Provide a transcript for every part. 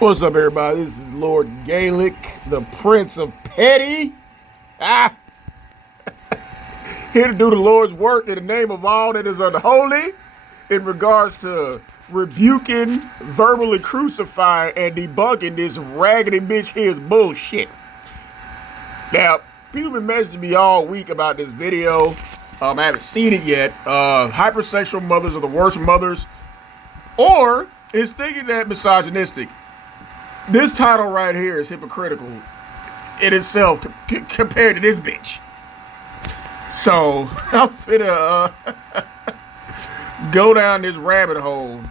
What's up, everybody? This is Lord Gaelic, the Prince of Petty. Ah, here to do the Lord's work in the name of all that is unholy in regards to rebuking, verbally crucifying, and debunking this raggedy bitch here's bullshit. Now, people been messaging me all week about this video. I haven't seen it yet. Hypersexual mothers are the worst mothers, or is thinking that misogynistic. This title right here is hypocritical in itself compared to this bitch. So I'm finna go down this rabbit hole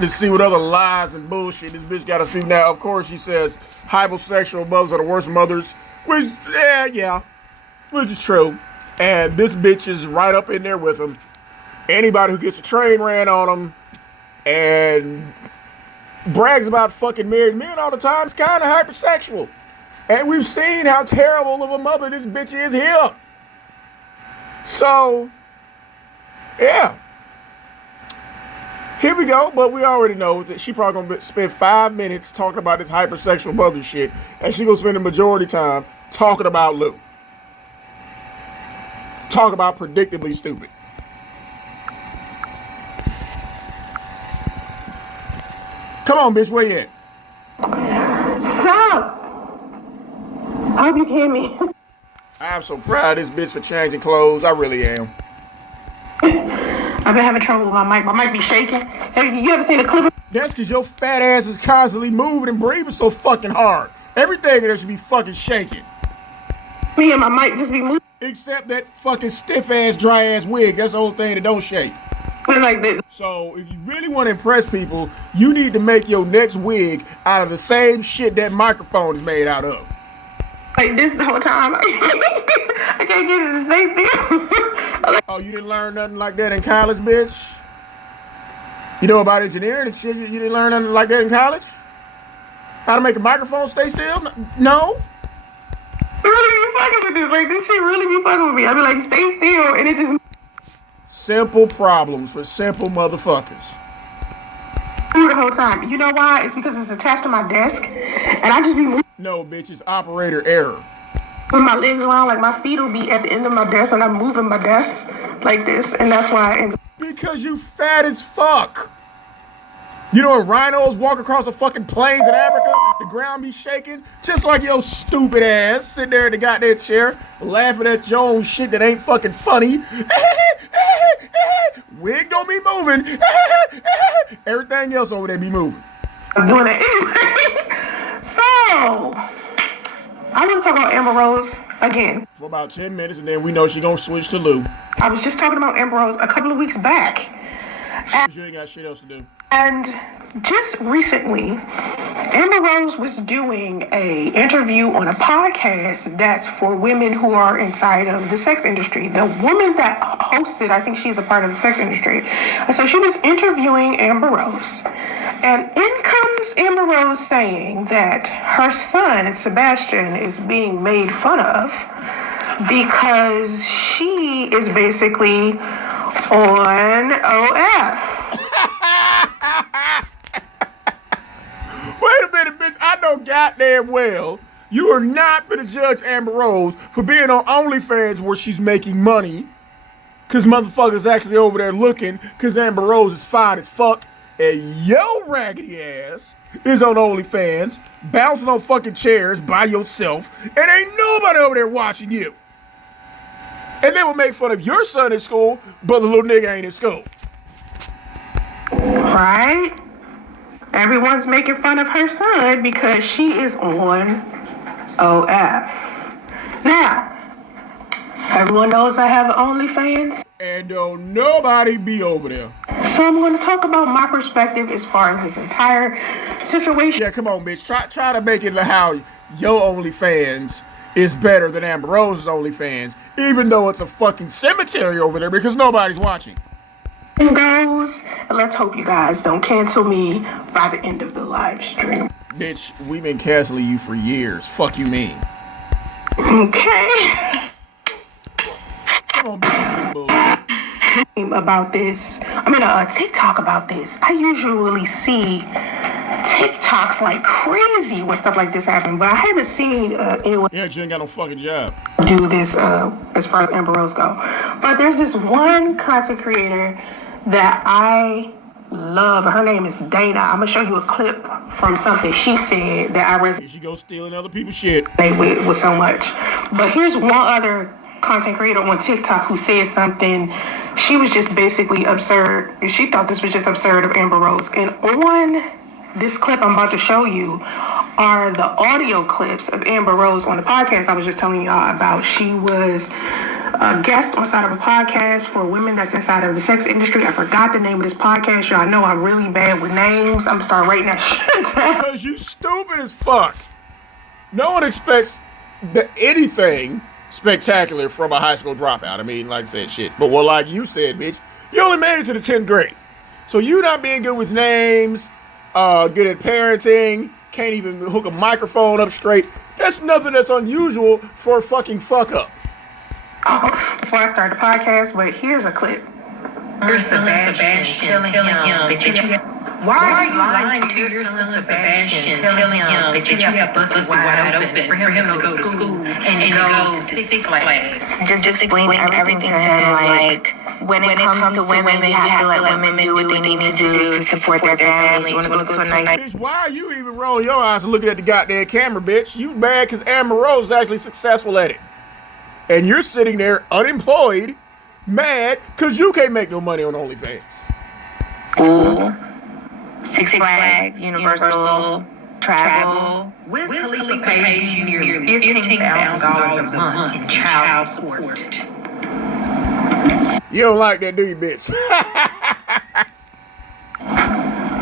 to see what other lies and bullshit this bitch got to speak. Now, of course, she says hypersexual mothers are the worst mothers, which, yeah, which is true. And this bitch is right up in there with them. Anybody who gets a train ran on them and brags about fucking married men all the time is kind of hypersexual. And we've seen how terrible of a mother this bitch is here. So, yeah. Here we go, but we already know that she probably gonna spend 5 minutes talking about this hypersexual mother shit, and she gonna spend the majority time talking about Lou. Talk about predictably stupid. Come on, bitch, where you at? Sup? I hope you can hear me. I'm so proud of this bitch for changing clothes. I really am. I've been having trouble with my mic. My mic be shaking. Have you ever seen a clip of... That's because your fat ass is constantly moving and breathing so fucking hard. Everything in there should be fucking shaking. Me and my mic just be moving. Except that fucking stiff ass, dry ass wig. That's the whole thing that don't shake. Like this. So if you really want to impress people, you need to make your next wig out of the same shit that microphone is made out of. Like this the whole time. I can't get it to stay still. Oh, you didn't learn nothing like that in college, bitch? You know about engineering and shit? You didn't learn nothing like that in college? How to make a microphone stay still? No? You really be fucking with this. Like, this shit really be fucking with me. I be like, stay still, and it just... Simple problems for simple motherfuckers. The whole time. You know why? It's because it's attached to my desk, and I just be moving. No, bitch, it's operator error. With my legs around, like my feet will be at the end of my desk, and I'm moving my desk like this, and that's why I end up... Because you fat as fuck. You know when rhinos walk across the fucking plains in Africa, the ground be shaking? Just like your stupid ass sitting there in the goddamn chair, laughing at your own shit that ain't fucking funny. Wig don't be moving. Everything else over there be moving. I'm doing it anyway. So, I want to talk about Amber Rose again. For about 10 minutes, and then we know she gonna switch to Lou. I was just talking about Amber Rose a couple of weeks back. You ain't got shit else to do. And just recently, Amber Rose was doing an interview on a podcast that's for women who are inside of the sex industry. The woman that hosted, I think she's a part of the sex industry. And so she was interviewing Amber Rose. And in comes Amber Rose saying that her son, Sebastian, is being made fun of because she is basically on OF. Wait a minute, bitch. I know goddamn well you are not finna judge Amber Rose for being on OnlyFans where she's making money. Cause motherfuckers actually over there looking, cause Amber Rose is fine as fuck. And yo raggedy ass is on OnlyFans, bouncing on fucking chairs by yourself, and ain't nobody over there watching you. And they will make fun of your son in school, but the little nigga ain't in school. Right? Everyone's making fun of her son because she is on OF. Now, everyone knows I have OnlyFans. And don't nobody be over there. So I'm going to talk about my perspective as far as this entire situation. Yeah, come on, bitch. Try to make it how your OnlyFans is better than Amber Rose's OnlyFans, even though it's a fucking cemetery over there because nobody's watching. Goes, and let's hope you guys don't cancel me by the end of the live stream. Bitch, we've been canceling you for years. Fuck you mean. Okay. Come on, bitch. About this, TikTok about this. I usually see TikToks like crazy when stuff like this happen, but I haven't seen anyone Yeah, you ain't got no fucking job. do this as far as Amber Rose go. But there's this one content creator that I love. Her name is Dana. I'm gonna show you a clip from something she said that I resonate Here she go stealing other people's shit. with so much. But here's one other content creator on TikTok who said something. She was just basically absurd. She thought this was just absurd of Amber Rose. And on this clip I'm about to show you are the audio clips of Amber Rose on the podcast I was just telling y'all about. She was a guest on side of a podcast for women that's inside of the sex industry. I forgot the name of this podcast. Y'all know I'm really bad with names. I'm gonna start writing that shit down. Because you stupid as fuck. No one expects anything spectacular from a high school dropout. I mean, like I said, shit. But well, like you said, bitch, you only made it to the 10th grade. So you not being good with names, good at parenting, can't even hook a microphone up straight. That's nothing that's unusual for a fucking fuck up. Before I start the podcast, but here's a clip. Your son Sebastian telling him that you have... Why are you lying to your son Sebastian telling him that you have busted wide open for him to go to school and go to Six Flags? Just explain everything to him, like, when it comes to women, you have to let women do what they need to do to support their families. You want to go to a nice... Bitch, why are you even rolling your eyes and looking at the goddamn camera, bitch? You mad because Amber Rose is actually successful at it. And you're sitting there unemployed, mad because you can't make no money on OnlyFans. School, Six Flags, Universal, travel. Wiz Khalifa pays you nearly $15,000 a month in child support. You don't like that, do you, bitch?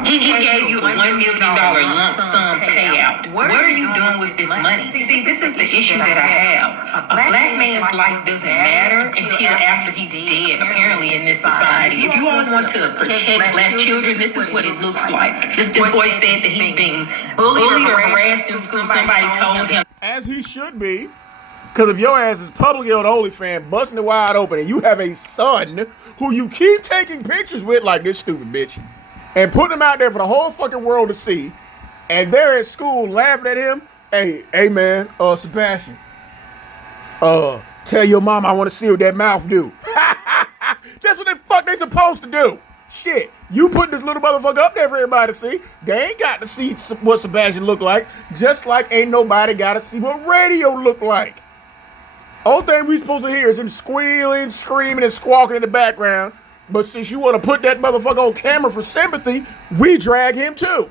He gave you a $1 million lump sum payout. What are you doing with this money? See, this is the issue that I have. A black man's life doesn't matter until after he's dead, apparently, in this society. If you all want to protect black children, this is what it looks like. This boy said that he's being bullied or harassed in school. Somebody told him. As he should be. Because if your ass is publicly on OnlyFans, busting it wide open, and you have a son who you keep taking pictures with like this stupid bitch, and putting him out there for the whole fucking world to see, and they're at school laughing at him, hey man, Sebastian, tell your mom I want to see what that mouth do. That's what the fuck they supposed to do. Shit, you put this little motherfucker up there for everybody to see. They ain't got to see what Sebastian look like, just like ain't nobody got to see what radio look like. Only thing we supposed to hear is him squealing, screaming, and squawking in the background. But since you want to put that motherfucker on camera for sympathy, we drag him too.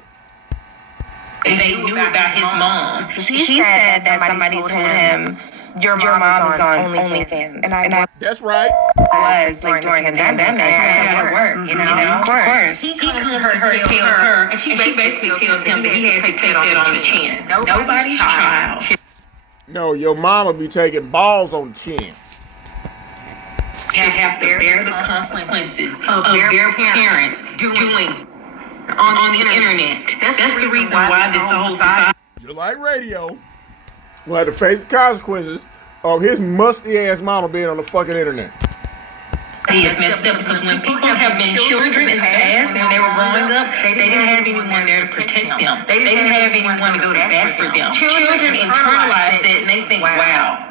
And they knew about his mom. He said that somebody told him, your mom is on OnlyFans. And I That's right. was like during the pandemic. I had to work, you know? Of course. He comes to her, tells her, and she basically tells him that he has to take that on the chin. Nobody's child. No, your mama be taking balls on the chin. Have to bear the consequences of their parents doing on the internet. That's the reason why this whole society. Just like radio, will have to face the consequences of his musty ass mama being on the fucking internet. It's messed up because when people have been children in the past, when they were growing up, they didn't have anyone there to protect them. They didn't have anyone to go to bat for them. Children internalize that and they think, wow,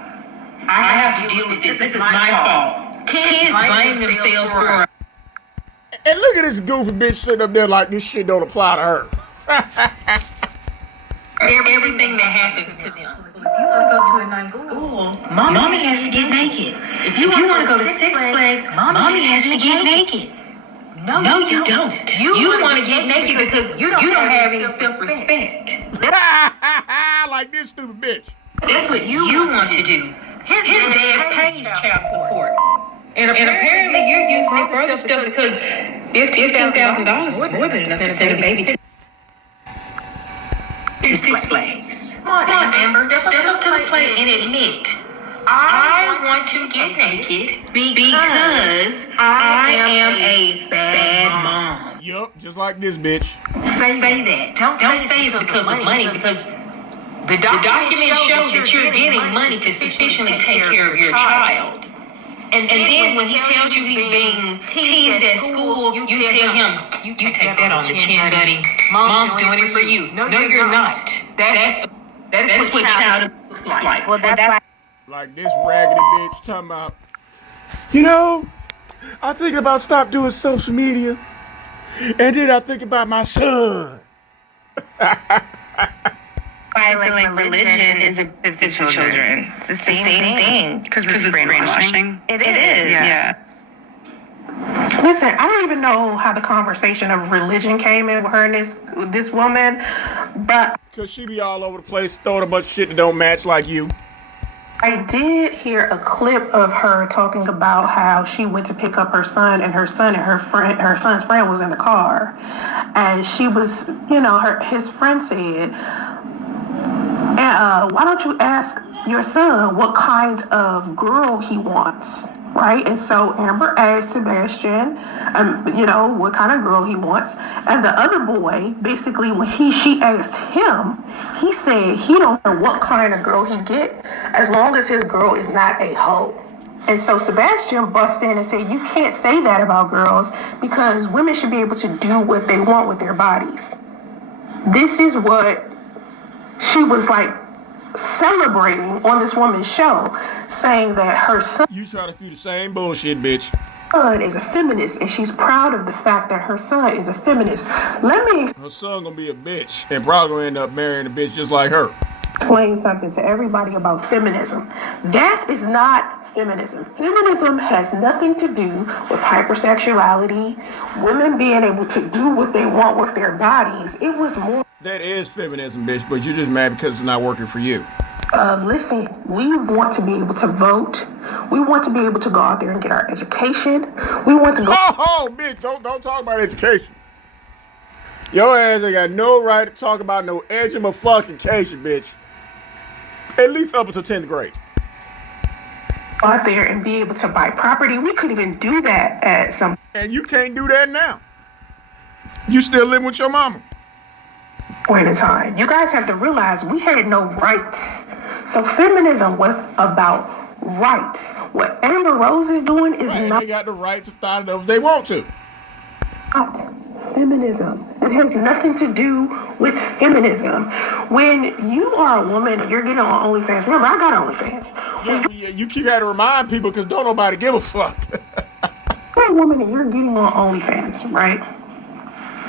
I have to deal with this. This is my fault. Kids blame themselves for. And look at this goofy bitch sitting up there like this shit don't apply to her. Everything that happens to them. If you want to go to a nice school, mommy has to get naked. If you want to go to Six Flags, mommy has to get naked. No, you don't. You want to get naked because you don't have any self-respect. Like this stupid bitch. That's what you want to do. His dad pays child support. And apparently you're using it for other stuff because $15,000 is more than enough to send a baby to Six Flags. Come on, Amber, step up to the plate and admit, I want to get naked because I am a bad mom. Yup, just like this bitch. Say that. Don't say it's because of money, because the documents show that you're getting money to sufficiently take care of your child. And then when he tells you he's being teased at school, you tell him, you take that on the chin, buddy. Mom's doing it for you. No, you're not. That's what child looks like. Well, that's why. Like this raggedy bitch talking about, you know, I think about stop doing social media, and then I think about my son. Like religion is a for children. It's the same thing. Because it's brainwashing. It is. Yeah. Listen, I don't even know how the conversation of religion came in with her and this woman, but Cause she be all over the place throwing a bunch of shit that don't match like you. I did hear a clip of her talking about how she went to pick up her son, and her son's friend was in the car, and she was, his friend said, why don't you ask your son what kind of girl he wants, right? And so Amber asked Sebastian, what kind of girl he wants, and the other boy, basically, when she asked him, he said he don't know what kind of girl he get, as long as his girl is not a hoe. And so Sebastian bust in and said, you can't say that about girls because women should be able to do what they want with their bodies. This is what she was like celebrating on this woman's show, saying that her son You try to feed the same bullshit, bitch. is a feminist, and she's proud of the fact that her son is a feminist. Let me Her son gonna be a bitch and probably gonna end up marrying a bitch just like her. explain something to everybody about feminism. That is not feminism. Feminism has nothing to do with hypersexuality, women being able to do what they want with their bodies. It was more That is feminism, bitch, but you're just mad because it's not working for you. listen, we want to be able to vote. We want to be able to go out there and get our education. We want to go. Oh, bitch, don't talk about education. Your ass ain't got no right to talk about no fucking education, bitch. At least up until 10th grade. Out there and be able to buy property. We couldn't even do that at some And you can't do that now. You still living with your mama. point in time. You guys have to realize we had no rights. So feminism was about rights. What Amber Rose is doing is Right, not they got the right to start it up if they want to. feminism. It has nothing to do with feminism. When you are a woman and you're getting on OnlyFans, remember I got OnlyFans. Yeah, you keep having to remind people because don't nobody give a fuck. You're a woman and you're getting on OnlyFans, right?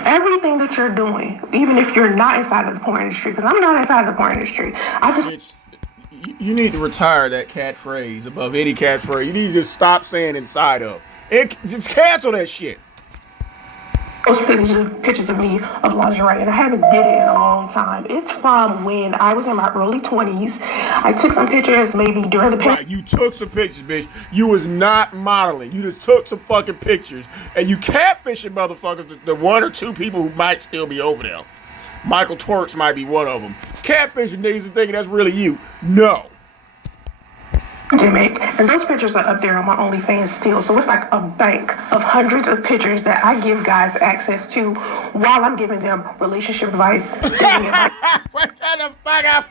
Everything that you're doing, even if you're not inside of the porn industry, because I'm not inside of the porn industry, You need to retire that catchphrase above any catchphrase. You need to just stop saying inside of. Just cancel that shit. post pictures of me of lingerie, and I haven't did it in a long time. It's from when I was in my early 20s. I took some pictures maybe during the Right, you took some pictures, bitch. You was not modeling. You just took some fucking pictures. And you catfishing motherfuckers, the one or two people who might still be over there. Michael Twerks might be one of them. Catfishing niggas and thinking that's really you. No. gimmick, and those pictures are up there on my OnlyFans still. So it's like a bank of hundreds of pictures that I give guys access to while I'm giving them relationship advice. Dating advice. What the fuck up?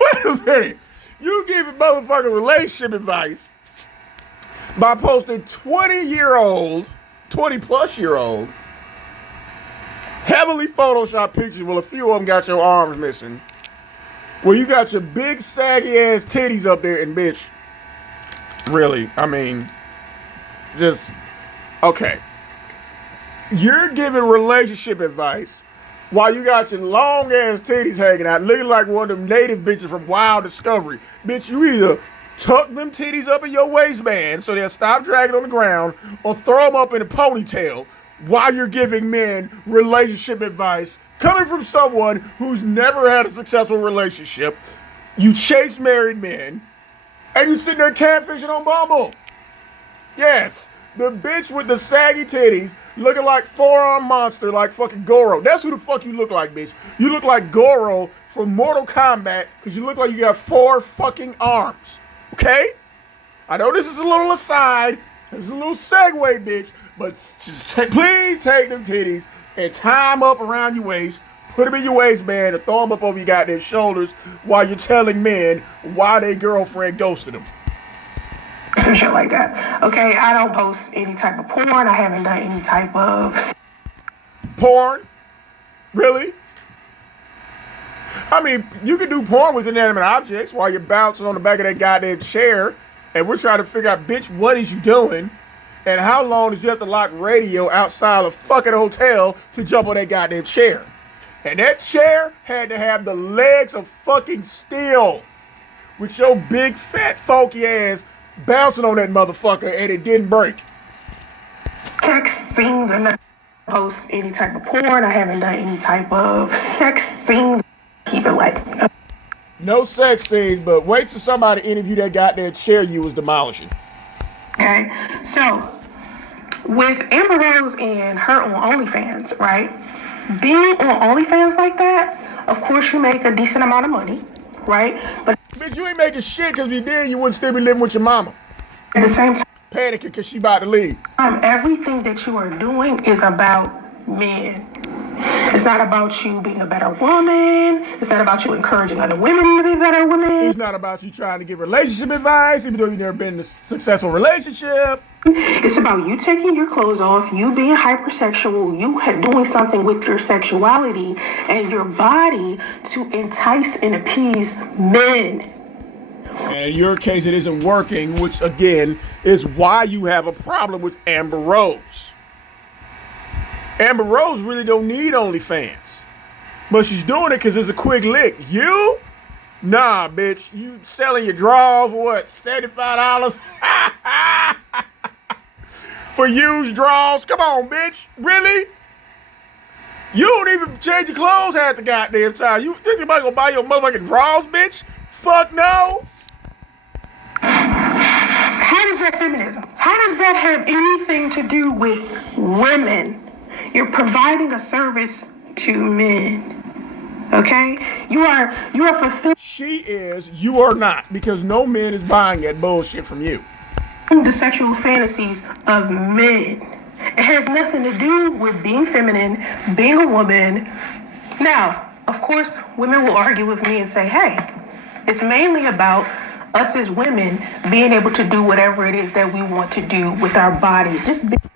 Wait a minute. You giving motherfucking relationship advice by posting 20-plus-year-old heavily photoshopped pictures. Well, a few of them got your arms missing. Well, you got your big saggy ass titties up there, and bitch, really, I mean, just, okay. You're giving relationship advice while you got your long ass titties hanging out, looking like one of them native bitches from Wild Discovery. Bitch, you either tuck them titties up in your waistband so they'll stop dragging on the ground, or throw them up in a ponytail while you're giving men relationship advice coming from someone who's never had a successful relationship. You chase married men, and you sitting there catfishing on Bumble. Yes, the bitch with the saggy titties looking like forearm monster like fucking Goro. That's who the fuck you look like, bitch. You look like Goro from Mortal Kombat because you look like you got 4 fucking arms. Okay? I know this is a little aside. This is a little segue, bitch. But just please take them titties and tie them up around your waist. Put them in your waistband and throw them up over your goddamn shoulders while you're telling men why their girlfriend ghosted them. Some shit like that. Okay, I don't post any type of porn. I haven't done any type of porn? Really? I mean, you can do porn with inanimate objects while you're bouncing on the back of that goddamn chair, and we're trying to figure out, bitch, what is you doing? And how long does you have to lock radio outside a fucking hotel to jump on that goddamn chair? And that chair had to have the legs of fucking steel with your big, fat, funky ass bouncing on that motherfucker, and it didn't break. Sex scenes or nothing. Post any type of porn. I haven't done any type of sex scenes. Keep it like no sex scenes, but wait till somebody interview that goddamn chair you was demolishing. Okay, so with Amber Rose and her on OnlyFans, right? Being on OnlyFans like that, of course you make a decent amount of money, right? But bitch, you ain't making shit, because if you did, you wouldn't still be living with your mama. At the same time, panicking because she about to leave. Everything that you are doing is about men. It's not about you being a better woman. It's not about you encouraging other women to be better women. It's not about you trying to give relationship advice, even though you've never been in a successful relationship. It's about you taking your clothes off, you being hypersexual, you doing something with your sexuality and your body to entice and appease men. And in your case, it isn't working, which again is why you have a problem with Amber Rose. Amber Rose really don't need OnlyFans, but she's doing it because it's a quick lick. You? Nah, bitch. You selling your drawers for what? $75 for used drawers? Come on, bitch. Really? You don't even change your clothes half the goddamn time. You think somebody gonna buy your motherfucking drawers, bitch? Fuck no. How does that feminism? How does that have anything to do with women? You're providing a service to men. Okay? You are fulfilling. She is, you are not, because no man is buying that bullshit from you. The sexual fantasies of men. It has nothing to do with being feminine, being a woman. Now, of course, women will argue with me and say, hey, it's mainly about us as women being able to do whatever it is that we want to do with our bodies.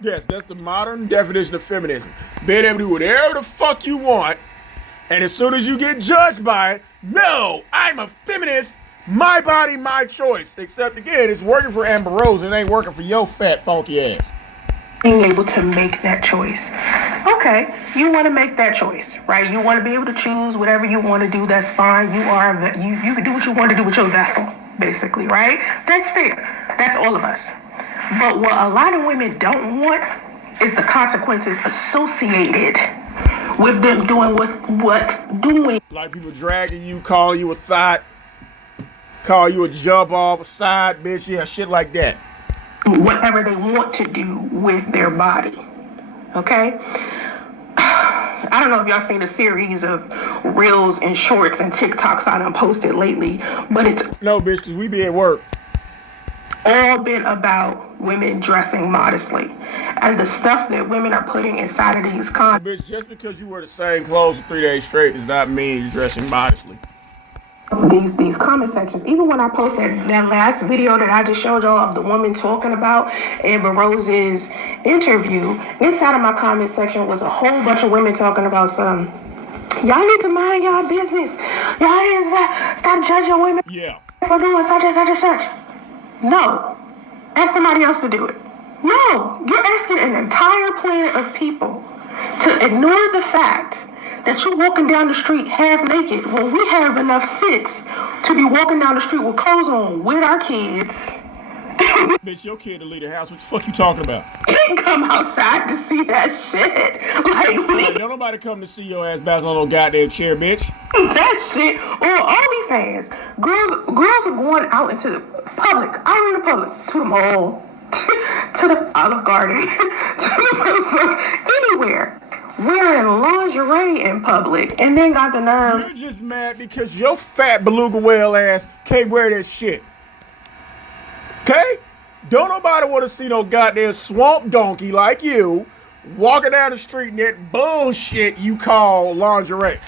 Yes, that's the modern definition of feminism. Being able to do whatever the fuck you want, and as soon as you get judged by it, no, I'm a feminist, my body, my choice. Except again, it's working for Amber Rose, it ain't working for your fat, funky ass. Being able to make that choice. Okay, you want to make that choice, right? You want to be able to choose whatever you want to do, that's fine. You can do what you want to do with your vessel, basically, right? That's fair. That's all of us. But what a lot of women don't want is the consequences associated with them doing what doing. Like people dragging you, calling you a thot, call you a jump off, a side bitch, yeah, shit like that. Whatever they want to do with their body. Okay? I don't know if y'all seen the series of reels and shorts and TikToks I done posted lately, but it's no, bitch, because we be at work. All been about women dressing modestly. And the stuff that women are putting inside of these bitch, just because you wear the same clothes for 3 days straight does not mean you're dressing modestly. These comment sections, even when I posted that last video that I just showed y'all of the woman talking about Amber Rose's interview, inside of my comment section was a whole bunch of women talking about y'all need to mind y'all business. Y'all need to stop judging women for doing such and such and such. No. Ask somebody else to do it. No. You're asking an entire planet of people to ignore the fact that you're walking down the street half naked when we have enough sense to be walking down the street with clothes on with our kids. Bitch, your kid to leave the house. What the fuck you talking about? You didn't come outside to see that shit. Like, don't nobody come to see your ass bouncing on no goddamn chair, bitch. That shit on OnlyFans. Girls are going out into the public, to the mall, to the Olive Garden, to the anywhere. Wearing lingerie in public and then got the nerve. You're just mad because your fat beluga whale ass can't wear that shit. Okay? Don't nobody want to see no goddamn swamp donkey like you walking down the street in that bullshit you call lingerie.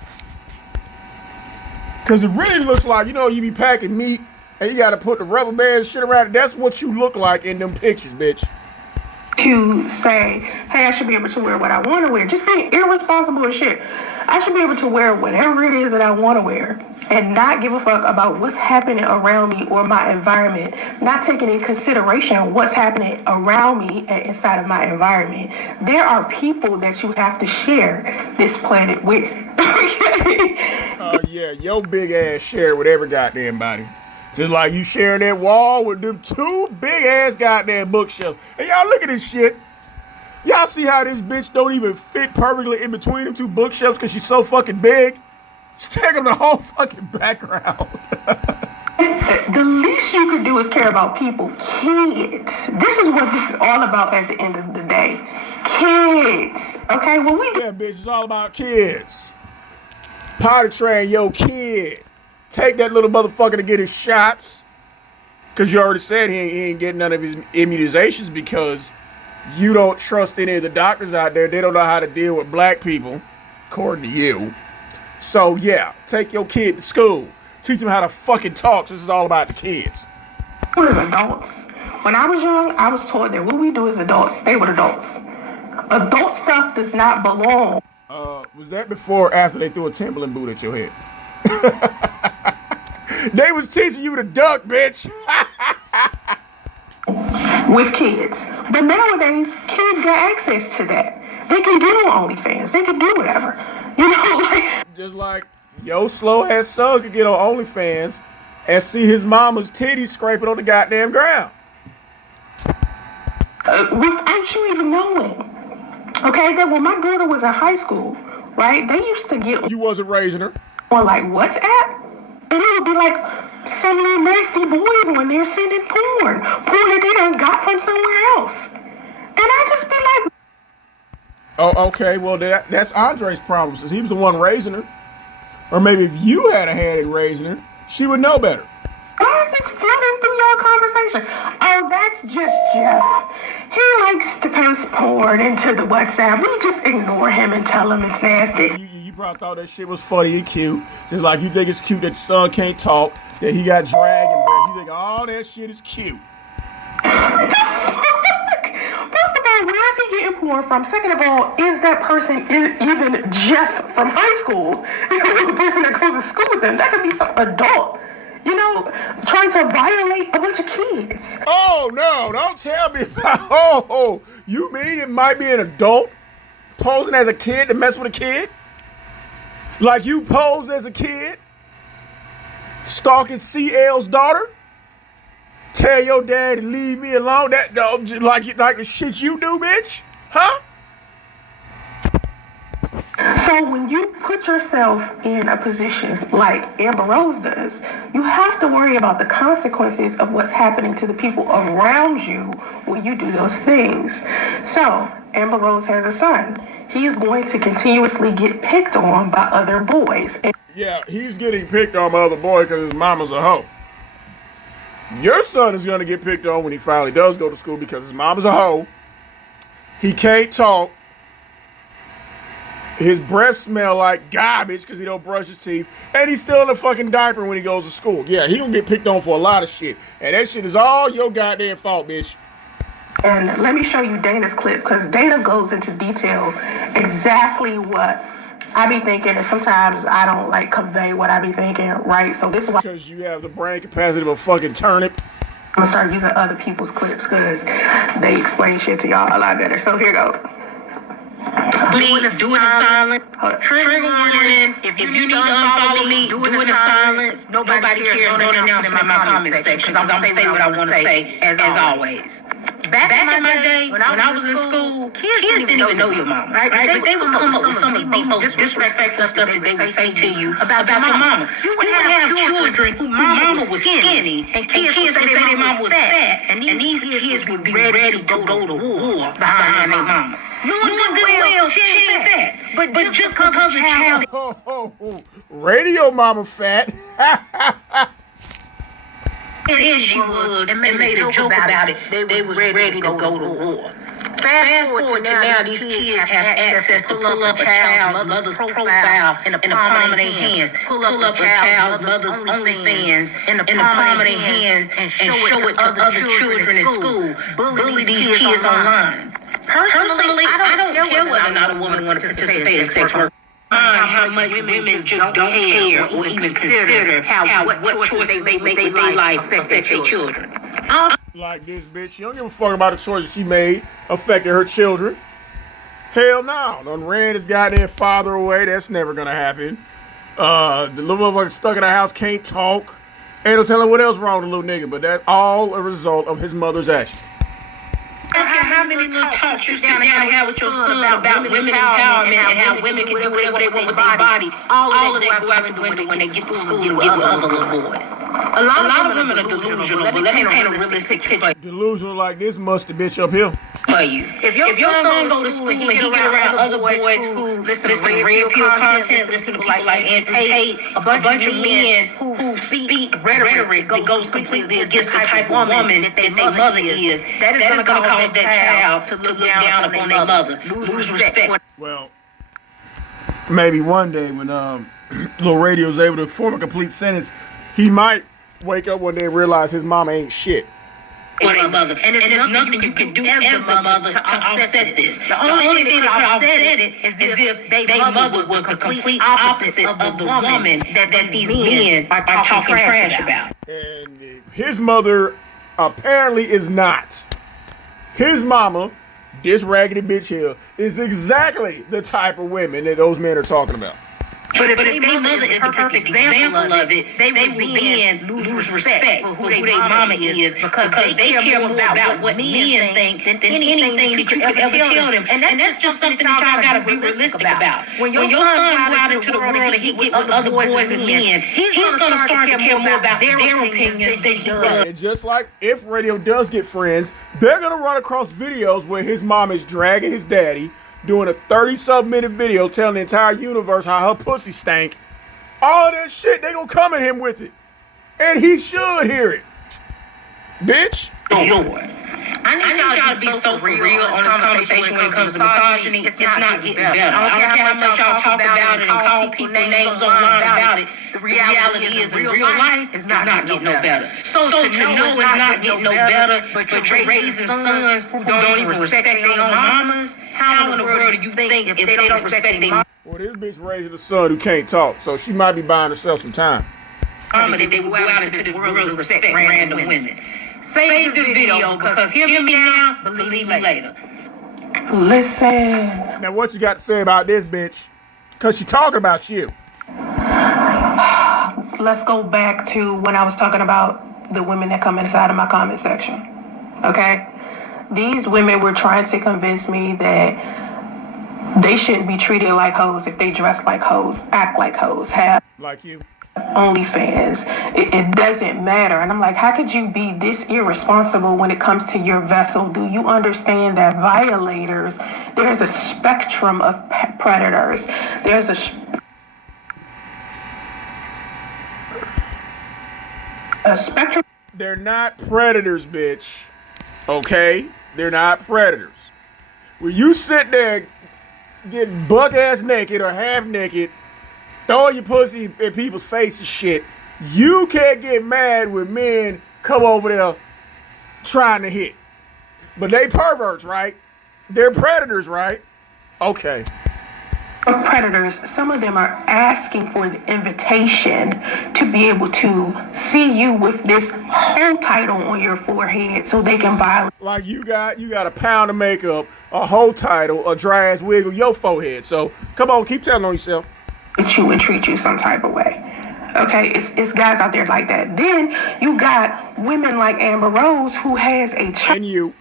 Because it really looks like, you be packing meat and you got to put the rubber band shit around it. That's what you look like in them pictures, bitch. To say, hey, I should be able to wear what I want to wear. Just being irresponsible as shit. I should be able to wear whatever it is that I want to wear and not give a fuck about what's happening around me or my environment. Not taking in consideration what's happening around me and inside of my environment. There are people that you have to share this planet with. Yeah, your big ass share with every goddamn body. Just like you sharing that wall with them two big ass goddamn bookshelves. And y'all look at this shit. Y'all see how this bitch don't even fit perfectly in between them two bookshelves because she's so fucking big? She's taking the whole fucking background. The least you could do is care about people. Kids. This is what this is all about at the end of the day. Kids. Okay? Yeah, bitch, it's all about kids. Potty train your kid. Take that little motherfucker to get his shots. Because you already said he ain't getting none of his immunizations because you don't trust any of the doctors out there. They don't know how to deal with black people, according to you. So, yeah, take your kid to school. Teach them how to fucking talk. This is all about the kids. As adults. When I was young, I was taught that what we do as adults, stay with adults. Adult stuff does not belong. Was that before or after they threw a Timberland boot at your head? They was teaching you to duck, bitch. With kids. But nowadays, kids got access to that. They can get on OnlyFans. They can do whatever. Just like your slow ass son could get on OnlyFans and see his mama's titties scraping on the goddamn ground. Without you even knowing. Okay, that when my daughter was in high school, right, they used to get... You wasn't raising her. On like WhatsApp. And it would be like some little nasty boys when they're sending porn that they done got from somewhere else. And I just be like... Oh, okay, well, that's Andre's problem, since he was the one raising her. Or maybe if you had a hand in raising her, she would know better. Why is this floating through your conversation? Oh, that's just Jeff. He likes to post porn into the WhatsApp. We just ignore him and tell him it's nasty. You probably thought that shit was funny and cute. Just like you think it's cute that the son can't talk, that he got dragon breath. You think all that shit is cute. First of all, where is he getting porn from? Second of all, is that person even Jeff from high school? The person that goes to school with them. That could be some adult, trying to violate a bunch of kids. Oh, no, don't tell me about, you mean it might be an adult posing as a kid to mess with a kid? Like you posed as a kid? Stalking CL's daughter? Tell your dad to leave me alone? That like the shit you do, bitch? Huh? So when you put yourself in a position like Amber Rose does, you have to worry about the consequences of what's happening to the people around you when you do those things. So Amber Rose has a son. He's going to continuously get picked on by other boys. Yeah, he's getting picked on by other boys because his mama's a hoe. Your son is going to get picked on when he finally does go to school because his mama's a hoe. He can't talk. His breath smell like garbage because he don't brush his teeth. And he's still in a fucking diaper when he goes to school. Yeah, he gonna get picked on for a lot of shit. And that shit is all your goddamn fault, bitch. And let me show you Dana's clip because Dana goes into detail exactly what I be thinking. And sometimes I don't convey what I be thinking, right? So this is why... Because you have the brain capacity of a fucking turnip. I'm gonna start using other people's clips because they explain shit to y'all a lot better. So here goes. Please do it in silence. Trigger warning. If you need to unfollow me, do it in silence. Nobody cares. Don't announce it in my comment section because I'm going to say what I want to say as always. Back in my day, when I was in school, kids didn't even know your mama, right? But they would come up with some of the most disrespectful stuff that they would say to you about your mama. You would have children whose mama was skinny, and kids would say their mama was fat, and these kids would be ready to go to war behind their mama. Knowing good well she ain't fat, but just because of child. Radio mama fat. She was, and made a joke about it. They was ready to go to war. Fast forward to now, these kids have access to pull up a child's mother's profile in the palm of their hands. Pull up a child's mother's OnlyFans in the palm of their hands and show it to other children in school. Bully these kids online. Personally, I don't care whether or not a woman wants to participate in sex work. How much women just don't care or even consider what choices they make with their life affect their children. Like this bitch, she don't give a fuck about the choices she made affecting her children. Hell no. Done ran his goddamn father away. That's never gonna happen. The little motherfucker stuck in the house, can't talk. Ain't no telling what else wrong with the little nigga, but that's all a result of his mother's actions. I don't care how many little talks you sit down and have with your son about women empowerment and how women can do whatever they want with their body. All of that go out the window when they get to school and get with other little boys. A lot of women are delusional, but let me paint a realistic picture. Delusional like this musty bitch up here. For you. If your son go to school and he get around other boys who listen to red pill content, listen to people like Tate, a bunch of men who speak rhetoric that goes completely against the type of woman that their mother is, that is going to cause that child to look down upon their mother, lose respect. Well, maybe one day when Lil Radio's able to form a complete sentence, he might wake up one day and realize his mama ain't shit. For their mother. And there's nothing you can do as the mother to offset this. The only thing that can offset it is if their mother was the complete opposite of the woman that these men are talking trash about. And his mother apparently is not. His mama, this raggedy bitch here, is exactly the type of women that those men are talking about. But if their mother is the perfect example of it, they will then lose respect for who their mama is because they care more about what men think than anything that you could ever tell them. And that's just something that y'all gotta be realistic about. When your son go out into the world and he get with other boys and men, he's gonna start to care more about their opinions than he does. And just like if Radio does get friends, they're gonna run across videos where his mom is dragging his daddy, doing a 30-something minute video telling the entire universe how her pussy stank. All that shit, they gonna come at him with it. And he should hear it. Bitch. Yours. I need y'all to be so for real on this conversation when it comes to misogyny. It's not getting better. I don't care how much y'all talk about it and call people names online about it. The reality is in real life is not getting no better. So to know it's not getting no better, but you're raising sons who don't even respect their own mamas, how in the world do you think if they don't respect their mama? Well, this bitch raising a son who can't talk, so she might be buying herself some time. That they would go out into this world and respect random women. Save this video because hear me now, believe me later. Listen. Now what you got to say about this bitch? Because she talking about you. Let's go back to when I was talking about the women that come inside of my comment section. Okay? These women were trying to convince me that they shouldn't be treated like hoes if they dress like hoes, act like hoes, have like you. OnlyFans. It doesn't matter. And I'm like, how could you be this irresponsible when it comes to your vessel? Do you understand that violators, there's a spectrum of predators. There's a spectrum. They're not predators, bitch. Okay? They're not predators. When you sit there getting buck-ass naked or half naked, throwing your pussy in people's face and shit, you can't get mad when men come over there trying to hit. But they perverts, right? They're predators, right? Okay. Predators, some of them are asking for the invitation to be able to see you with this whole title on your forehead so they can violate. Like you got a pound of makeup, a whole title, a dry ass wig on your forehead. So come on, keep telling on yourself. You and treat you some type of way. Okay, it's guys out there like that. Then you got women like Amber Rose who has a child. And you.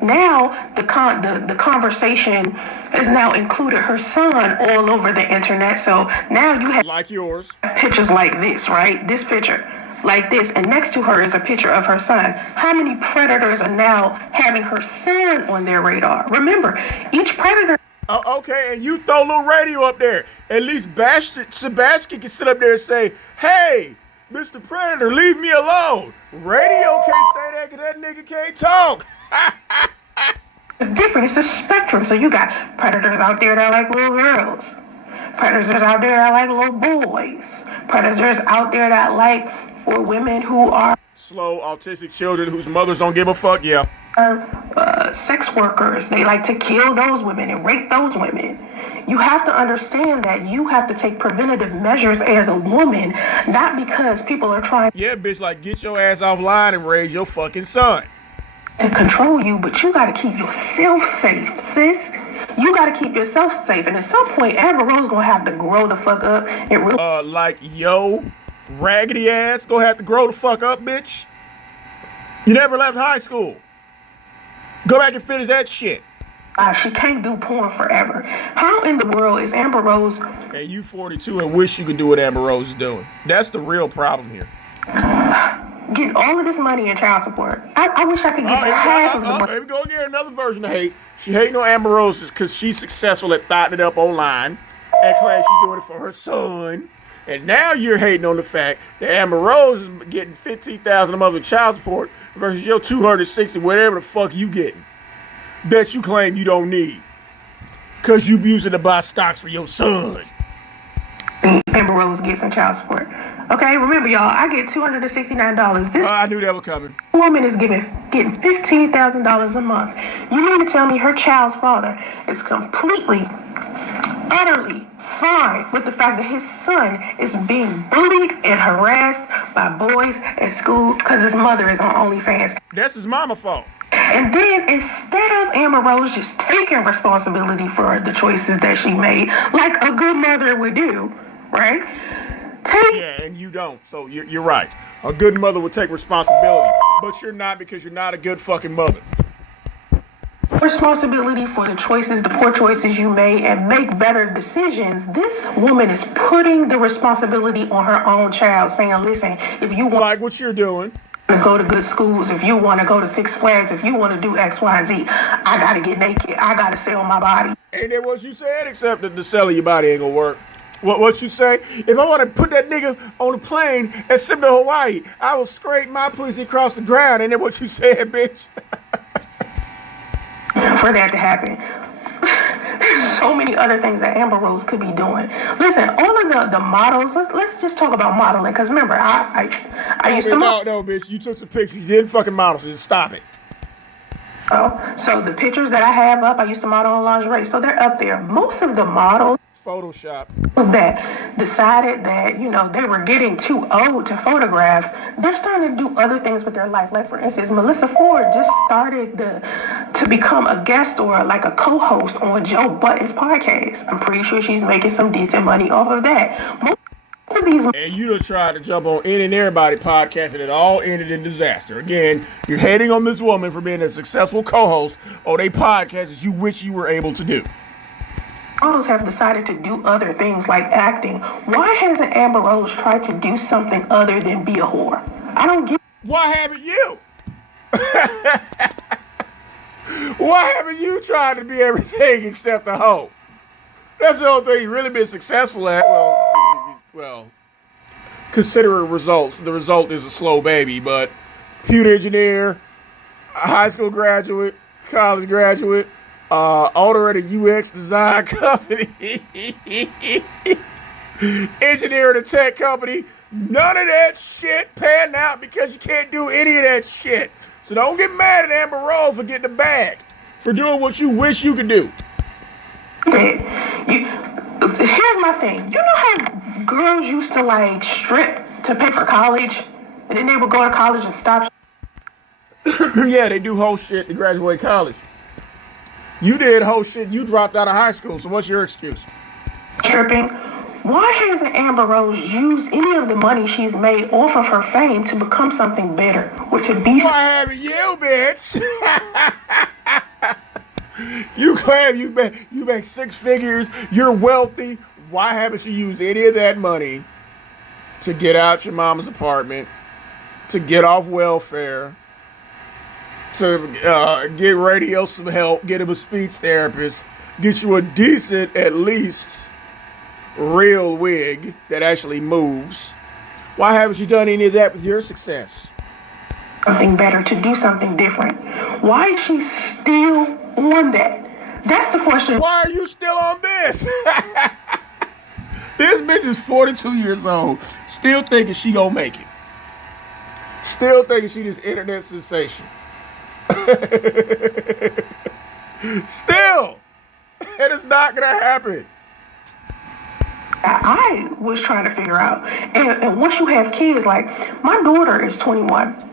Now the conversation has now included her son all over the internet. So now you have like yours pictures like this, right? This picture like this, and next to her is a picture of her son. How many predators are now having her son on their radar? Remember, each predator. Oh, okay, and you throw Lil Radio up there. At least Sebastian can sit up there and say, hey, Mr. Predator, leave me alone. Radio can't say that because that nigga can't talk. It's different. It's a spectrum. So you got predators out there that like little girls. Predators out there that like little boys. Predators out there that like for women who are slow autistic children whose mothers don't give a fuck. Yeah. Sex workers. They like to kill those women and rape those women. You have to understand that you have to take preventative measures as a woman, not because people are trying Yeah, bitch, like get your ass offline and raise your fucking son. to control you, but you got to keep yourself safe, sis. You got to keep yourself safe. And at some point, Amber Rose going to have to grow the fuck up and realize Like, yo, raggedy ass, gonna have to grow the fuck up, bitch. You never left high school. Go back and finish that shit. she can't do porn forever. How in the world is Amber Rose And you 42 and wish you could do what Amber Rose is doing. That's the real problem here. getting all of this money in child support? I wish I could get half of the money. Here we go again, another version of hate. She hating on Amber Rose because she's successful at thotting it up online and claims she's doing it for her son. And now you're hating on the fact that Amber Rose is getting $15,000 a month in child support versus your $260, whatever the fuck you getting. That you claim you don't need. Because you using to buy stocks for your son. Amber Rose gets some child support. Okay, remember y'all, I get $269. This I knew that was coming. woman is getting $15,000 a month. You mean to tell me her child's father is completely, utterly fine with the fact that his son is being bullied and harassed by boys at school because his mother is on OnlyFans? That's his mama's fault. And then instead of Amber Rose just taking responsibility for the choices that she made, like a good mother would do, right? Yeah, and you don't. So you're right. A good mother would take responsibility, but you're not because you're not a good fucking mother. Responsibility for the choices, the poor choices you made, and make better decisions. This woman is putting the responsibility on her own child, saying, listen, if you want Like what you're doing. to go to good schools, if you want to go to Six Flags, if you want to do X, Y, and Z, I got to get naked. I got to sell my body. Ain't that what you said? Except that the selling your body ain't gonna work. What you say? If I want to put that nigga on a plane and send him to Hawaii, I will scrape my pussy across the ground. Ain't that what you said, bitch? For that to happen. There's so many other things that Amber Rose could be doing. Listen, all of the models, let's just talk about modeling, because remember, I used to model. No, bitch, you took some pictures. You didn't fucking model, so just stop it. So the pictures that I have up, I used to model on lingerie, so they're up there. Most of the models Photoshop. that decided that, you know, they were getting too old to photograph, they're starting to do other things with their life. Like, for instance, Melissa Ford just started to become a guest or like a co-host on Joe Budden's podcast. I'm pretty sure she's making some decent money off of that. Most of these... And you done tried to jump on any and everybody podcast and it all ended in disaster. Again, you're hating on this woman for being a successful co-host on a podcast that you wish you were able to do. models have decided to do other things like acting. Why hasn't Amber Rose tried to do something other than be a whore? I don't get. Why haven't you? Why haven't you tried to be everything except a hoe? That's the only thing you've really been successful at. Well, considering results. The result is a slow baby, but computer engineer, a high school graduate, college graduate, owner of a UX design company, engineer at a tech company. None of that shit panned out because you can't do any of that shit. So don't get mad at Amber Rose for getting a bag, for doing what you wish you could do. Here's my thing. You know how girls used to like strip to pay for college, and then they would go to college and stop. Yeah, they do whole shit to graduate college. You did whole shit. You dropped out of high school. So what's your excuse? Stripping. Why hasn't Amber Rose used any of the money she's made off of her fame to become something better, which would be? Why haven't you, bitch? You claim you make six figures. You're wealthy. Why haven't you used any of that money to get out your mama's apartment, to get off welfare, to get radio some help, get him a speech therapist, get you a decent, at least, real wig that actually moves? Why haven't you done any of that with your success? Something better, to do something different. Why is she still on that? That's the question. Why are you still on this? This bitch is 42 years old, still thinking she gonna make it. Still thinking she this internet sensation. Still. And it's not gonna happen. I was trying to figure out. And once you have kids, like, my daughter is 21.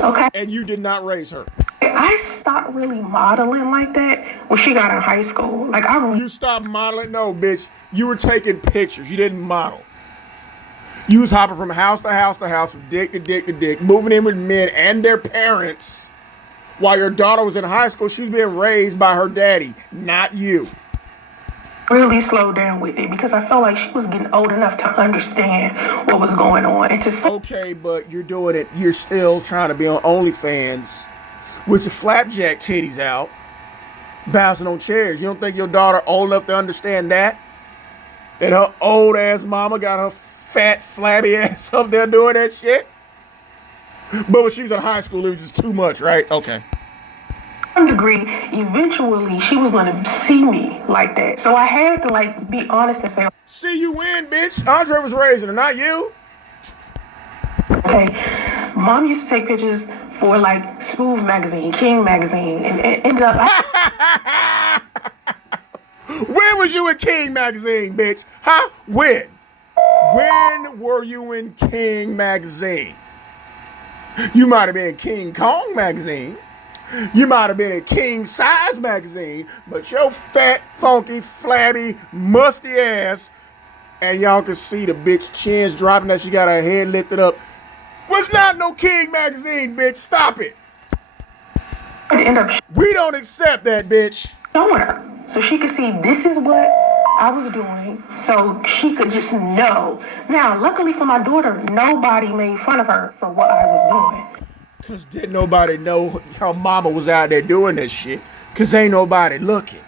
Okay? And you did not raise her. I stopped really modeling like that when she got in high school. Like, You stopped modeling? No, bitch. You were taking pictures. You didn't model. You was hopping from house to house to house, from dick to dick to dick, moving in with men and their parents. While your daughter was in high school, she was being raised by her daddy, not you. really slowed down with it because I felt like she was getting old enough to understand what was going on. And to okay, but you're doing it. You're still trying to be on OnlyFans with your flapjack titties out, bouncing on chairs. You don't think your daughter old enough to understand that? And her old ass mama got her fat, flabby ass up there doing that shit? But when she was in high school, it was just too much, right? Okay. some degree, eventually she was going to see me like that. So I had to like be honest and say, see you win, bitch. Andre was raising her, not you. okay, mom used to take pictures for like Smooth magazine, King magazine, and it ended up. When was you in King magazine, bitch? Huh? When? When were you in King magazine? You might have been in King Kong magazine. You might have been in King Size magazine, but your fat, funky, flabby, musty ass, and y'all can see the bitch chins dropping that she got her head lifted up, was not no King magazine, bitch. Stop it. End up We don't accept that, bitch. showing her so she could see this is what I was doing, so she could just know. Now, luckily for my daughter, nobody made fun of her for what I was doing. Cause didn't nobody know how mama was out there doing this shit. Cause ain't nobody looking.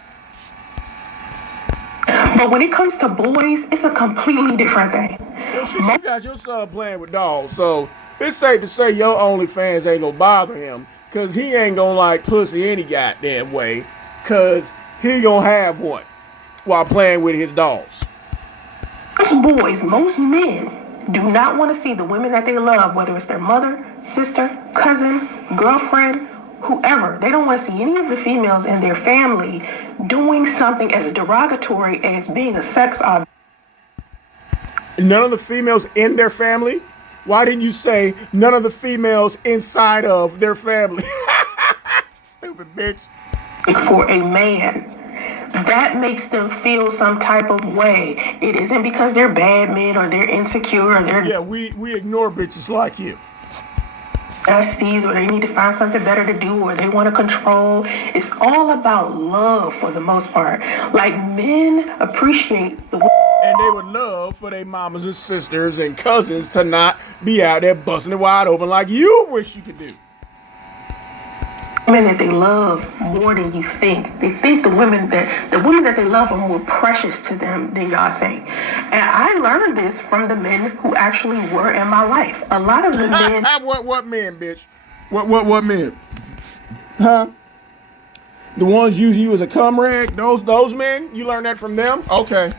But when it comes to boys, it's a completely different thing. Well, shit, you got your son playing with dolls, so it's safe to say your OnlyFans ain't gonna bother him. Cause he ain't gonna like pussy any goddamn way. Cause he gonna have one while playing with his dolls. Most boys, most men, do not want to see the women that they love, whether it's their mother, sister, cousin, girlfriend, whoever. They don't want to see any of the females in their family doing something as derogatory as being a sex object. None of the females in their family? Why didn't you say none of the females inside of their family? Stupid bitch. For a man. That makes them feel some type of way. It isn't because they're bad men or they're insecure or they're Yeah, we ignore bitches like you. nasties or they need to find something better to do or they want to control. It's all about love for the most part. Like, men appreciate the And they would love for their mamas and sisters and cousins to not be out there busting it wide open like you wish you could do. women that they love more than you think. They think the women that they love are more precious to them than y'all think. And I learned this from the men who actually were in my life. A lot of the men. What men, bitch? What men? Huh? The ones using you as a cum rag? Those men? You learned that from them? Okay.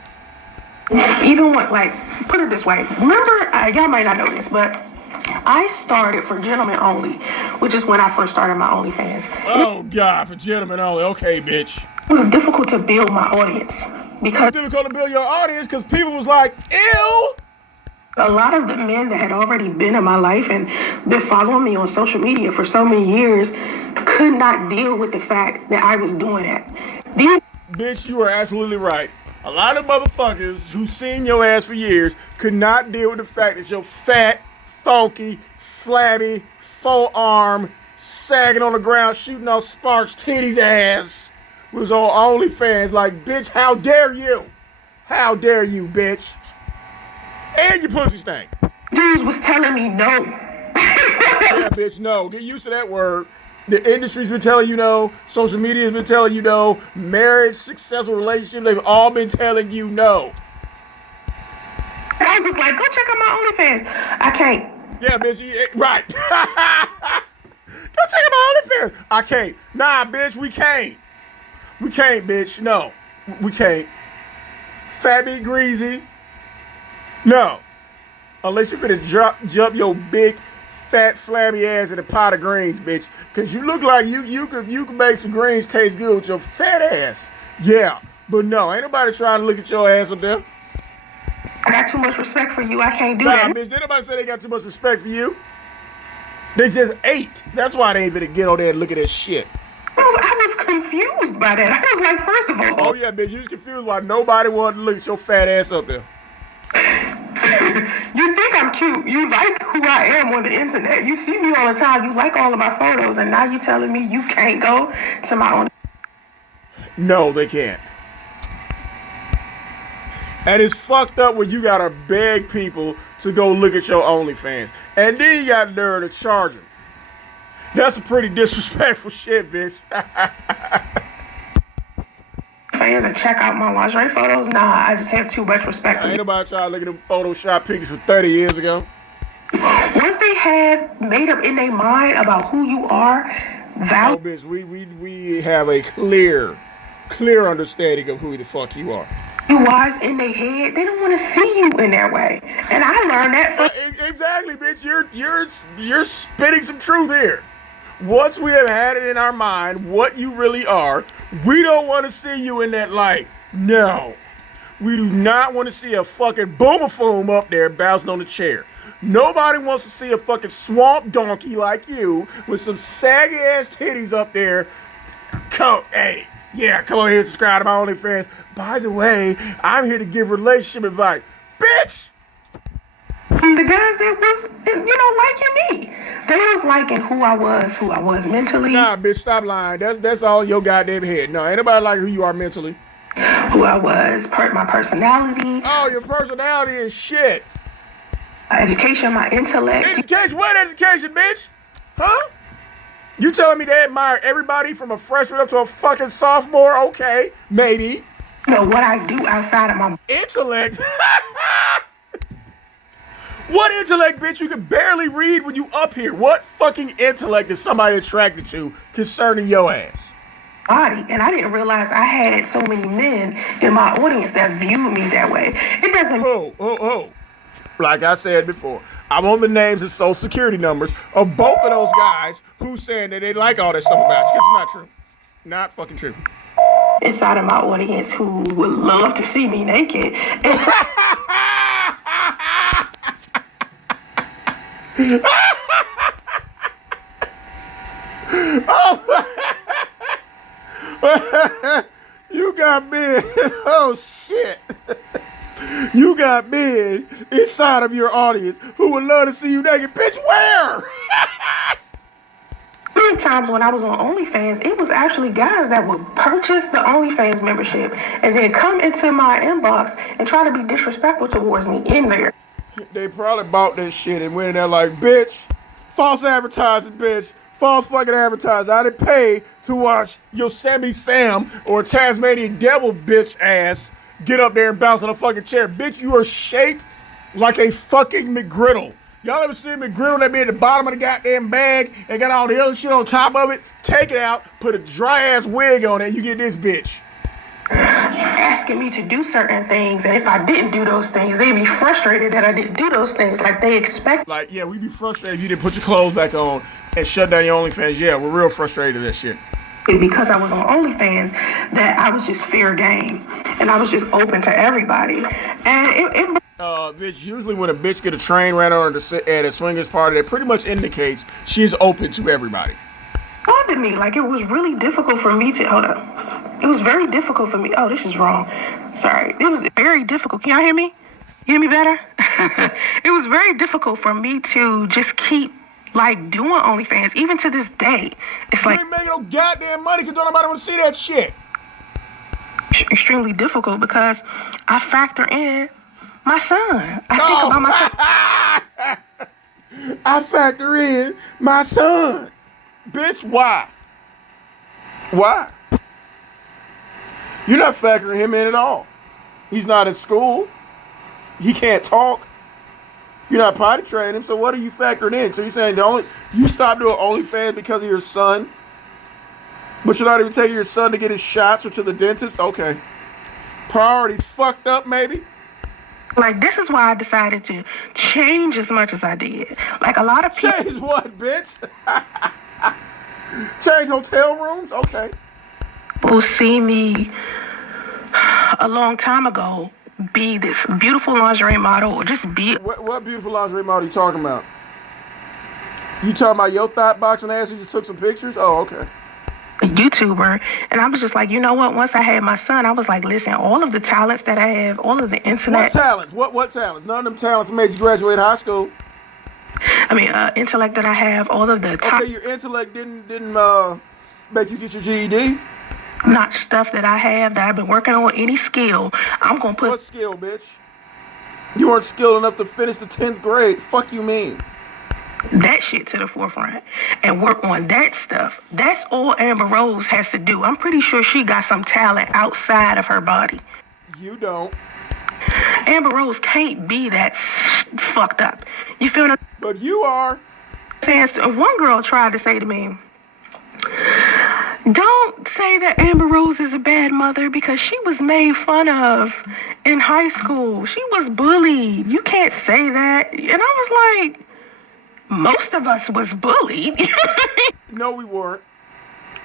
Even when, like, put it this way. Remember, y'all might not know this, but I started for gentlemen only, which is when I first started my OnlyFans. Oh, God, for gentlemen only. Okay, bitch. It was difficult to build my audience because It's difficult to build your audience because people was like, ew. a lot of the men that had already been in my life and been following me on social media for so many years could not deal with the fact that I was doing that. These Bitch, you are absolutely right. A lot of motherfuckers who seen your ass for years could not deal with the fact that your fat, funky, flabby, full arm, sagging on the ground, shooting off sparks, titties ass was on OnlyFans. Like, bitch, how dare you? How dare you, bitch? And your pussy stank. dudes was telling me no. Yeah, bitch, no. Get used to that word. The industry's been telling you no. Social media's been telling you no. Marriage, successful relationship, they've all been telling you no. I was like, go check out my OnlyFans. I can't. Yeah, bitch, right. Go check out my OnlyFans. I can't. Nah, bitch, we can't. We can't, bitch. No, we can't. Fat meat greasy. No. Unless you're finna jump your big, fat, slabby ass in a pot of greens, bitch. Cause you look like you could make some greens taste good with your fat ass. Yeah. But no, ain't nobody trying to look at your ass up there. I got too much respect for you. I can't do Nah, that. bitch, did nobody say they got too much respect for you? They just ate. That's why they ain't gonna get on there and look at that shit. I was confused by that. I was like, first of all, Oh yeah, bitch, you was confused why nobody wanted to look at your fat ass up there. you think I'm cute. You like who I am on the internet. You see me all the time. You like all of my photos, and now you telling me you can't go to my own. No, they can't. And it's fucked up when you gotta beg people to go look at your OnlyFans. And then you got the nerve to charge them. That's a pretty disrespectful shit, bitch. Fans and check out my lingerie photos. Nah, I just have too much respect for Ain't you. nobody trying to look at them Photoshop pictures from 30 years ago. Once they had made up in their mind about who you are, Oh, bitch, we have a clear understanding of who the fuck you are. wise in their head, they don't want to see you in that way. And I learned that from Exactly, bitch. You're spitting some truth here. Once we have had it in our mind what you really are, we don't want to see you in that light. No. We do not want to see a fucking boomafoom up there bouncing on the chair. Nobody wants to see a fucking swamp donkey like you with some saggy ass titties up there. Come on here and subscribe to my OnlyFans. By the way, I'm here to give relationship advice. Bitch! the guys that was, liking me. They was liking who I was mentally, Nah, bitch, stop lying. That's all in your goddamn head. No, ain't nobody like who you are mentally. who I was, my personality, Oh, your personality is shit. my education, my intellect. Education? What education, bitch? Huh? You telling me they admire everybody from a freshman up to a fucking sophomore? Okay, maybe. What I do outside of my Intellect? What intellect, bitch? You can barely read when you up here. What fucking intellect is somebody attracted to concerning your ass? body, and I didn't realize I had so many men in my audience that viewed me that way. It doesn't. Oh. Like I said before, I want the names and social security numbers of both of those guys who's saying that they like all that stuff about you. Because it's not true. Not fucking true. Inside of my audience who would love to see me naked. You got men. Oh shit. You got men inside of your audience who would love to see you naked. Bitch, where? Many times when I was on OnlyFans, it was actually guys that would purchase the OnlyFans membership and then come into my inbox and try to be disrespectful towards me in there. They probably bought that shit and went in there like, bitch, false advertising, bitch. False fucking advertising. I didn't pay to watch Yosemite Sam or Tasmanian Devil bitch ass get up there and bounce on a fucking chair. Bitch, you are shaped like a fucking McGriddle. Y'all ever seen McGriddle that be at the bottom of the goddamn bag and got all the other shit on top of it? Take it out, put a dry ass wig on it, you get this bitch. Asking me to do certain things, and if I didn't do those things, they'd be frustrated that I didn't do those things like they expect. Like, yeah, we'd be frustrated if you didn't put your clothes back on and shut down your OnlyFans. Yeah, we're real frustrated at that shit. Because I was on OnlyFans, that I was just fair game, and I was just open to everybody, and it Bitch, usually when a bitch get a train ran on her at a swingers party, that pretty much indicates she's open to everybody. bothered me. Like, it was really difficult for me to, hold up. It was very difficult for me. Oh, this is wrong. Sorry. It was very difficult. Can y'all hear me? You hear me better? It was very difficult for me to just keep, like, doing OnlyFans, even to this day. It's like, You ain't making no goddamn money because don't nobody want to see that shit. extremely difficult because I factor in my son. I think about my son. I factor in my son. Bitch, why? Why? You're not factoring him in at all. He's not in school. He can't talk. You're not potty training him, so what are you factoring in? So you're saying you stopped doing OnlyFans because of your son? But you're not even taking your son to get his shots or to the dentist? Okay. Priorities fucked up, maybe? Like, this is why I decided to change as much as I did. Like, a lot of people... Change what, bitch? Change hotel rooms? Okay. People see me a long time ago be this beautiful lingerie model or just be... What beautiful lingerie model you talking about? You talking about your thought boxing ass? You just took some pictures? Oh, okay. A YouTuber, and I was just like, you know what? Once I had my son, I was like, listen, all of the talents that I have, all of the internet. What talents? What talents? None of them talents made you graduate high school. I mean, intellect that I have, all of the Okay, your intellect didn't make you get your GED. Not stuff that I have that I've been working on. Any skill, I'm gonna put. What skill, bitch? You weren't skilled enough to finish the 10th grade. Fuck you mean? That shit to the forefront and work on that stuff. That's all Amber Rose has to do. I'm pretty sure she got some talent outside of her body. You don't. Amber Rose can't be that fucked up. You feel me? But you are. One girl tried to say to me, don't say that Amber Rose is a bad mother because she was made fun of in high school. She was bullied. You can't say that. And I was like, most of us was bullied. No, we weren't.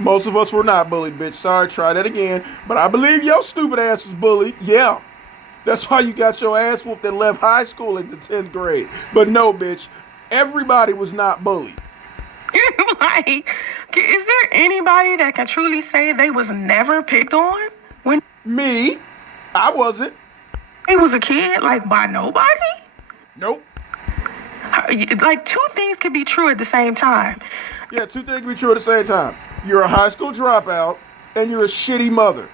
Most of us were not bullied, bitch. Sorry, try that again. But I believe your stupid ass was bullied. Yeah. That's why you got your ass whooped and left high school in the 10th grade. But no, bitch. Everybody was not bullied. Like, is there anybody that can truly say they was never picked on? When me, I wasn't. He was a kid, like, by nobody? Nope. Like, two things could be true at the same time. Yeah, two things can be true at the same time. You're a high school dropout, and you're a shitty mother.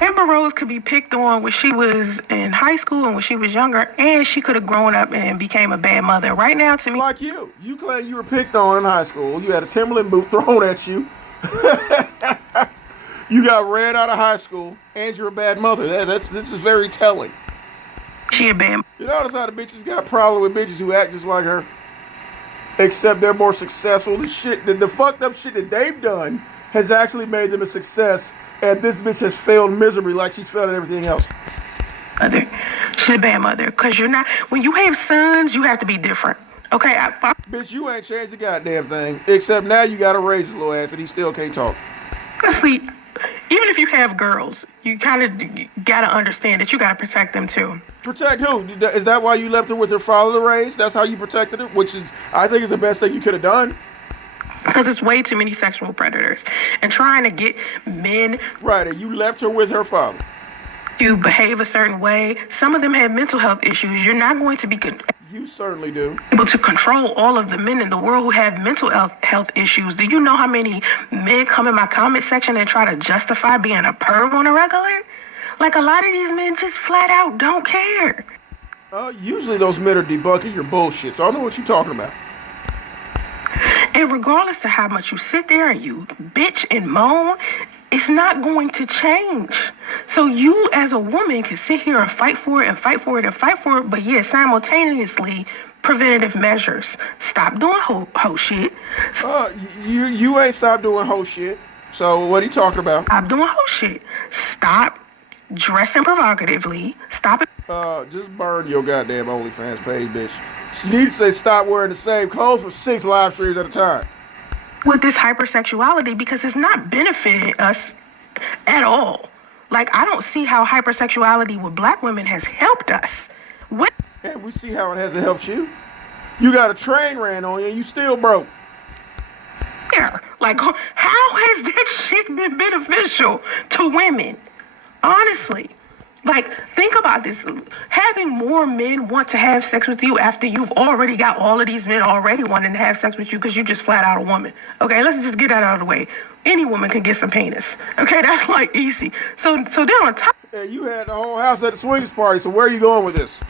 Amber Rose could be picked on when she was in high school and when she was younger, and she could have grown up and became a bad mother. Right now, to me... Like you. You claim you were picked on in high school. You had a Timberland boot thrown at you. You got ran out of high school, and you're a bad mother. This is very telling. She a bad... You notice how the bitches got problem with bitches who act just like her? Except they're more successful. The fucked up shit that they've done has actually made them a success, and this bitch has failed miserably like she's failed at everything else. Mother. She's a bad mother. Because you're not... When you have sons, you have to be different. Okay? Bitch, you ain't changed a goddamn thing. Except now you gotta raise his little ass and he still can't talk. Honestly, even if you have girls, you kind of got to understand that you got to protect them too. Protect who? Is that why you left her with her father to raise? That's how you protected her? Which is, I think, is the best thing you could have done. Because it's way too many sexual predators. And trying to get men... Right, and you left her with her father. To behave a certain way. Some of them have mental health issues. You're not going to be... You certainly do. Able to control all of the men in the world who have mental health issues. Do you know how many men come in my comment section and try to justify being a perv on a regular? Like, a lot of these men just flat out don't care. Usually those men are debunking your bullshit, so I don't know what you're talking about. And regardless of how much you sit there and you bitch and moan, it's not going to change. So you as a woman can sit here and fight for it and fight for it and fight for it, but yeah, simultaneously, preventative measures. Stop doing hoe shit. You ain't stopped doing hoe shit. So what are you talking about? Stop doing hoe shit. Stop dressing provocatively. Stop it. Just burn your goddamn OnlyFans page, bitch. She needs to say stop wearing the same clothes for 6 live streams at a time. With this hypersexuality, because it's not benefiting us at all. Like, I don't see how hypersexuality with black women has helped us. And we see how it hasn't helped you. You got a train ran on you and you still broke. Yeah. Like, how has that shit been beneficial to women? Honestly. Like, think about this. Having more men want to have sex with you after you've already got all of these men already wanting to have sex with you because you just flat out a woman. Okay, let's just get that out of the way. Any woman can get some penis. Okay, that's like easy. So then on top you had the whole house at the swingers party, so where are you going with this?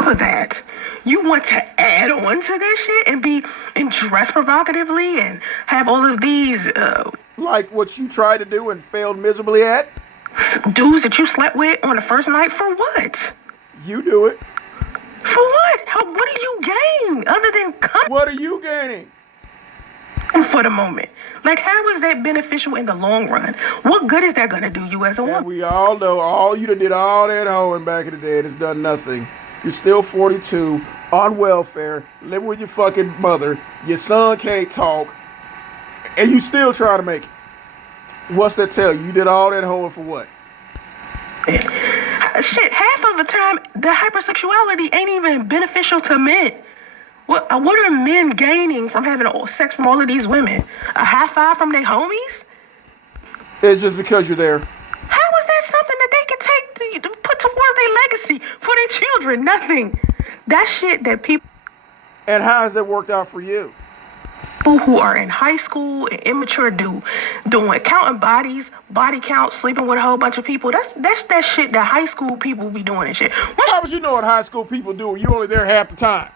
of that, you want to add on to this shit and dress provocatively and have all of these like what you tried to do and failed miserably at? Dudes that you slept with on the first night for what? You do it. For what? What do you gain other than What are you gaining? for the moment. Like, how is that beneficial in the long run? What good is that going to do you as a woman? And we all know, you done did all that hoeing back in the day and it's done nothing. You're still 42, on welfare, living with your fucking mother, your son can't talk, and you still trying to make it. What's that tell you? You did all that hoeing for what? Shit, half of the time, the hypersexuality ain't even beneficial to men. What are men gaining from having sex from all of these women? A high five from their homies? It's just because you're there. How is that something that they can take to put towards their legacy for their children? Nothing. That shit that people... And how has that worked out for you? People who are in high school and immature doing counting bodies, body count, sleeping with a whole bunch of people. That's that shit that high school people be doing and shit. How would you know what high school people do? You're only there half the time.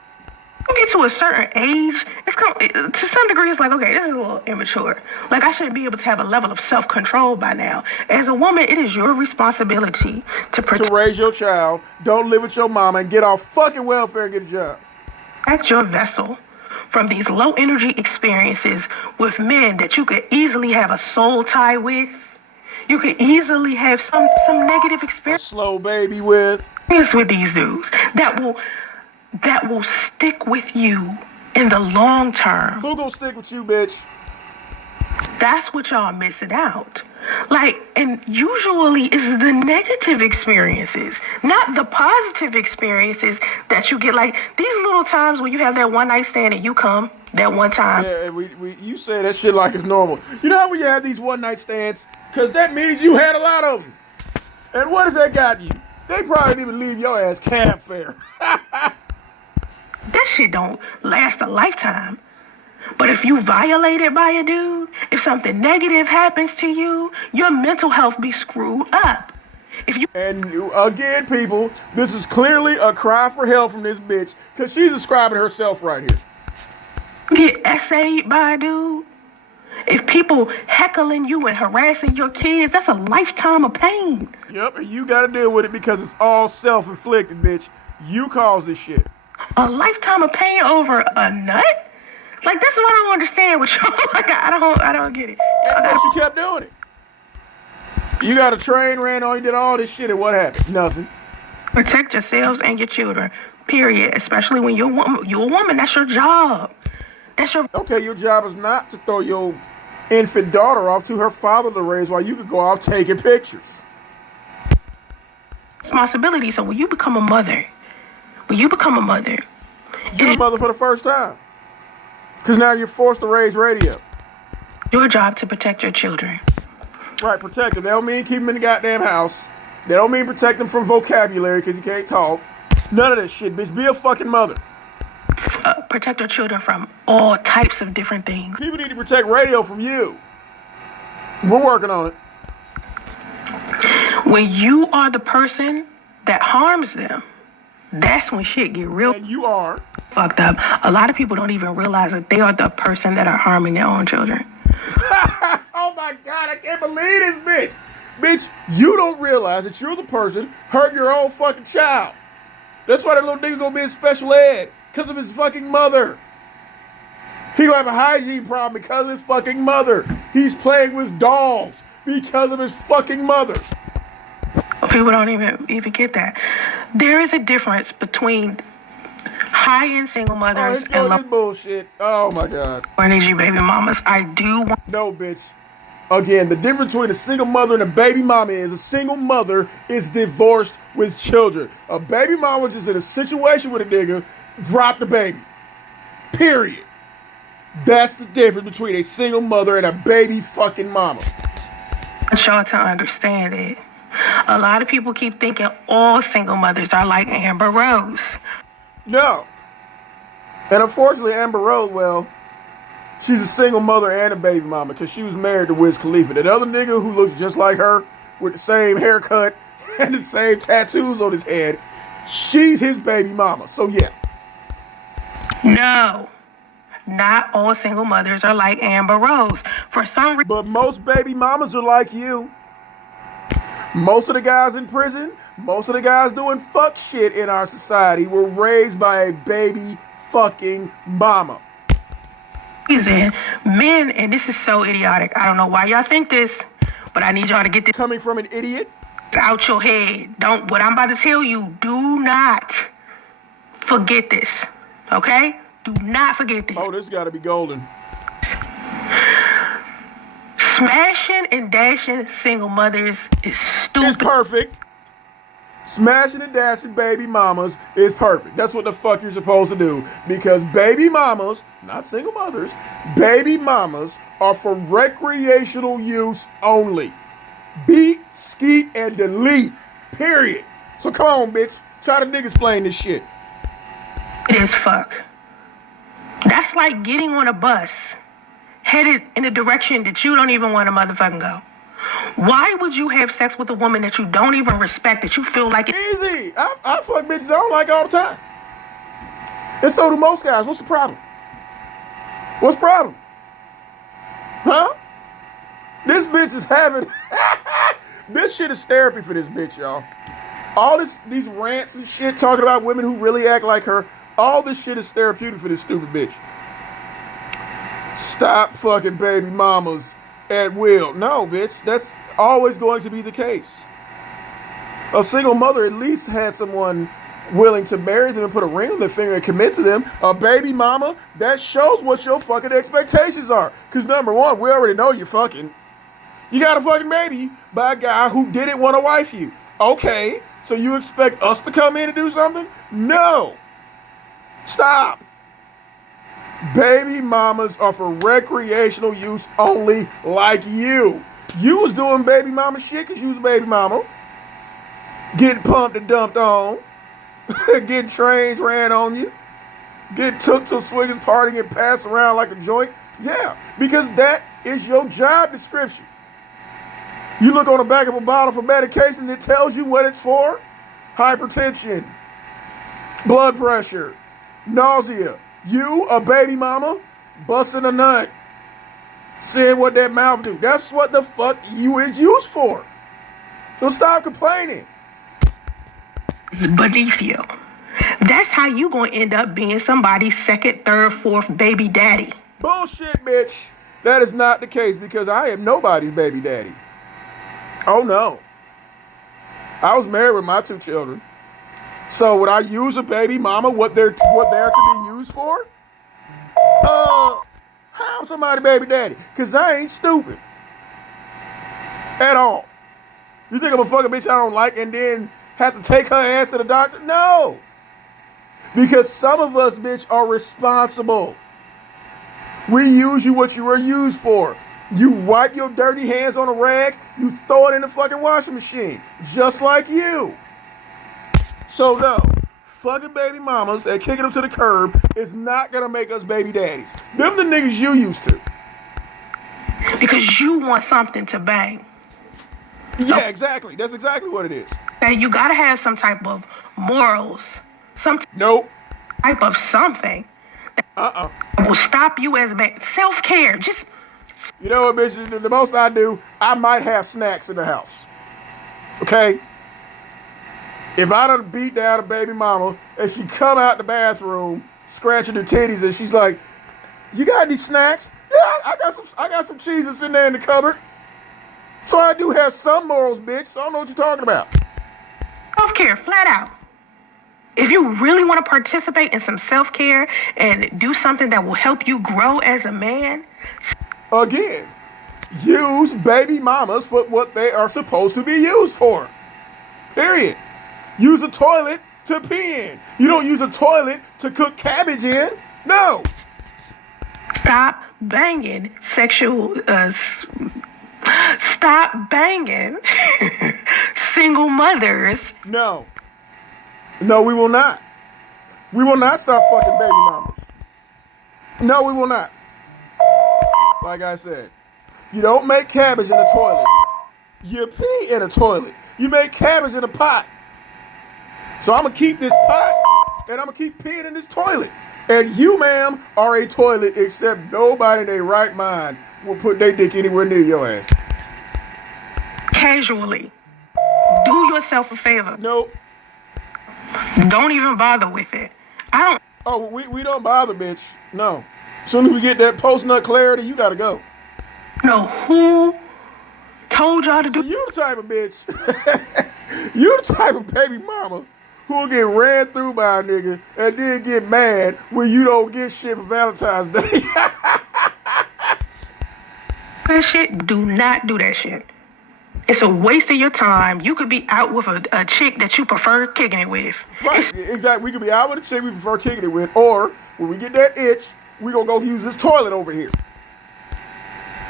You get to a certain age, to some degree, it's like, okay, this is a little immature. Like, I should be able to have a level of self-control by now. As a woman, it is your responsibility to raise your child, don't live with your mama, and get off fucking welfare and get a job. Protect your vessel from these low-energy experiences with men that you could easily have a soul tie with. You could easily have some negative experience. A slow baby with these dudes that will stick with you in the long term. Who gonna stick with you, bitch? That's what y'all missing out. Like, and usually it's the negative experiences, not the positive experiences that you get. Like, these little times when you have that one night stand and you come that one time. Yeah, you say that shit like it's normal. You know how when you have these one night stands? Because that means you had a lot of them. And what has that got you? They probably didn't even leave your ass cab fare. That shit don't last a lifetime. But if you violated by a dude, if something negative happens to you, your mental health be screwed up. And again, people, this is clearly a cry for help from this bitch, because she's describing herself right here. Get essayed by a dude, if people heckling you and harassing your kids, that's a lifetime of pain. Yep, and you gotta deal with it because it's all self-inflicted, bitch. You caused this shit. A lifetime of pain over a nut? Like, that's what I don't understand with y'all. Like, I don't get it. And plus you kept doing it. You got a train ran on, you did all this shit, and what happened? Nothing. Protect yourselves and your children, period. Especially when you're a woman, that's your job. Okay, your job is not to throw your infant daughter off to her father to raise while you could go out taking pictures. Responsibility. So when you become a mother, you're a mother for the first time. Because now you're forced to raise radio. Your job to protect your children. Right, protect them. They don't mean keep them in the goddamn house. They don't mean protect them from vocabulary because you can't talk. None of that shit, bitch. Be a fucking mother. Protect your children from all types of different things. People need to protect radio from you. We're working on it. When you are the person that harms them, that's when shit get real. And you are fucked up. A lot of people don't even realize that they are the person that are harming their own children. Oh my God, I can't believe this bitch. Bitch, you don't realize that you're the person hurting your own fucking child. That's why that little nigga gonna be in special ed. Because of his fucking mother. He gonna have a hygiene problem because of his fucking mother. He's playing with dolls because of his fucking mother. People don't even get that. There is a difference between high-end single mothers and this bullshit. Oh my God. energy baby mamas. No, bitch. Again, the difference between a single mother and a baby mama is a single mother is divorced with children. A baby mama is just in a situation with a nigga, drop the baby. Period. That's the difference between a single mother and a baby fucking mama. I want y'all to understand it. A lot of people keep thinking all single mothers are like Amber Rose. No. And unfortunately, Amber Rose, well, she's a single mother and a baby mama because she was married to Wiz Khalifa. That other nigga who looks just like her with the same haircut and the same tattoos on his head, she's his baby mama. So yeah. No. Not all single mothers are like Amber Rose. For some reason. But most baby mamas are like you. Most of the guys in prison, most of the guys doing fuck shit in our society were raised by a baby fucking mama. reason, men, and this is so idiotic. I don't know why y'all think this, but I need y'all to get this Coming from an idiot? out your head. What I'm about to tell you, do not forget this. Okay? Do not forget this. Oh, this gotta be golden. Smashing and dashing single mothers is stupid. It's perfect. Smashing and dashing baby mamas is perfect. That's what the fuck you're supposed to do. Because baby mamas, not single mothers, baby mamas are for recreational use only. Beat, skeet, and delete. Period. So come on, bitch. Try to nigga explain this shit. It is fuck. That's like getting on a bus headed in a direction that you don't even want to motherfucking go. Why would you have sex with a woman that you don't even respect, that you feel like it's Easy. I fuck bitches I don't like all the time. And so do most guys. What's the problem? What's the problem? Huh? This bitch is having... This shit is therapy for this bitch, y'all. All these rants and shit talking about women who really act like her, all this shit is therapeutic for this stupid bitch. Stop fucking baby mamas at will. No, bitch. That's always going to be the case. A single mother at least had someone willing to marry them and put a ring on their finger and commit to them. A baby mama, that shows what your fucking expectations are. Because number one, we already know you're fucking. You got a fucking baby by a guy who didn't want to wife you. Okay, so you expect us to come in and do something? No. Stop. Baby mamas are for recreational use only, like you. You was doing baby mama shit because you was a baby mama. Getting pumped and dumped on. Getting trains ran on you. Getting took to a swingers party and passed around like a joint. Yeah, because that is your job description. You look on the back of a bottle for medication that tells you what it's for. Hypertension, blood pressure, nausea. You, a baby mama, busting a nut, saying what that mouth do. That's what the fuck you is used for. So stop complaining. It's beneath you. That's how you gonna end up being somebody's second, third, fourth baby daddy. Bullshit, bitch. That is not the case because I am nobody's baby daddy. Oh no. I was married with my 2 children. So would I use a baby mama, what they're to be used for? How am somebody baby daddy? Because I ain't stupid. At all. You think I'm a fucking bitch I don't like and then have to take her ass to the doctor? No. Because some of us, bitch, are responsible. We use you what you were used for. You wipe your dirty hands on a rag, you throw it in the fucking washing machine. Just like you. So no, fucking baby mamas and kicking them to the curb is not gonna make us baby daddies. Them the niggas you used to. Because you want something to bang. Yeah, exactly. That's exactly what it is. Now you gotta have some type of morals, some Nope. type of something that will stop you as a man. Self-care, just... You know what, bitch? The most I do, I might have snacks in the house. Okay? If I done beat down a baby mama and she come out the bathroom scratching her titties and she's like, "You got any snacks?" "Yeah, I got some cheeses in there in the cupboard." So I do have some morals, bitch. So I don't know what you're talking about. Self-care, flat out. If you really want to participate in some self-care and do something that will help you grow as a man... Again, use baby mamas for what they are supposed to be used for. Period. Use a toilet to pee in. You don't use a toilet to cook cabbage in. No. Stop banging Stop banging single mothers. No. No, we will not. We will not stop fucking baby mamas. No, we will not. Like I said, you don't make cabbage in a toilet. You pee in a toilet. You make cabbage in a pot. So I'm going to keep this pot and I'm going to keep peeing in this toilet. And you, ma'am, are a toilet except nobody in their right mind will put their dick anywhere near your ass. Casually. Do yourself a favor. Nope. Don't even bother with it. I don't... Oh, we don't bother, bitch. No. Soon as we get that post-nut clarity, you gotta go. No, who told y'all to So do? you the type of bitch, you the type of baby mama who will get ran through by a nigga and then get mad when you don't get shit for Valentine's Day. That shit, do not do that shit. It's a waste of your time. You could be out with a chick that you prefer kicking it with. Right, exactly. We could be out with a chick we prefer kicking it with, or when we get that itch, we gonna go use this toilet over here.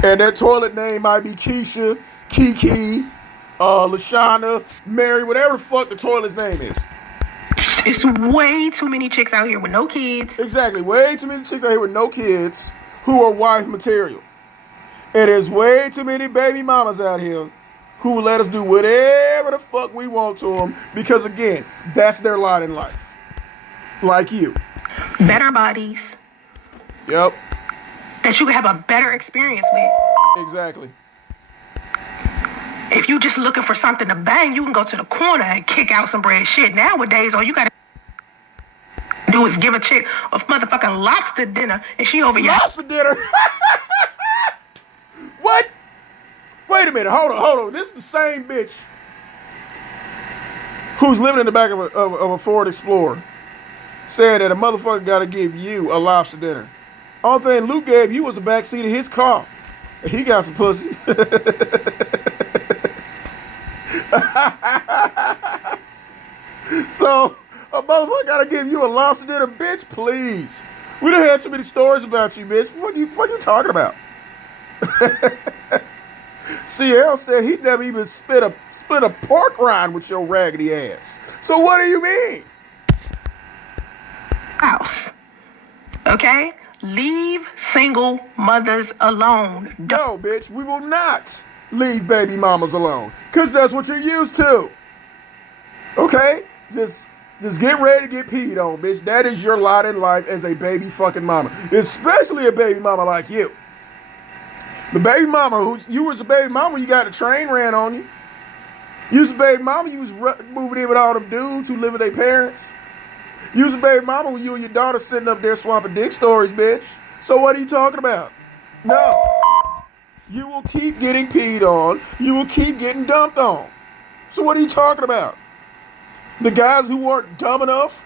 And that toilet name might be Keisha, Kiki, Lashana, Mary, whatever the fuck the toilet's name is. It's way too many chicks out here with no kids. Exactly. Way too many chicks out here with no kids who are wife material. And there's way too many baby mamas out here who will let us do whatever the fuck we want to them because, again, that's their lot in life. Like you. Better bodies Yep. that you can have a better experience with. Exactly. If you just looking for something to bang, you can go to the corner and kick out some bread shit. Nowadays, all you gotta do is give a chick a motherfucking lobster dinner and she over your Lobster dinner? What? Wait a minute. Hold on. This is the same bitch who's living in the back of a Ford Explorer saying that a motherfucker gotta give you a lobster dinner. Only thing Luke gave you was the back seat of his car. He got some pussy. So, a motherfucker gotta give you a lobster dinner, bitch, please. We done had too many stories about you, bitch. What you talking about? CL said he'd never even split a pork rind with your raggedy ass. So what do you mean? house. Okay? Leave single mothers alone. No, bitch, we will not leave baby mamas alone. Because that's what you're used to. Okay? Just get ready to get peed on, bitch. That is your lot in life as a baby fucking mama. Especially a baby mama like you. The baby mama, you was a baby mama, you got a train ran on you. You was a baby mama, you was moving in with all them dudes who live with their parents. You was a baby mama when you and your daughter sitting up there swapping dick stories, bitch. So what are you talking about? No. You will keep getting peed on. You will keep getting dumped on. So what are you talking about? The guys who weren't dumb enough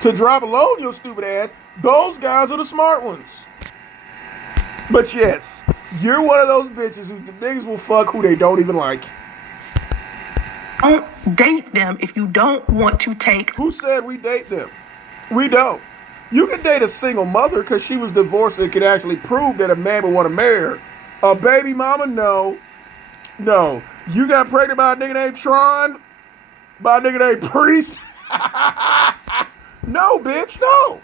to drop a load your stupid ass, those guys are the smart ones. But yes, you're one of those bitches who the niggas will fuck who they don't even like. Don't date them if you don't want to take. Who said we date them? We don't. You can date a single mother because she was divorced and could actually prove that a man would want to marry her. A baby mama? No. No. You got pregnant by a nigga named Tron? By a nigga named Priest? No, bitch. No.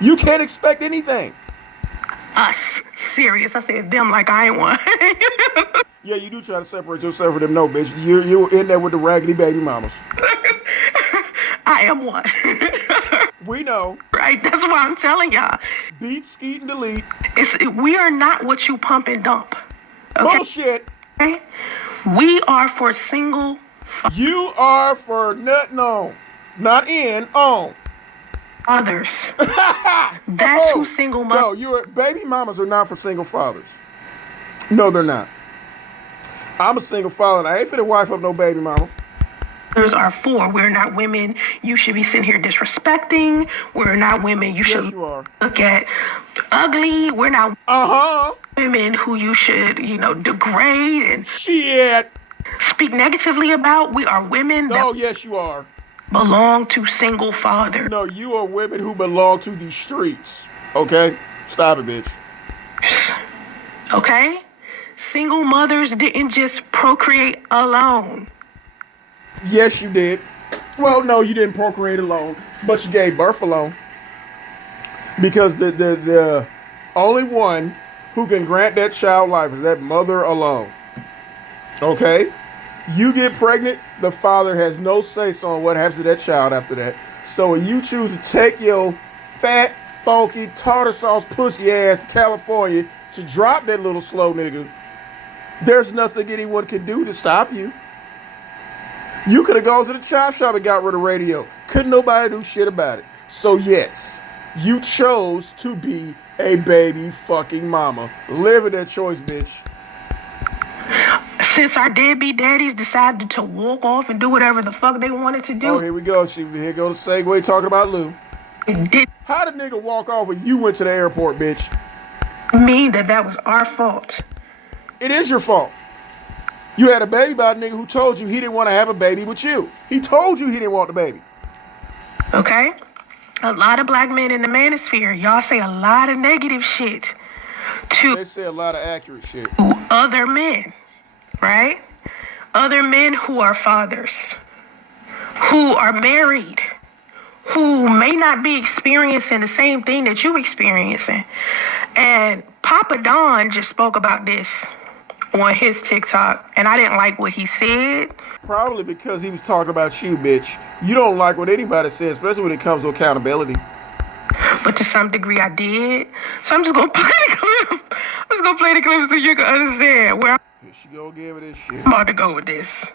You can't expect anything. Us. Serious. I said them like I ain't one. Yeah, you do try to separate yourself from them. No, bitch. You're in there with the raggedy baby mamas. I am one. We know. Right? That's why I'm telling y'all. Beat, skeet, and delete. We are not what you pump and dump. Okay? Bullshit. Okay? We are for single. You are for nutting on. Not in, on. Others. That's who single mothers. No, baby mamas are not for single fathers. No, they're not. I'm a single father and I ain't finna wife up no baby mama. Others are for. We're not women you should be sitting here disrespecting. We're not women you should look at ugly. We're not women who you should, degrade and shit. Speak negatively about. We are women that yes, you are. Belong to single fathers. No, you are women who belong to the streets. Okay? Stop it, bitch. Okay? Single mothers didn't just procreate alone. Yes, you did. Well, no, you didn't procreate alone, but you gave birth alone. Because the only one who can grant that child life is that mother alone. Okay? You get pregnant, the father has no say-so on what happens to that child after that. So when you choose to take your fat, funky, tartar sauce pussy ass to California to drop that little slow nigga, there's nothing anyone can do to stop you. You could have gone to the chop shop and got rid of radio. Couldn't nobody do shit about it. So yes, You chose to be a baby fucking mama. Live in that choice, bitch. Since our deadbeat daddies decided to walk off and do whatever the fuck they wanted to do. Oh, here we go. Here go the segue talking about Lou. It did How did nigga walk off when you went to the airport, bitch? mean that was our fault. It is your fault. You had a baby by a nigga who told you he didn't want to have a baby with you. He told you he didn't want the baby. Okay? A lot of black men in the manosphere, y'all say a lot of negative shit They say a lot of accurate shit. to other men, right? Other men who are fathers, who are married, who may not be experiencing the same thing that you're experiencing. And Papa Don just spoke about this on his TikTok, and I didn't like what he said. Probably because he was talking about you, bitch. You don't like what anybody says, especially when it comes to accountability. But to some degree I did. So I'm just going to play the clip. I'm just going to play the clip so you can understand where Here she go give it this shit. I'm about to go with this.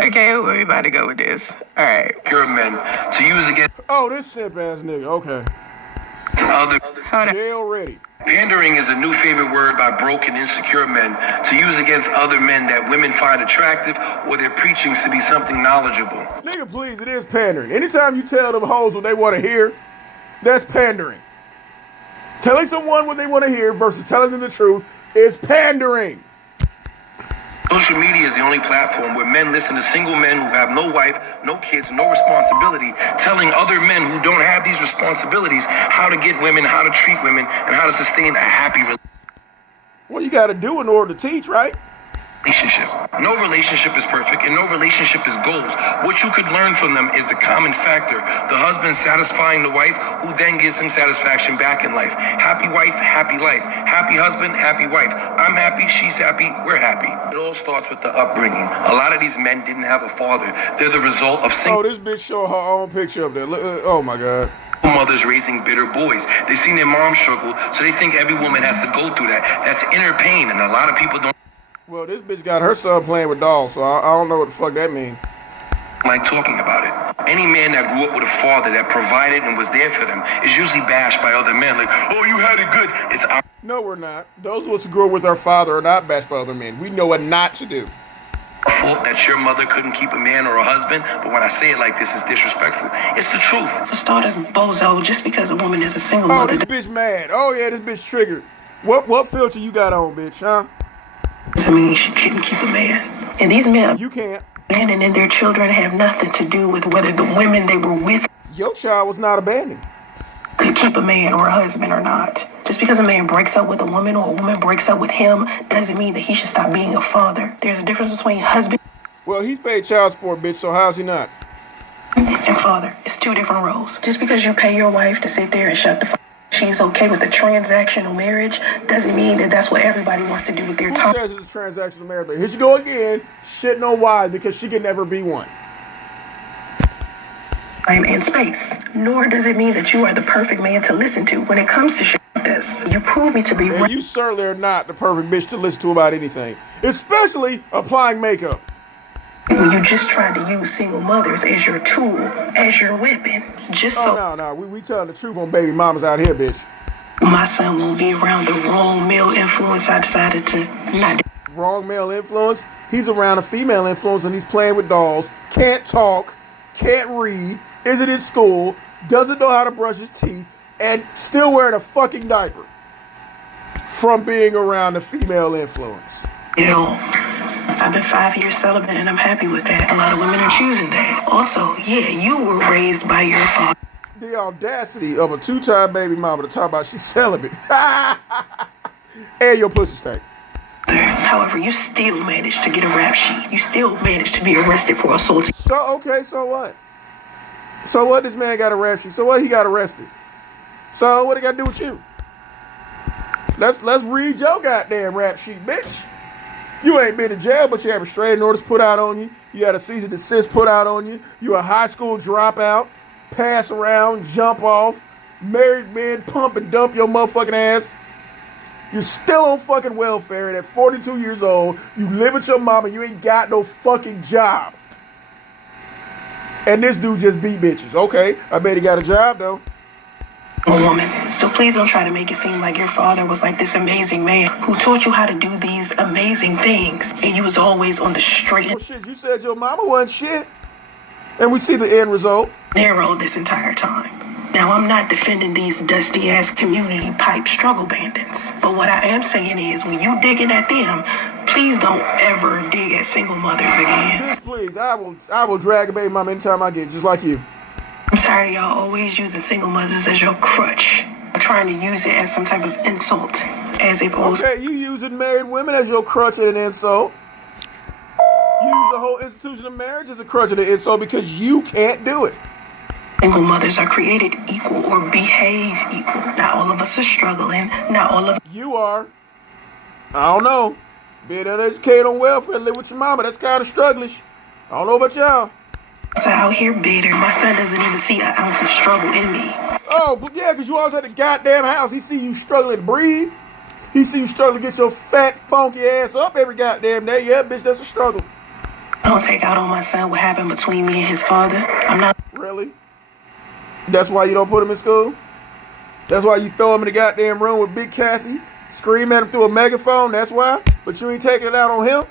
Okay, where we about to go with this? All right. Pure men to use against Oh, this simp ass nigga. Okay. other. Hold on. Jail ready. Pandering is a new favorite word by broken, insecure men to use against other men that women find attractive or their preachings to be something knowledgeable. Nigga, please, it is pandering. Anytime you tell them hoes what they want to hear, that's pandering. Telling someone what they want to hear versus telling them the truth is pandering. Social media is the only platform where men listen to single men who have no wife, no kids, no responsibility, telling other men who don't have these responsibilities how to get women, how to treat women, and how to sustain a happy What you got to do in order to teach, right? relationship. No relationship is perfect, and no relationship is goals. What you could learn from them is the common factor. The husband satisfying the wife, who then gives him satisfaction back in life. Happy wife, happy life. Happy husband, happy wife. I'm happy, she's happy, we're happy. It all starts with the upbringing. A lot of these men didn't have a father. They're the result of single Oh, this bitch showing her own picture up there. Look, oh my God. mothers raising bitter boys. They seen their mom struggle, so they think every woman has to go through that. That's inner pain, and a lot of people don't Well, this bitch got her son playing with dolls, so I don't know what the fuck that means. like talking about it. Any man that grew up with a father that provided and was there for them is usually bashed by other men like, oh, you had it good. It's our No, we're not. Those of us who grew up with our father are not bashed by other men. We know what not to do. fault that your mother couldn't keep a man or a husband, but when I say it like this, it's disrespectful. It's the truth. For starters, bozo, just because a woman is a single Oh, mother this bitch mad. Oh, yeah, this bitch triggered. What filter you got on, bitch, huh? doesn't mean she couldn't keep a man. And these men You can't. and then their children have nothing to do with whether the women they were with Your child was not abandoned. could keep a man or a husband or not. Just because a man breaks up with a woman or a woman breaks up with him doesn't mean that he should stop being a father. There's a difference between husband Well, he's paid child support, bitch, so how's he not? and father. It's two different roles. Just because you pay your wife to sit there and shut the fuck she's okay with a transactional marriage doesn't mean that that's what everybody wants to do with their Who time says it's a transactional marriage? But here she go again, shitting on why, because she can never be one. and space. Nor does it mean that you are the perfect man to listen to when it comes to shit like this. You prove me to be And right. you certainly are not the perfect bitch to listen to about anything, especially applying makeup. When you just tried to use single mothers as your tool, as your weapon, just so No, we telling the truth on baby mamas out here, bitch. my son won't be around the wrong male influence, I decided to not. Wrong male influence. He's around a female influence and he's playing with dolls, can't talk, can't read, isn't in school, doesn't know how to brush his teeth, and still wearing a fucking diaper from being around a female influence. You know, I've been 5 years celibate and I'm happy with that. A lot of women are choosing that. Also, yeah, you were raised by your father. The audacity of a two-time baby mama to talk about she's celibate. And your pussy stank. However, you still managed to get a rap sheet. You still managed to be arrested for assaulting. So, okay, so what? So what this man got a rap sheet? So what he got arrested? So what it got to do with you? Let's read your goddamn rap sheet, bitch. You ain't been in jail, but you have restraining orders put out on you. You had a cease and desist put out on you. You a high school dropout, pass around, jump off, married men pump and dump your motherfucking ass. You're still on fucking welfare, and at 42 years old, you live with your mama, you ain't got no fucking job. And this dude just beat bitches. Okay, I bet he got a job though. a woman. So please don't try to make it seem like your father was like this amazing man who taught you how to do these amazing things, and you was always on the straight Well, shit, you said your mama wasn't shit. And we see the end result. narrow this entire time. Now, I'm not defending these dusty-ass community pipe struggle bandits. But what I am saying is, when you digging at them, please don't ever dig at single mothers again. Bitch, please, I will drag a baby mama anytime I get, just like you. I'm tired of y'all always using single mothers as your crutch. Trying to use it as some type of insult. As if Okay, you using married women as your crutch and an insult. You use the whole institution of marriage as a crutch and an insult because you can't do it. single mothers are created equal or behave equal. Not all of us are struggling. Not all of You are. I don't know. Being uneducated on welfare, live with your mama, that's kind of strugglish. I don't know about y'all. us are out here bitter. My son doesn't even see an ounce of struggle in me. Oh, but yeah, because you always at the goddamn house. He see you struggling to breathe. He see you struggling to get your fat, funky ass up every goddamn day. Yeah, bitch, that's a struggle. I don't take out on my son what happened between me and his father. I'm not. Really? That's why you don't put him in school? That's why you throw him in the goddamn room with Big Kathy, scream at him through a megaphone? That's why? But you ain't taking it out on him?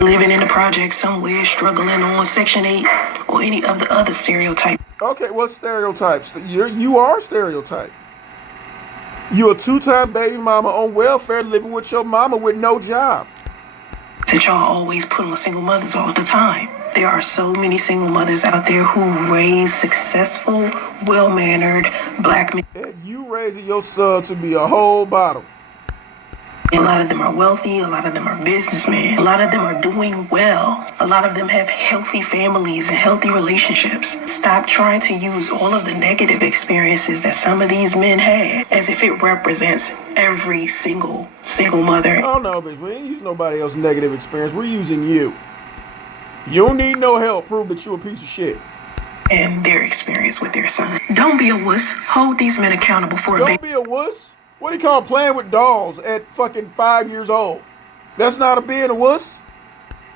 Living in the project somewhere, struggling on Section 8 or any of the other stereotypes. Okay, what stereotypes? You are a stereotype. You a two-time baby mama on welfare living with your mama with no job. That y'all always put on single mothers all the time. There are so many single mothers out there who raise successful, well-mannered black men. And you raising your son to be a whole bottom. A lot of them are wealthy. A lot of them are businessmen. A lot of them are doing well. A lot of them have healthy families and healthy relationships. Stop trying to use all of the negative experiences that some of these men had as if it represents every single mother. Oh no, bitch, we ain't using nobody else's negative experience. We're using you. You don't need no help. Prove that you a piece of shit. And their experience with their son. Don't be a wuss. Hold these men accountable for Don't be a wuss. What do you call playing with dolls at fucking 5 years old? That's not a being a wuss.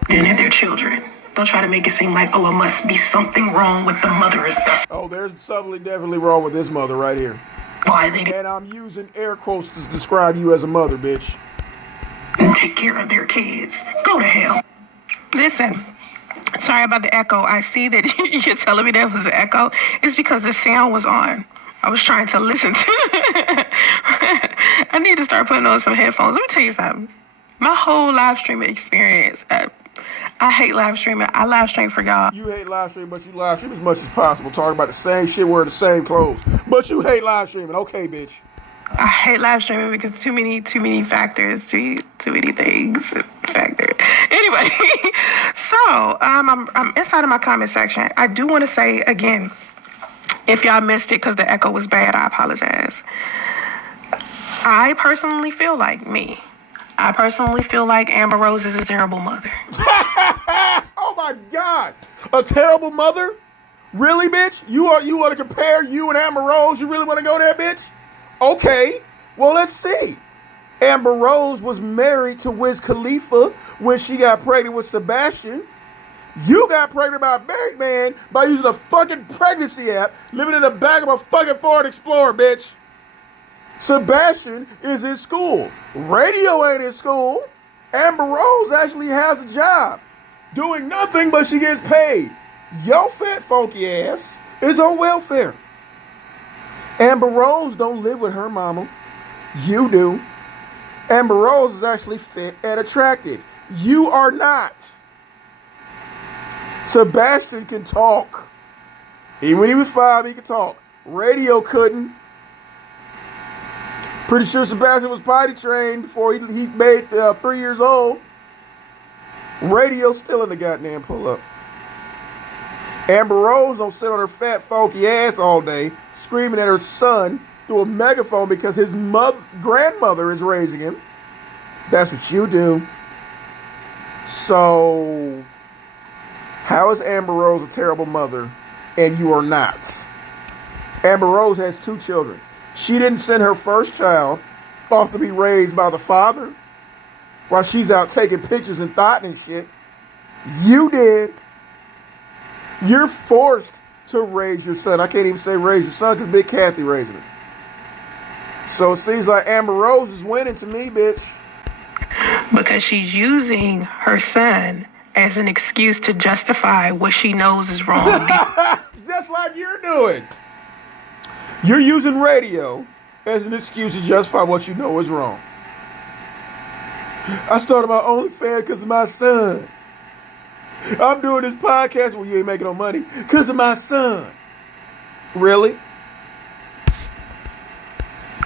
and their children. Don't try to make it seem like, oh, it must be something wrong with the mother's. Oh, there's something definitely wrong with this mother right here. Why they And I'm using air quotes to describe you as a mother, bitch. didn't take care of their kids. Go to hell. Listen. Sorry about the echo. I see that you're telling me there was an echo. It's because the sound was on. I was trying to listen to I need to start putting on some headphones. Let me tell you something. My whole live streaming experience, I hate live streaming. I live stream for y'all. You hate live streaming, but you live stream as much as possible. Talking about the same shit, wearing the same clothes. But you hate live streaming. Okay, bitch. I hate live streaming because too many factors, too many things factor. Anyway, so I'm inside of my comment section. I do want to say again, if y'all missed it because the echo was bad, I apologize. I personally feel like Amber Rose is a terrible mother. Oh my God, a terrible mother? Really, bitch? You want to compare you and Amber Rose? You really want to go there, bitch? Okay, well, let's see. Amber Rose was married to Wiz Khalifa when she got pregnant with Sebastian. You got pregnant by a married man by using a fucking pregnancy app, living in the back of a fucking Ford Explorer, bitch. Sebastian is in school. Radio ain't in school. Amber Rose actually has a job, doing nothing but she gets paid. Your fat funky ass is on welfare. Amber Rose don't live with her mama. You do. Amber Rose is actually fit and attractive. You are not. Sebastian can talk. Even when he was 5, he could talk. Radio couldn't. Pretty sure Sebastian was potty trained before he made 3 years old. Radio still in the goddamn pull-up. Amber Rose don't sit on her fat, funky ass all day, screaming at her son through a megaphone because his grandmother is raising him. That's what you do. So, how is Amber Rose a terrible mother and you are not? Amber Rose has 2 children. She didn't send her first child off to be raised by the father while she's out taking pictures and Thot and shit. You did. You're forced to raise your son. I can't even say raise your son because Big Kathy raising him. So it seems like Amber Rose is winning to me, bitch. Because she's using her son as an excuse to justify what she knows is wrong. Just like you're doing. You're using radio as an excuse to justify what you know is wrong. I started my OnlyFans because of my son. I'm doing this podcast where you ain't making no money because of my son. Really?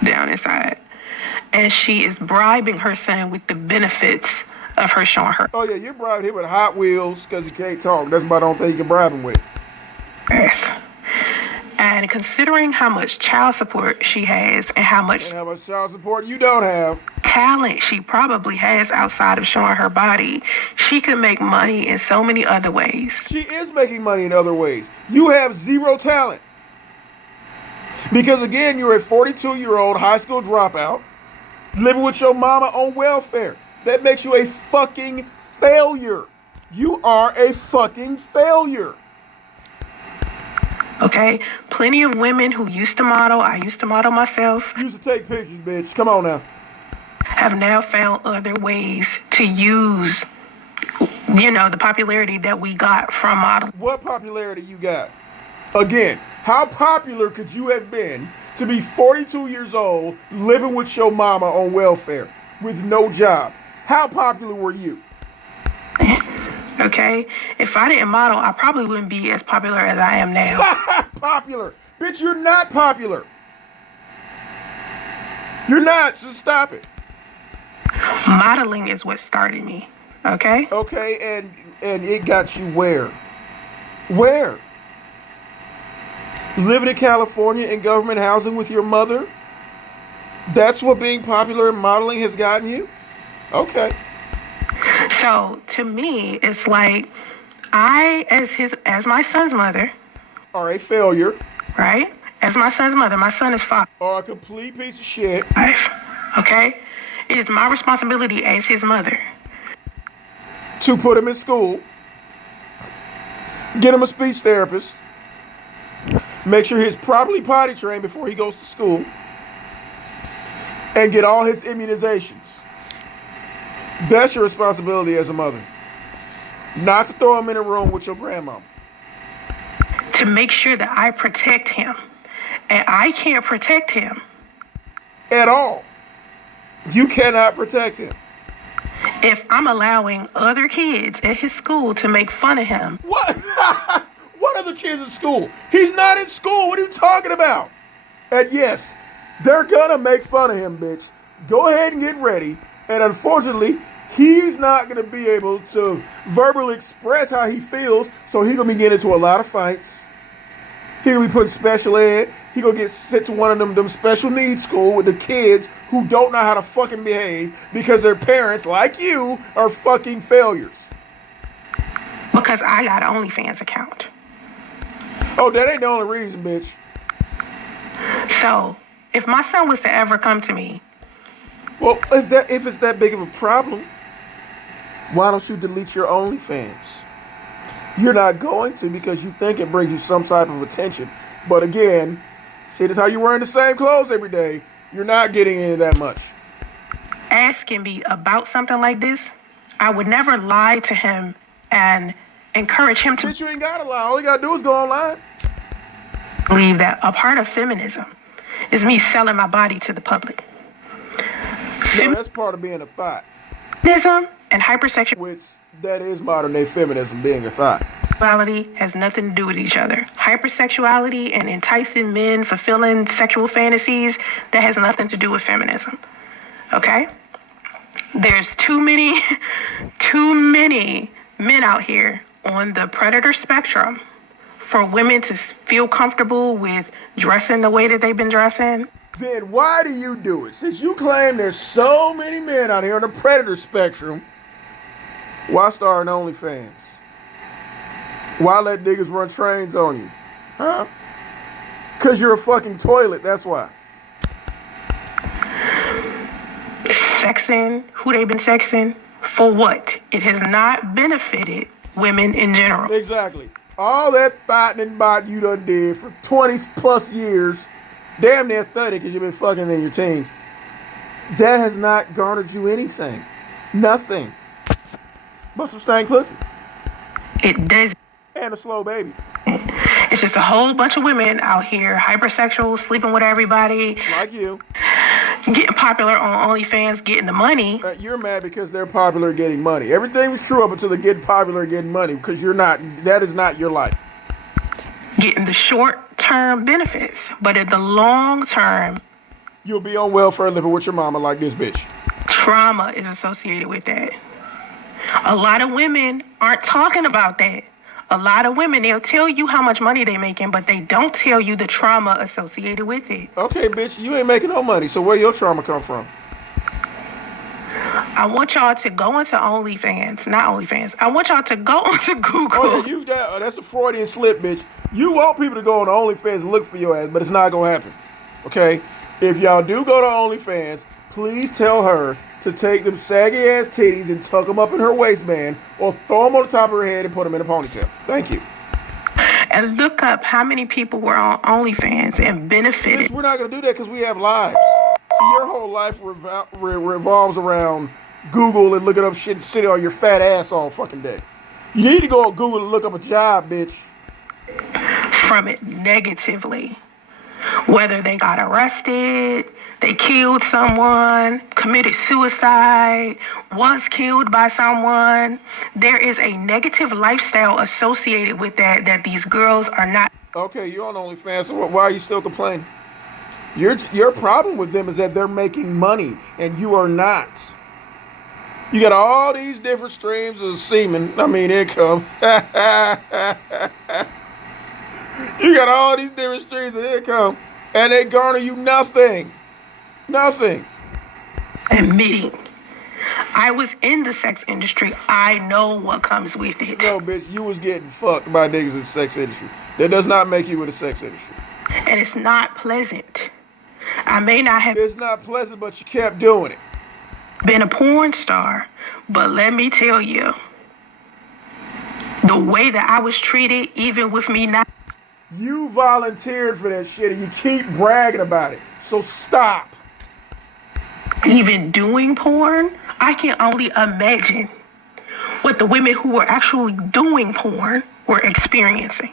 Down inside. And she is bribing her son with the benefits of her showing her Oh, yeah, you're bribing him with Hot Wheels because he can't talk. That's about the only thing you can bribe him with. ass. And considering how much child support she has and how much And how much child support you don't have. talent she probably has outside of showing her body, she could make money in so many other ways. She is making money in other ways. You have zero talent. Because again, you're a 42-year-old high school dropout living with your mama on welfare. That makes you a fucking failure. You are a fucking failure. Okay? Plenty of women who used to model, I used to model myself, You used to take pictures, bitch. Come on now. have now found other ways to use, the popularity that we got from modeling. What popularity you got? Again, how popular could you have been to be 42 years old living with your mama on welfare with no job? How popular were you? Okay? If I didn't model, I probably wouldn't be as popular as I am now. Popular. Bitch, you're not popular. You're not. Just stop it. Modeling is what started me. Okay? Okay, and it got you where? Where? Living in California in government housing with your mother? That's what being popular in modeling has gotten you? Okay. So to me, it's like I, as my son's mother, Are a failure. right? As my son's mother, my son is 5. Or a complete piece of shit. Okay? It is my responsibility as his mother To put him in school. Get him a speech therapist. Make sure he's properly potty trained before he goes to school. And get all his immunizations. That's your responsibility as a mother. Not to throw him in a room with your grandma. to make sure that I protect him. And I can't protect him At all. You cannot protect him. if I'm allowing other kids at his school to make fun of him. What? What other kids in school? He's not in school. What are you talking about? And yes, they're gonna make fun of him, bitch. Go ahead and get ready. And unfortunately, he's not gonna be able to verbally express how he feels, so he's gonna be getting into a lot of fights. He gonna be put in special ed. He gonna get sent to one of them special needs school with the kids who don't know how to fucking behave because their parents, like you, are fucking failures. Because I got an OnlyFans account. Oh, that ain't the only reason, bitch. So if my son was to ever come to me, Well, if it's that big of a problem, why don't you delete your OnlyFans? You're not going to because you think it brings you some type of attention. But again, shit is how you wearing the same clothes every day. You're not getting into that much. asking me about something like this, I would never lie to him and encourage him to Bitch, you ain't gotta lie. All you gotta do is go online. believe that a part of feminism is me selling my body to the public. No, that's part of being a thought. Feminism and hypersexuality Which that is modern day feminism, being a thought. has nothing to do with each other. Hypersexuality and enticing men, fulfilling sexual fantasies, that has nothing to do with feminism. Okay? There's too many men out here on the predator spectrum for women to feel comfortable with dressing the way that they've been dressing. Then why do you do it? Since you claim there's so many men out here on the predator spectrum, why start an OnlyFans? Why let niggas run trains on you? Huh? Because you're a fucking toilet, that's why. Sexing who they've been sexing, for what? It has not benefited women in general. Exactly. All that thought and bot you done did for 20 plus years damn near 30 because you've been fucking in your teens. That has not garnered you anything. Nothing. But some stank pussy. It does. And a slow baby. It's just a whole bunch of women out here, hypersexual, sleeping with everybody. Like you. Getting popular on OnlyFans, getting the money. You're mad because they're popular getting money. Everything was true up until they get popular getting money because you're not, that is not your life. Getting the short-term benefits. But in the long term, you'll be on welfare living with your mama like this bitch. Trauma is associated with that. A lot of women aren't talking about that. A lot of women, they'll tell you how much money they're making, but they don't tell you the trauma associated with it. Okay, bitch, you ain't making no money, so where your trauma come from? I want y'all to go into OnlyFans, not OnlyFans. I want y'all to go onto Google. Oh, yeah, that's a Freudian slip, bitch. You want people to go on OnlyFans and look for your ass, but it's not gonna happen. Okay? If y'all do go to OnlyFans, please tell her to take them saggy ass titties and tuck them up in her waistband or throw them on the top of her head and put them in a ponytail. Thank you. And look up how many people were on OnlyFans and benefited. Bitch, we're not going to do that because we have lives. See, your whole life revolves around Google and looking up shit and sitting on your fat ass all fucking day. You need to go on Google and look up a job, bitch. From it negatively. Whether they got arrested, they killed someone, committed suicide, was killed by someone. There is a negative lifestyle associated with that these girls are not. Okay, you're on OnlyFans, so why are you still complaining? Your problem with them is that they're making money, and you are not. You got all these different streams of income. You got all these different streams of income, and they garner you nothing. Nothing. Admitting, I was in the sex industry. I know what comes with it. No, bitch, you was getting fucked by niggas in the sex industry. That does not make you in the sex industry. And it's not pleasant. I may not have. It's not pleasant, but you kept doing it. Been a porn star, but let me tell you, the way that I was treated, even with me not. You volunteered for that shit and you keep bragging about it. So stop. Even doing porn, I can only imagine what the women who were actually doing porn were experiencing.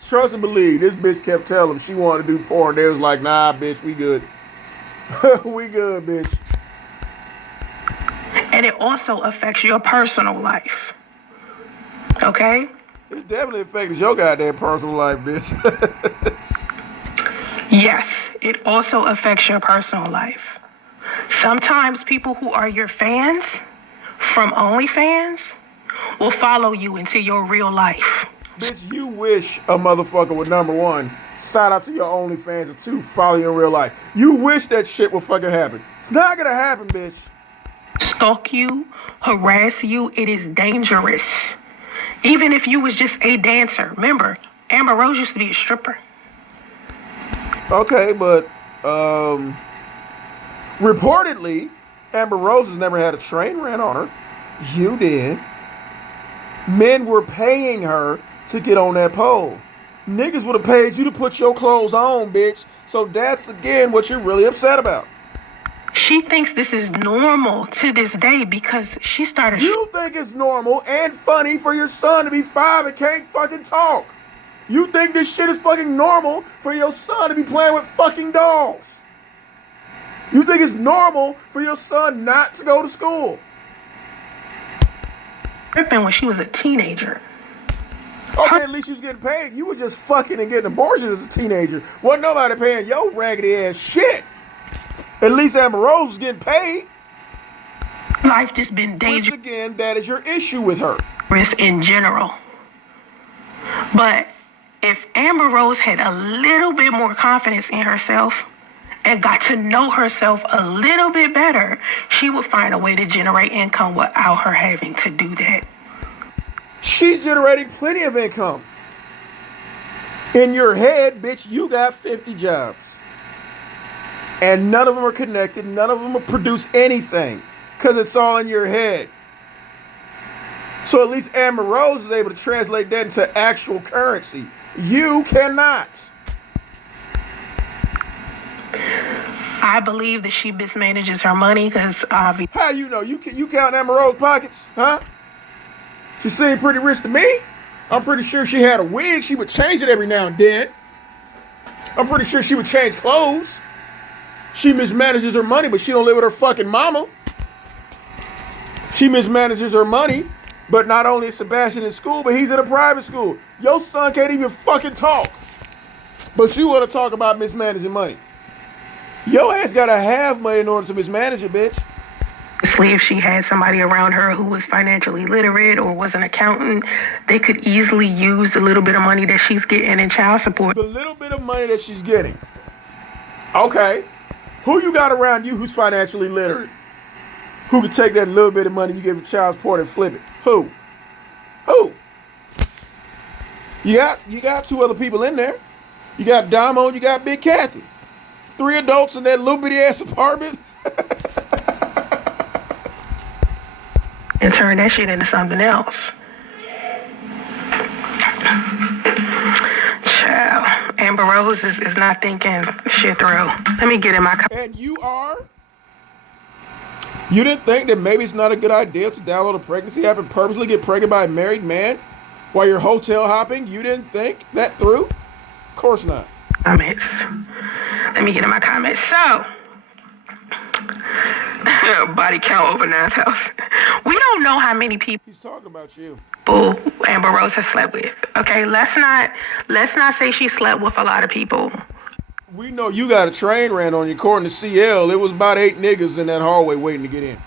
Trust and believe, this bitch kept telling them she wanted to do porn. They was like, nah, bitch, we good. We good, bitch. And it also affects your personal life. Okay? It definitely affects your goddamn personal life, bitch. Yes, it also affects your personal life. Sometimes people who are your fans from OnlyFans will follow you into your real life. Bitch, you wish a motherfucker would, number one, sign up to your OnlyFans, and two, follow you in real life. You wish that shit would fucking happen. It's not gonna happen, bitch. Stalk you, harass you, it is dangerous. Even if you was just a dancer. Remember, Amber Rose used to be a stripper. Okay, but reportedly, Amber Rose has never had a train ran on her. You did. Men were paying her to get on that pole. Niggas would have paid you to put your clothes on, bitch. So that's, again, what you're really upset about. She thinks this is normal to this day because she started. You think it's normal and funny for your son to be 5 and can't fucking talk. You think this shit is fucking normal for your son to be playing with fucking dolls. You think it's normal for your son not to go to school. Tripping when she was a teenager. Okay, at least she was getting paid. You were just fucking and getting abortions as a teenager. Wasn't nobody paying your raggedy ass shit. At least Amber Rose was getting paid. Life just been dangerous. Once again, that is your issue with her. In general. But if Amber Rose had a little bit more confidence in herself and got to know herself a little bit better, she would find a way to generate income without her having to do that. She's generating plenty of income. In your head, bitch, you got 50 jobs. And none of them are connected. None of them will produce anything. Because it's all in your head. So at least Amber Rose is able to translate that into actual currency. You cannot. I believe that she mismanages her money because obviously. How you know? You count Amber Rose pockets, huh? She seemed pretty rich to me. I'm pretty sure she had a wig. She would change it every now and then. I'm pretty sure she would change clothes. She mismanages her money, but she don't live with her fucking mama. She mismanages her money, but not only is Sebastian in school, but he's in a private school. Your son can't even fucking talk. But you want to talk about mismanaging money. Your ass gotta have money in order to mismanage it, bitch. If she had somebody around her who was financially literate or was an accountant, they could easily use the little bit of money that she's getting in child support. The little bit of money that she's getting. Okay. Who you got around you who's financially literate? Who could take that little bit of money you give in child support and flip it? Who? You got two other people in there. You got Damo and you got Big Kathy. 3 adults in that little bitty ass apartment. And turn that shit into something else. Child, Amber Rose is not thinking shit through. Let me get in my car. And you are? You didn't think that maybe it's not a good idea to download a pregnancy app and purposely get pregnant by a married man while you're hotel hopping? You didn't think that through? Of course not. Comments. Let me get in my comments. So, body count over 9,000. We don't know how many people He's talking about you. Amber Rose has slept with. Okay, let's not say she slept with a lot of people. We know you got a train ran on you. According to CL, it was about 8 niggas in that hallway waiting to get in.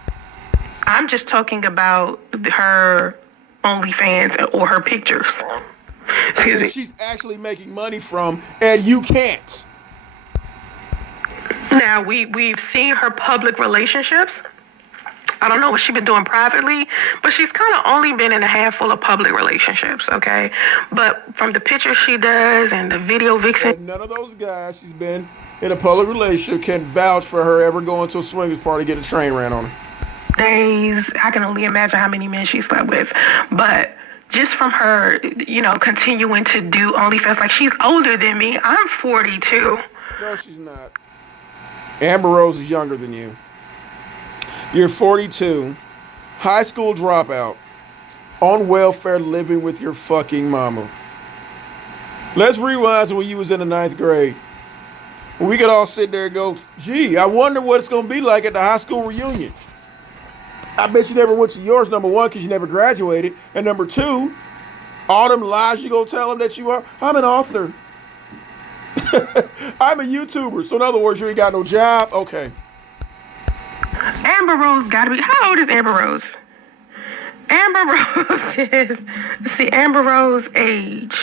I'm just talking about her OnlyFans or her pictures. Excuse me. She's actually making money from, and you can't. Now, we've seen her public relationships. I don't know what she's been doing privately, but she's kind of only been in a handful of public relationships, okay? But from the pictures she does and the video vixen... And none of those guys she's been in a public relationship can vouch for her ever going to a swingers party getting a train ran on her. Days, I can only imagine how many men she slept with. But just from her, continuing to do OnlyFans, like she's older than me. I'm 42. No, she's not. Amber Rose is younger than you. You're 42, high school dropout, on welfare living with your fucking mama. Let's rewind to when you was in the 9th grade. When we could all sit there and go, gee, I wonder what it's going to be like at the high school reunion. I bet you never went to yours, number one, because you never graduated. And number two, all them lies you going to tell them that you are. I'm an author. I'm a YouTuber. So in other words, you ain't got no job. Okay. Amber Rose gotta be, how old is Amber Rose? Amber Rose is, Amber Rose age.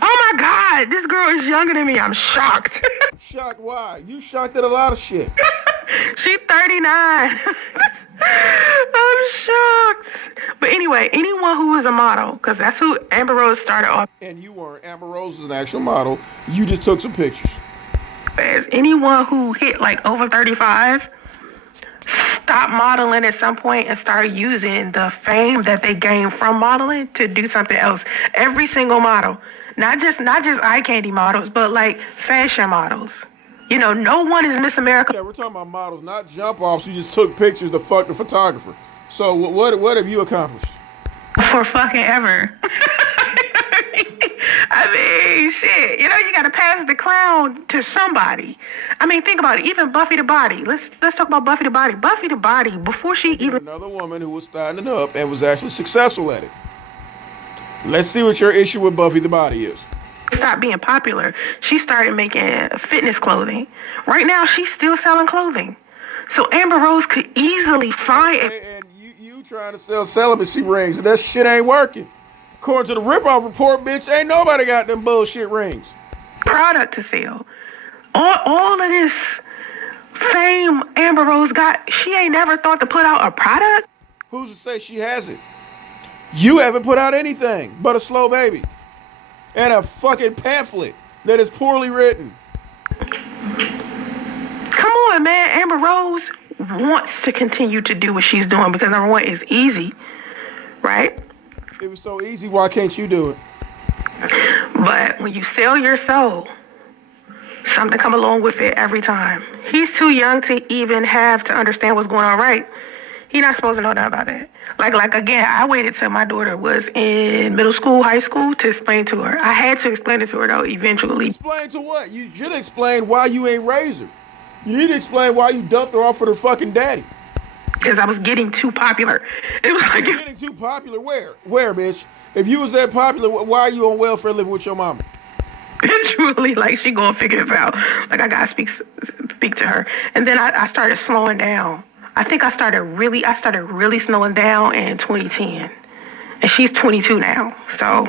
Oh my God, this girl is younger than me. I'm shocked. Shocked why? You shocked at a lot of shit. She's 39. I'm shocked. But anyway, anyone who is a model, because that's who Amber Rose started off. And you weren't. Amber Rose is an actual model. You just took some pictures. As anyone who hit like over 35, stop modeling at some point and start using the fame that they gained from modeling to do something else. Every single model, not just eye candy models, but like fashion models. No one is Miss America. Yeah, we're talking about models, not jump offs. You just took pictures to fuck the photographer. So what have you accomplished? For fucking ever. I mean, shit. You got to pass the crown to somebody. I mean, think about it. Even Buffy the Body. Let's talk about Buffy the Body. Buffy the Body, before she even... Another woman who was standing up and was actually successful at it. Let's see what your issue with Buffy the Body is. Stopped being popular. She started making fitness clothing. Right now, she's still selling clothing. So Amber Rose could easily find... And you trying to sell celibacy rings, and that shit ain't working. According to the ripoff report, bitch, ain't nobody got them bullshit rings. Product to sell. All of this fame Amber Rose got, she ain't never thought to put out a product. Who's to say she hasn't? You haven't put out anything but a slow baby. And a fucking pamphlet that is poorly written. Come on, man. Amber Rose wants to continue to do what she's doing because number one, it's easy, right? It was so easy, why can't you do it? But when you sell your soul something come along with it every time. He's too young to even have to understand what's going on, right? He's not supposed to know nothing about that. Like again, I waited till my daughter was in middle school, high school to explain to her. I had to explain it to her though eventually. Explain to what? You should explain why you ain't raised her. You need to explain why you dumped her off with her fucking daddy. Because I was getting too popular. It was like Getting too popular where? Where, bitch? If you was that popular, why are you on welfare living with your mama? truly, like she gonna figure this out. Like I gotta speak to her. And then I started slowing down. I think I started really slowing down in 2010. And she's 22 now. So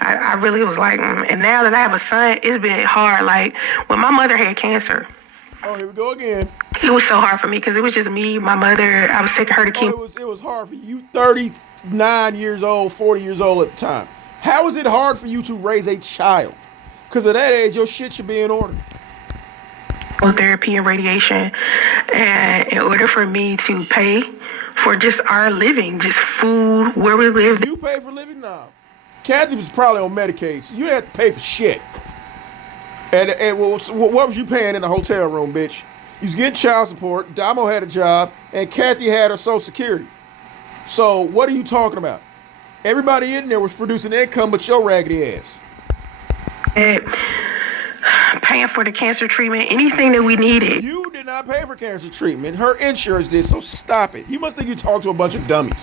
I really was like, and now that I have a son, it's been hard. Like when my mother had cancer. Oh, here we go again. It was so hard for me because it was just me, my mother. I was taking her to chemo. It was hard for you. 39 years old, 40 years old at the time. How is it hard for you to raise a child? Because at that age, your shit should be in order. Therapy and radiation, and in order for me to pay for just our living, just food, where we live. You pay for living now. Kathy was probably on Medicaid, so you didn't have to pay for shit. And what was you paying in the hotel room, bitch? You was getting child support, Damo had a job, and Kathy had her Social Security. So what are you talking about? Everybody in there was producing income but your raggedy ass. Paying for the cancer treatment, anything that we needed. You did not pay for cancer treatment. Her insurance did, so stop it. You must think you talked to a bunch of dummies.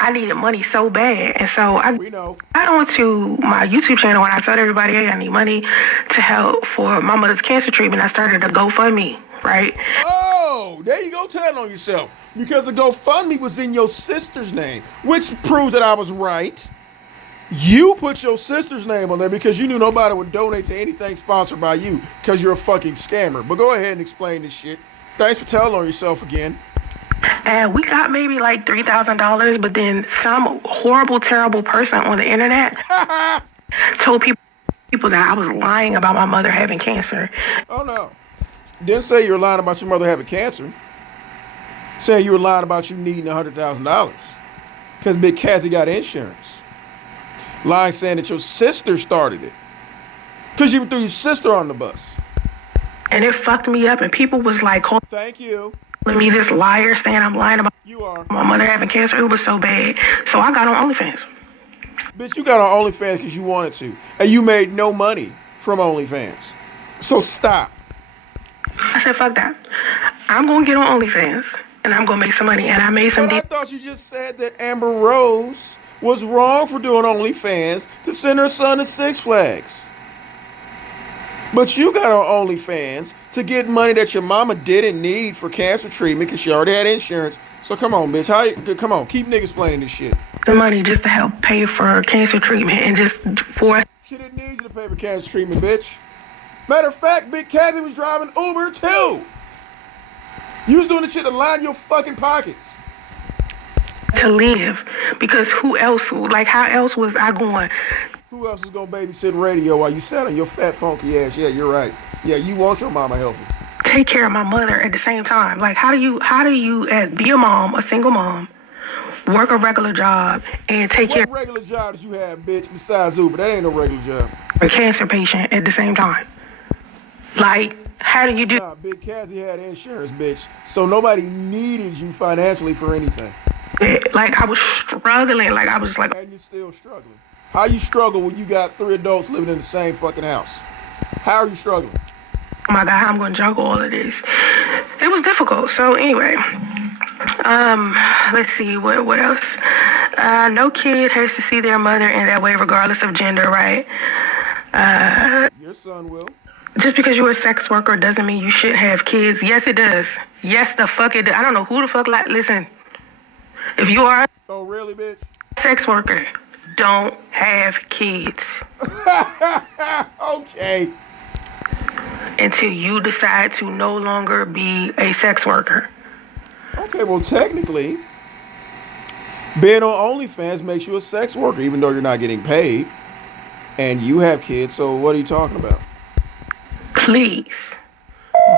I needed money so bad, and so We know. I got onto my YouTube channel and I told everybody, hey, I need money to help for my mother's cancer treatment. I started a GoFundMe, right? Oh, there you go, telling on yourself. Because the GoFundMe was in your sister's name, which proves that I was right. You put your sister's name on there because you knew nobody would donate to anything sponsored by you because you're a fucking scammer. But go ahead and explain this shit. Thanks for telling on yourself again. And we got maybe like $3,000, but then some horrible, terrible person on the internet told people that I was lying about my mother having cancer. Oh, no. Didn't say you were lying about your mother having cancer. Saying you were lying about you needing $100,000 because Big Kathy got insurance. Lying saying that your sister started it because you threw your sister on the bus. And it fucked me up, and people was like calling Thank you. me this liar, saying I'm lying about You are. my mother having cancer. It was so bad. So I got on OnlyFans. Bitch, you got on OnlyFans because you wanted to. And you made no money from OnlyFans. So stop. I said, fuck that. I'm going to get on OnlyFans, and I'm going to make some money. And I made some But I thought you just said that Amber Rose was wrong for doing OnlyFans to send her son to Six Flags. But you got on OnlyFans to get money that your mama didn't need for cancer treatment because she already had insurance. So come on, bitch. Come on. Keep niggas explaining this shit. the money just to help pay for cancer treatment and just for... She didn't need you to pay for cancer treatment, bitch. Matter of fact, Big Kathy was driving Uber too. You was doing the shit to line your fucking pockets. to live, because who else, like how else was I going? Who else was gonna babysit radio while you sat on your fat funky ass? Yeah, you're right. Yeah, you want your mama healthy. Take care of my mother at the same time. Like how do you be a mom, a single mom, work a regular job and take care What regular job did you have, bitch, besides Uber? That ain't no regular job. of a cancer patient at the same time? Like, how do you do? Nah, Big Kathy had insurance, bitch. So nobody needed you financially for anything. Like I was struggling. Like I was like, And you're still struggling. How you struggle when you got 3 adults living in the same fucking house? How are you struggling? oh my God, how I'm going to juggle all of this. It was difficult. So anyway, let's see, what else? No kid has to see their mother in that way, regardless of gender, right? Your son will. Just because you're a sex worker doesn't mean you should have kids. Yes, it does. Yes, the fuck it does. I don't know who the fuck, listen. If you are Oh, really, bitch? a sex worker, don't have kids Okay. until you decide to no longer be a sex worker. Okay, well, technically, being on OnlyFans makes you a sex worker, even though you're not getting paid. And you have kids, so what are you talking about? Please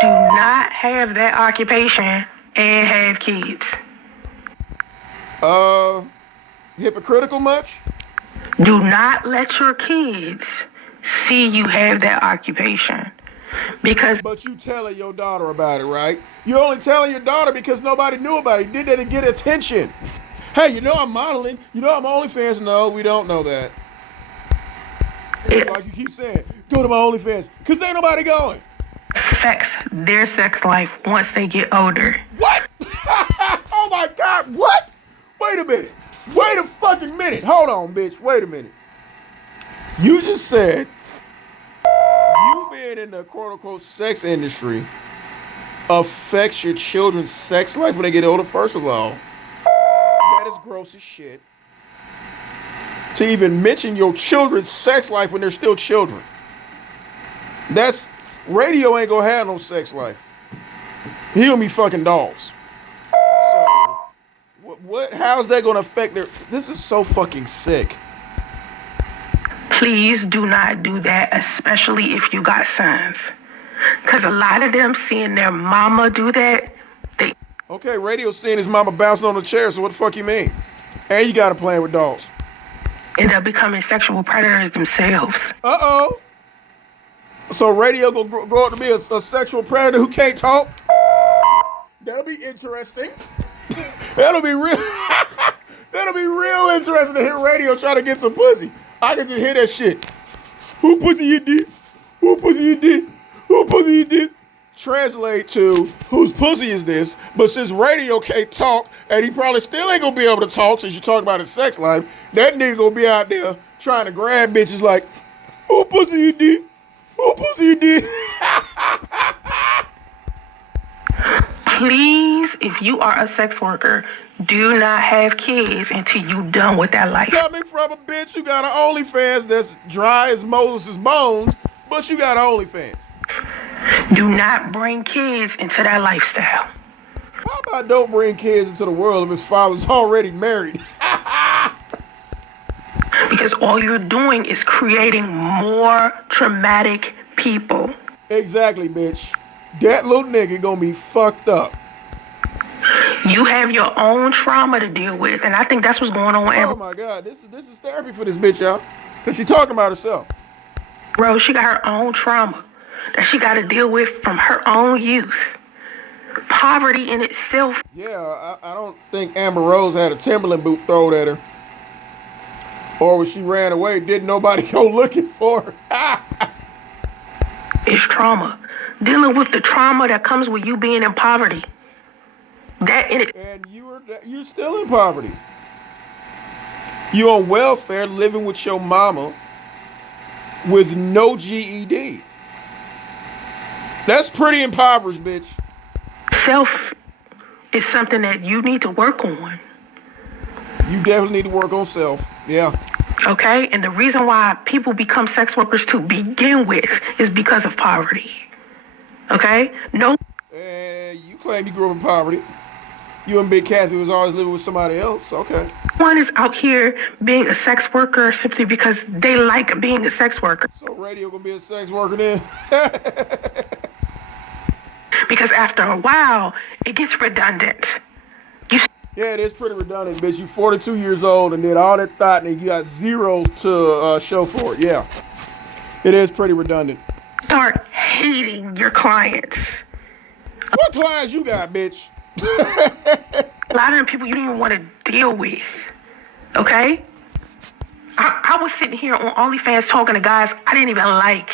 do not have that occupation and have kids. Hypocritical much? Do not let your kids see you have that occupation. Because But you telling your daughter about it, right? You're only telling your daughter because nobody knew about it. You did that to get attention. Hey, you know I'm modeling. You know I'm OnlyFans. No, we don't know that. Like you keep saying, go to my OnlyFans. Because ain't nobody going. affects their sex life once they get older. What? Oh my God, what? Wait a minute. Wait a fucking minute. Hold on, bitch. Wait a minute. You just said you being in the quote-unquote sex industry affects your children's sex life when they get older. First of all, that is gross as shit. To even mention your children's sex life when they're still children. That's, radio ain't gonna have no sex life. He gonna be fucking dolls. So, how's that gonna affect their, this is so fucking sick. Please do not do that, especially if you got sons. Because a lot of them seeing their mama do that, they... Okay, radio seeing his mama bouncing on the chair, so what the fuck you mean? And you gotta play with dolls. end up becoming sexual predators themselves. Uh-oh. So radio gonna grow up to be a sexual predator who can't talk? That'll be interesting. That'll be real. That'll be real interesting to hear radio try to get some pussy. I can just hear that shit. Who pussy you did? Who pussy you did? Who pussy you did? Translate to whose pussy is this? But since radio can't talk, and he probably still ain't gonna be able to talk since you talk about his sex life, that nigga gonna be out there trying to grab bitches like, who pussy you did? Who pussy you did? Please, if you are a sex worker, do not have kids until you're done with that life. Coming from a bitch who got an OnlyFans that's dry as Moses' bones, but you got an OnlyFans. Do not bring kids into that lifestyle. How about don't bring kids into the world if his father's already married? Because all you're doing is creating more traumatic people. Exactly, bitch. That little nigga gonna be fucked up. You have your own trauma to deal with, and I think that's what's going on with Oh my God, this is therapy for this bitch, y'all. Cause she talking about herself. Bro, she got her own trauma that she got to deal with from her own youth. Poverty in itself. Yeah, I don't think Amber Rose had a Timberland boot thrown at her. Or when she ran away, didn't nobody go looking for her? Is trauma. Dealing with the trauma that comes with you being in poverty. That in it. And you're still in poverty. You on welfare living with your mama with no GED. That's pretty impoverished, bitch. Self is something that you need to work on. You definitely need to work on self. Yeah. Okay? And the reason why people become sex workers to begin with is because of poverty. Okay? No. You claim you grew up in poverty. You and Big Kathy was always living with somebody else. Okay. One is out here being a sex worker simply because they like being a sex worker. So radio gonna be a sex worker then? Because after a while, it gets redundant. Yeah, it is pretty redundant, bitch. You 42 years old and did all that thought and you got zero to show for it. Yeah. It is pretty redundant. Start hating your clients. What clients you got, bitch? A lot of them people you don't even want to deal with. Okay? I was sitting here on OnlyFans talking to guys I didn't even like.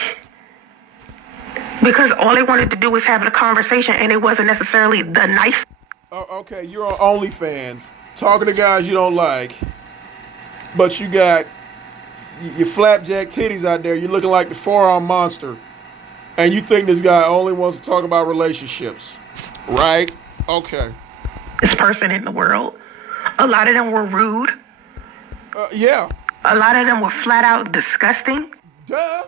Because all they wanted to do was have a conversation and it wasn't necessarily the nice. Oh, okay, you're on OnlyFans talking to guys you don't like, but you got your flapjack titties out there. You're looking like the forearm monster, and you think this guy only wants to talk about relationships, right? Okay. This person in the world. A lot of them were rude. Yeah. A lot of them were flat out disgusting. Duh.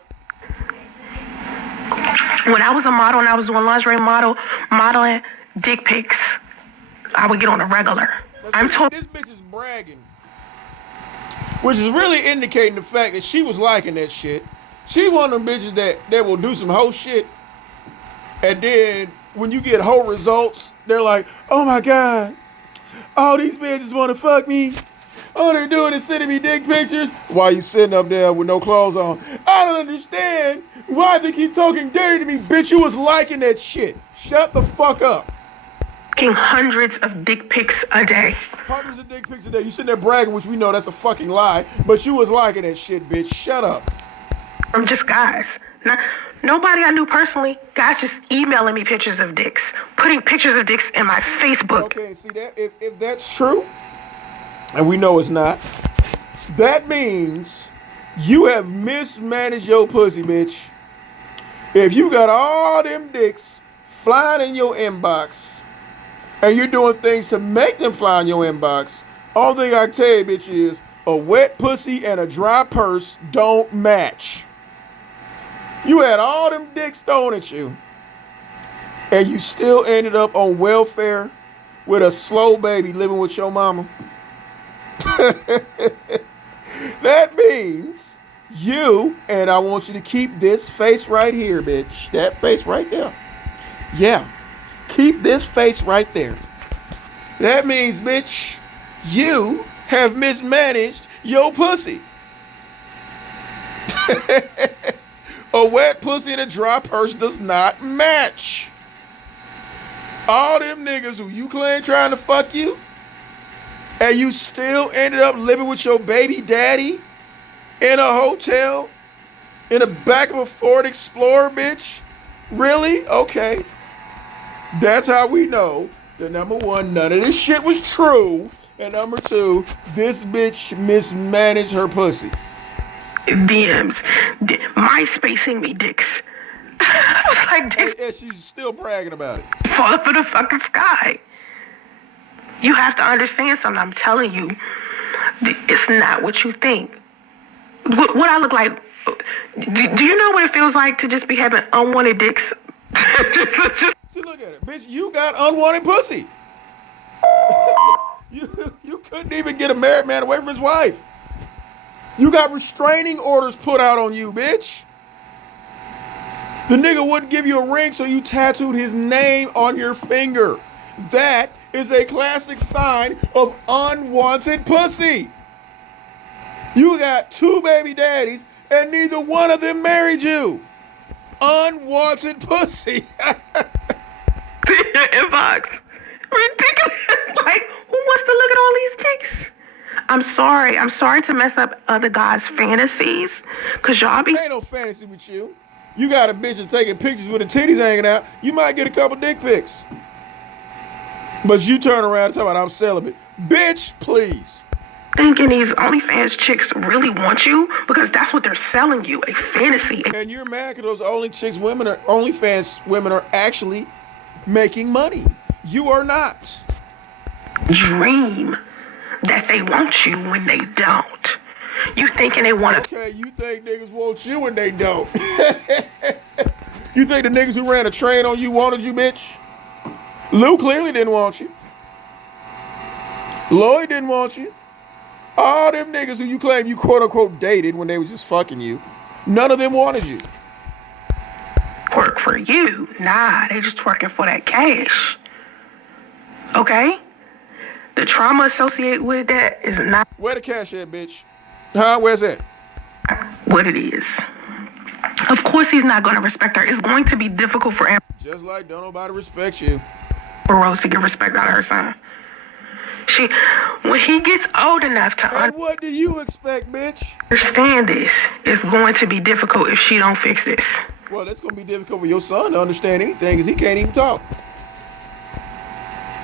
When I was a model and I was doing lingerie modeling dick pics, I would get on a regular. I'm told this bitch is bragging, which is really indicating the fact that she was liking that shit. She one of them bitches that will do some hoe shit, and then when you get hoe results, they're like, oh my God, all these bitches want to fuck me. All they're doing is sending me dick pictures while you sitting up there with no clothes on. I don't understand why they keep talking dirty to me. Bitch, you was liking that shit. Shut the fuck up. Hundreds of dick pics a day. Hundreds of dick pics a day. You sitting there bragging, which we know that's a fucking lie, but you was liking that shit, bitch. Shut up. From just guys. Nobody I knew personally. Guys just emailing me pictures of dicks. Putting pictures of dicks in my Facebook. Okay, see that? If that's true, and we know it's not, that means you have mismanaged your pussy, bitch. If you got all them dicks flying in your inbox, and you're doing things to make them fly in your inbox, all thing I can tell you, bitch, is a wet pussy and a dry purse don't match. You had all them dicks thrown at you, and you still ended up on welfare with a slow baby living with your mama. That means you, and I want you to keep this face right here, bitch. That face right there. Yeah. Keep this face right there. That means, bitch, you have mismanaged your pussy. A wet pussy and a dry purse does not match. All them niggas who you claim trying to fuck you, and you still ended up living with your baby daddy in a hotel in the back of a Ford Explorer, bitch? Really? Okay. That's how we know that number one, none of this shit was true. And number two, this bitch mismanaged her pussy. DMs. MySpacing me dicks. I was like, dicks. And she's still bragging about it. Falling for the fucking sky. You have to understand something. I'm telling you, it's not what you think. What I look like. Do you know what it feels like to just be having unwanted dicks? See, look at it. Bitch, you got unwanted pussy. You couldn't even get a married man away from his wife. You got restraining orders put out on you, bitch. The nigga wouldn't give you a ring, so you tattooed his name on your finger. That is a classic sign of unwanted pussy. You got two baby daddies, and neither one of them married you. Unwanted pussy. Inbox. Ridiculous. Like, who wants to look at all these dicks? I'm sorry to mess up other guys' fantasies. Cause y'all be Ain't no fantasy with you. You got a bitch that's taking pictures with her titties hanging out. You might get a couple dick pics. But you turn around and talk about I'm celibate. Bitch, please. thinking these OnlyFans chicks really want you because that's what they're selling you, a fantasy. And you're mad because those OnlyFans women are actually making money. You are not. Dream that they want you when they don't. You thinking they want to... Okay, you think niggas want you when they don't. You think the niggas who ran a train on you wanted you, bitch? Lou clearly didn't want you. Lloyd didn't want you. All them niggas who you claim you quote-unquote dated when they was just fucking you, none of them wanted you. Work for you. Nah, they just working for that cash. Okay? The trauma associated with that is not Where the cash at, bitch? Huh? Where's that? what it is. Of course he's not going to respect her. It's going to be difficult for Amber Just like don't nobody respect you. Rose to get respect out of her son. When he gets old enough to And what do you expect, bitch? understand this, it's going to be difficult if she don't fix this. Well, that's gonna be difficult for your son to understand anything because he can't even talk.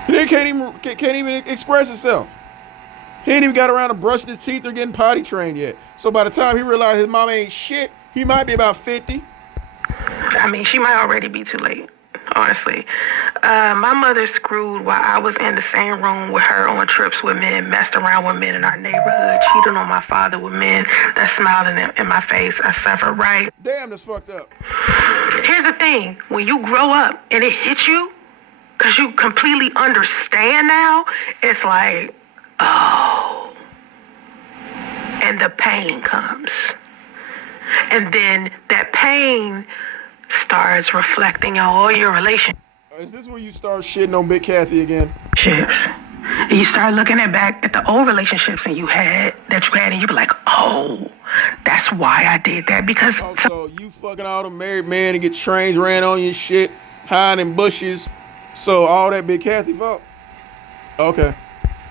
He can't even express himself. He ain't even got around to brushing his teeth or getting potty trained yet. So by the time he realizes his mama ain't shit, he might be about 50. I mean, she might already be too late, honestly. My mother screwed while I was in the same room with her on trips with men, messed around with men in our neighborhood, cheated on my father with men that smiled in my face. I suffered, right? Damn, that's fucked up. Here's the thing. When you grow up and it hits you, because you completely understand now, it's like, oh. And the pain comes. And then that pain starts reflecting on all your relationships. Is this where you start shitting on Big Kathy again? And you start looking back at the old relationships and you had, and you be like, oh, that's why I did that. Because so you fucking all the married men and get trains ran on you and shit, hiding in bushes. So all that Big Kathy fault? Okay.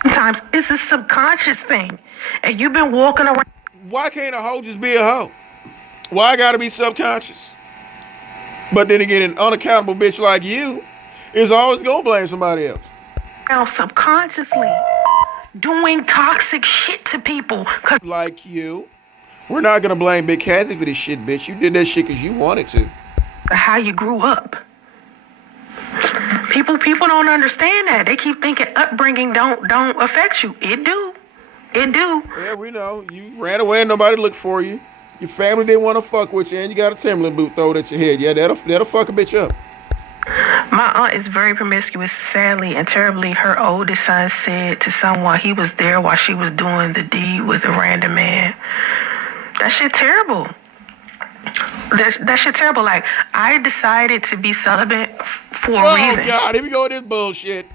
sometimes it's a subconscious thing. And you've been walking around. Why can't a hoe just be a hoe? Why I gotta be subconscious? But then again, an unaccountable bitch like you is always gonna blame somebody else. Subconsciously doing toxic shit to people. Cause Like you. We're not gonna blame Big Kathy for this shit, bitch. You did that shit because you wanted to. how you grew up. People don't understand that. They keep thinking upbringing don't affect you. It do. Yeah, we know. You ran away and nobody looked for you. Your family didn't want to fuck with you, and you got a Timberland boot thrown at your head. Yeah, that'll fuck a bitch up. My aunt is very promiscuous. Sadly and terribly, her oldest son said to someone he was there while she was doing the deed with a random man. That shit terrible. That shit terrible. Like, I decided to be celibate for a reason. Oh, God, here we go with this bullshit.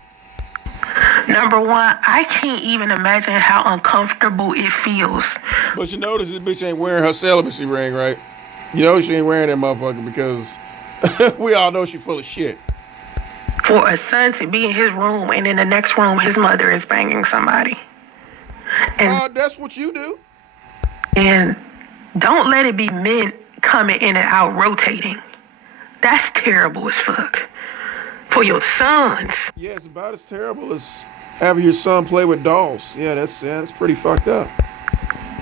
Number one, I can't even imagine how uncomfortable it feels. But you notice this bitch ain't wearing her celibacy ring, right? You know she ain't wearing that motherfucker because we all know she full of shit. For a son to be in his room and in the next room his mother is banging somebody. And That's what you do. And don't let it be men coming in and out rotating. That's terrible as fuck. For your sons. Yeah, it's about as terrible as having your son play with dolls. Yeah, that's pretty fucked up.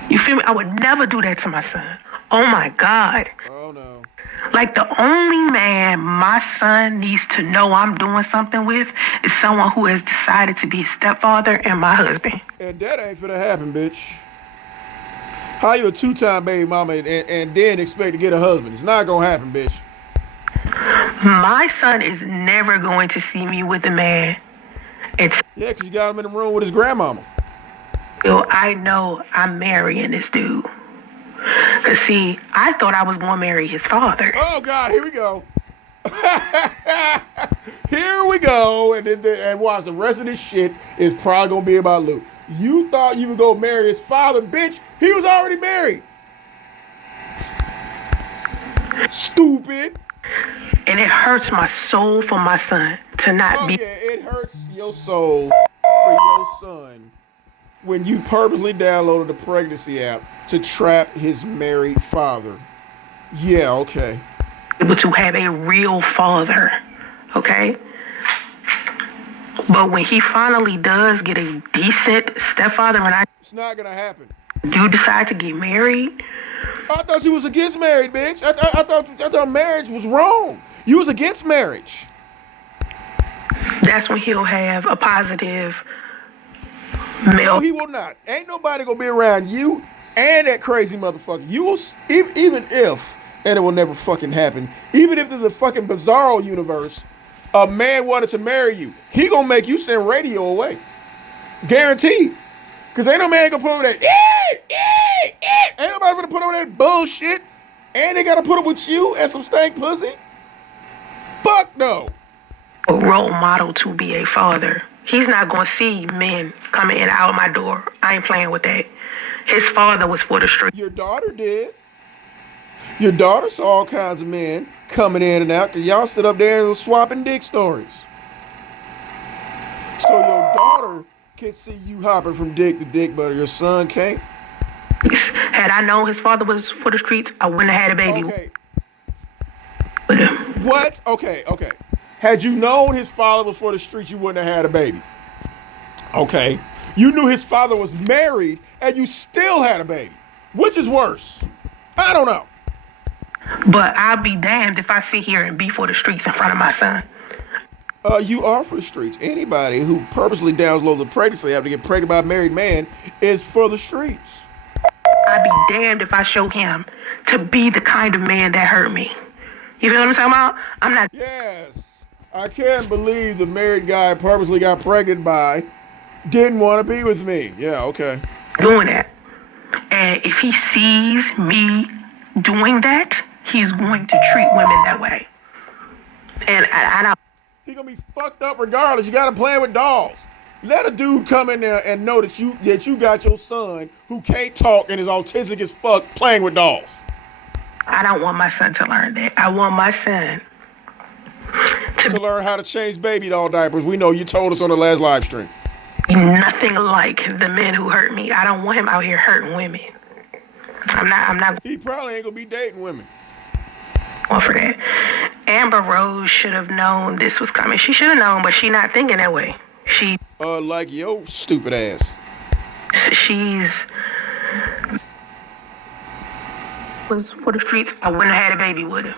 You feel me? I would never do that to my son. Oh my God. Oh no. Like, the only man my son needs to know I'm doing something with is someone who has decided to be his stepfather and my husband. And that ain't finna happen, bitch. How you a two-time baby mama and then expect to get a husband? It's not gonna happen, bitch. My son is never going to see me with a man until Yeah, because you got him in the room with his grandmama. I know I'm marrying this dude. Because, see, I thought I was going to marry his father. Oh, God, here we go. Here we go. And watch, the rest of this shit is probably going to be about Luke. You thought you would go marry his father, bitch. He was already married. Stupid. And it hurts my soul for my son to not be. Yeah, it hurts your soul for your son when you purposely downloaded the pregnancy app to trap his married father. Yeah, okay. Able to have a real father, okay? But when he finally does get a decent stepfather, It's not gonna happen. you decide to get married, I thought you was against marriage, bitch. I thought marriage was wrong. You was against marriage. that's when he'll have a positive No, male. he will not. Ain't nobody gonna be around you and that crazy motherfucker. You will, even if, and it will never fucking happen, even if there's a fucking bizarro universe, a man wanted to marry you, he gonna make you send radio away. Guaranteed. Because ain't no man gonna put over that, ain't nobody gonna put over that bullshit, and they gotta put up with you and some stank pussy? Fuck no. A role model to be a father. He's not going to see men coming in and out of my door. I ain't playing with that. His father was for the street. Your daughter did. Your daughter saw all kinds of men coming in and out because y'all sit up there and was swapping dick stories. So your daughter can see you hopping from dick to dick, but your son can't? Had I known his father was for the streets, I wouldn't have had a baby Okay. with him. What? Okay. Had you known his father was for the streets, you wouldn't have had a baby. Okay. You knew his father was married and you still had a baby. Which is worse? I don't know. But I'll be damned if I sit here and be for the streets in front of my son. You are for the streets. Anybody who purposely downloads the pregnancy app to get pregnant by a married man is for the streets. I'd be damned if I show him to be the kind of man that hurt me. You feel what I'm talking about? I'm not. Yes. I can't believe the married guy purposely got pregnant by didn't want to be with me. Yeah, okay. Doing that. And if he sees me doing that, he's going to treat women that way. And I He gonna be fucked up regardless. You gotta play with dolls. Let a dude come in there and know that you got your son who can't talk and is autistic as fuck playing with dolls. I don't want my son to learn that. I want my son to learn how to change baby doll diapers. We know you told us on the last live stream. Nothing like the men who hurt me. I don't want him out here hurting women. I'm not. He probably ain't gonna be dating women. Going for that. Amber Rose should have known this was coming. She should have known, but she not thinking that way. She like yo stupid ass. She's was for the streets. I wouldn't have had a baby with him.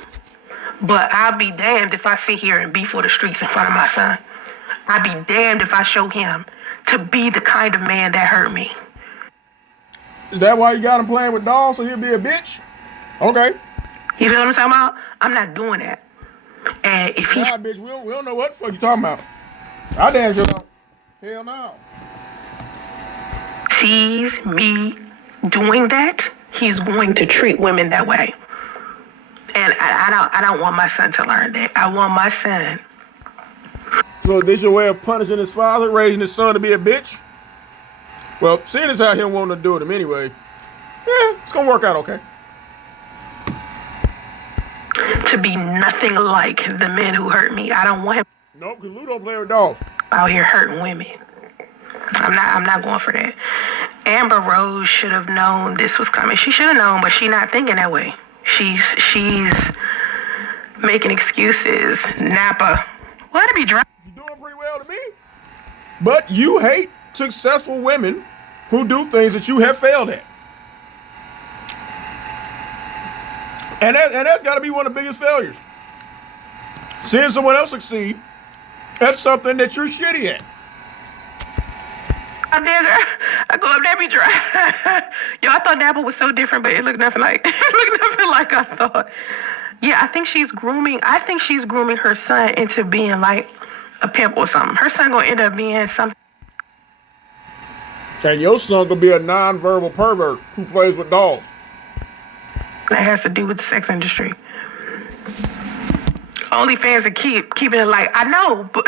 But I'll be damned if I sit here and be for the streets in front of my son. I'll be damned if I show him to be the kind of man that hurt me. Is that why you got him playing with dolls so he'll be a bitch? Okay. You feel what I'm talking about? I'm not doing that. And if he... Nah, bitch, we don't know what the fuck you talking about. I damn sure don't. Hell no. Sees me doing that, he's going to treat women that way. And I don't want my son to learn that. I want my son. So this your way of punishing his father, raising his son to be a bitch? Well, seeing as how him wanting to do it him anyway, it's gonna work out okay. To be nothing like the men who hurt me. I don't want him. Nope, because Lou don't play with dolls. Out here hurting women. I'm not going for that. Amber Rose should have known this was coming. She should have known, but she's not thinking that way. She's making excuses. Napa. Let her be dry. You're doing pretty well to me. But you hate successful women who do things that you have failed at. And that's got to be one of the biggest failures. Seeing someone else succeed, that's something that you're shitty at. I go up there, be dry. Yo, I thought Napa was so different, but it looked nothing like I thought. Yeah, I think she's grooming her son into being like a pimp or something. Her son gonna end up being something. And your son gonna be a non-verbal pervert who plays with dolls. That has to do with the sex industry. OnlyFans are keeping it like, I know, but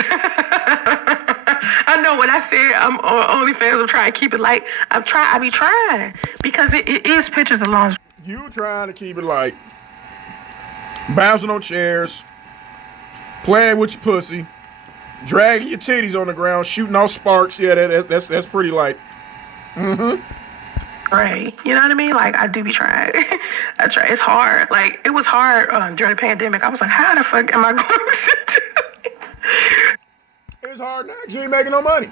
I know when I said I'm on OnlyFans, I'm trying to keep it light. I be trying because it is pictures of lingerie. You trying to keep it light, bouncing on chairs, playing with your pussy, dragging your titties on the ground, shooting off sparks. Yeah, that's pretty light. Mm-hmm. Right. You know what I mean? Like, I do be trying. I try. It's hard. Like, it was hard during the pandemic. I was like, how the fuck am I going to do it? It's hard now because you ain't making no money.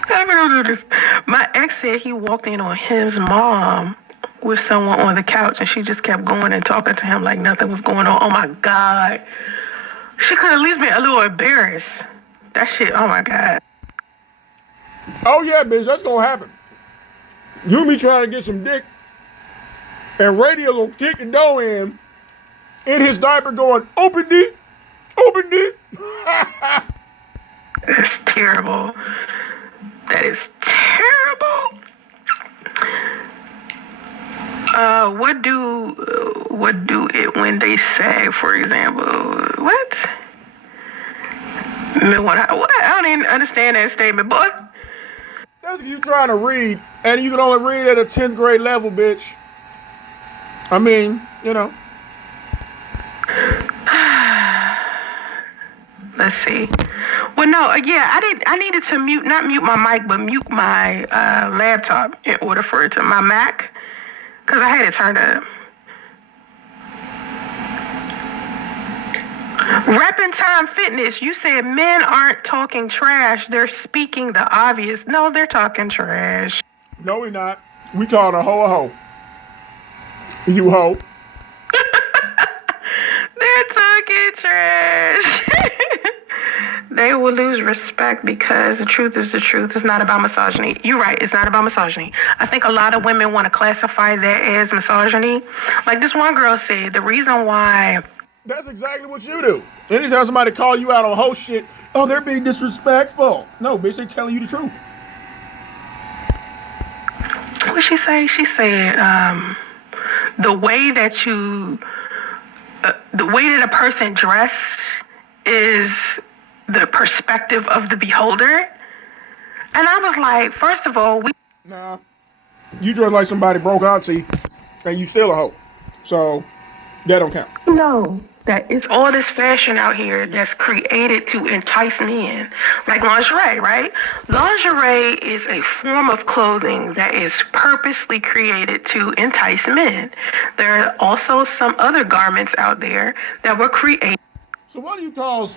How am I going to do this? My ex said he walked in on his mom with someone on the couch, and she just kept going and talking to him like nothing was going on. Oh, my God. She could at least be a little embarrassed. That shit, oh, my God. Oh, yeah, bitch, that's going to happen. You be trying to get some dick, and Radio gonna kick the door in his diaper going, open it. That's terrible. That is terrible. What do it when they say, for example, what? I don't even understand that statement, boy. That's if you trying to read, and you can only read at a 10th grade level, bitch. I mean, you know. Let's see. Well, no, yeah, I needed to not mute my mic, but mute my laptop in order for it to, my Mac, because I had it turned up. Reppin' Time Fitness, you said men aren't talking trash, they're speaking the obvious. No, they're talking trash. No, we not. We calling a hoe a hoe. You hoe. They're talking trash. They will lose respect because the truth is the truth. It's not about misogyny. You're right, it's not about misogyny. I think a lot of women want to classify that as misogyny. Like this one girl said, the reason why... That's exactly what you do. Anytime somebody call you out on hoe shit, oh, they're being disrespectful. No, bitch, they telling you the truth. What she say? She said, the way that a person dress is the perspective of the beholder. And I was like, first of all, Nah. You dress like somebody broke auntie and you still a hoe. So that don't count. know that it's all this fashion out here that's created to entice men, like lingerie, right? Lingerie is a form of clothing that is purposely created to entice men. There are also some other garments out there that were created So what do you call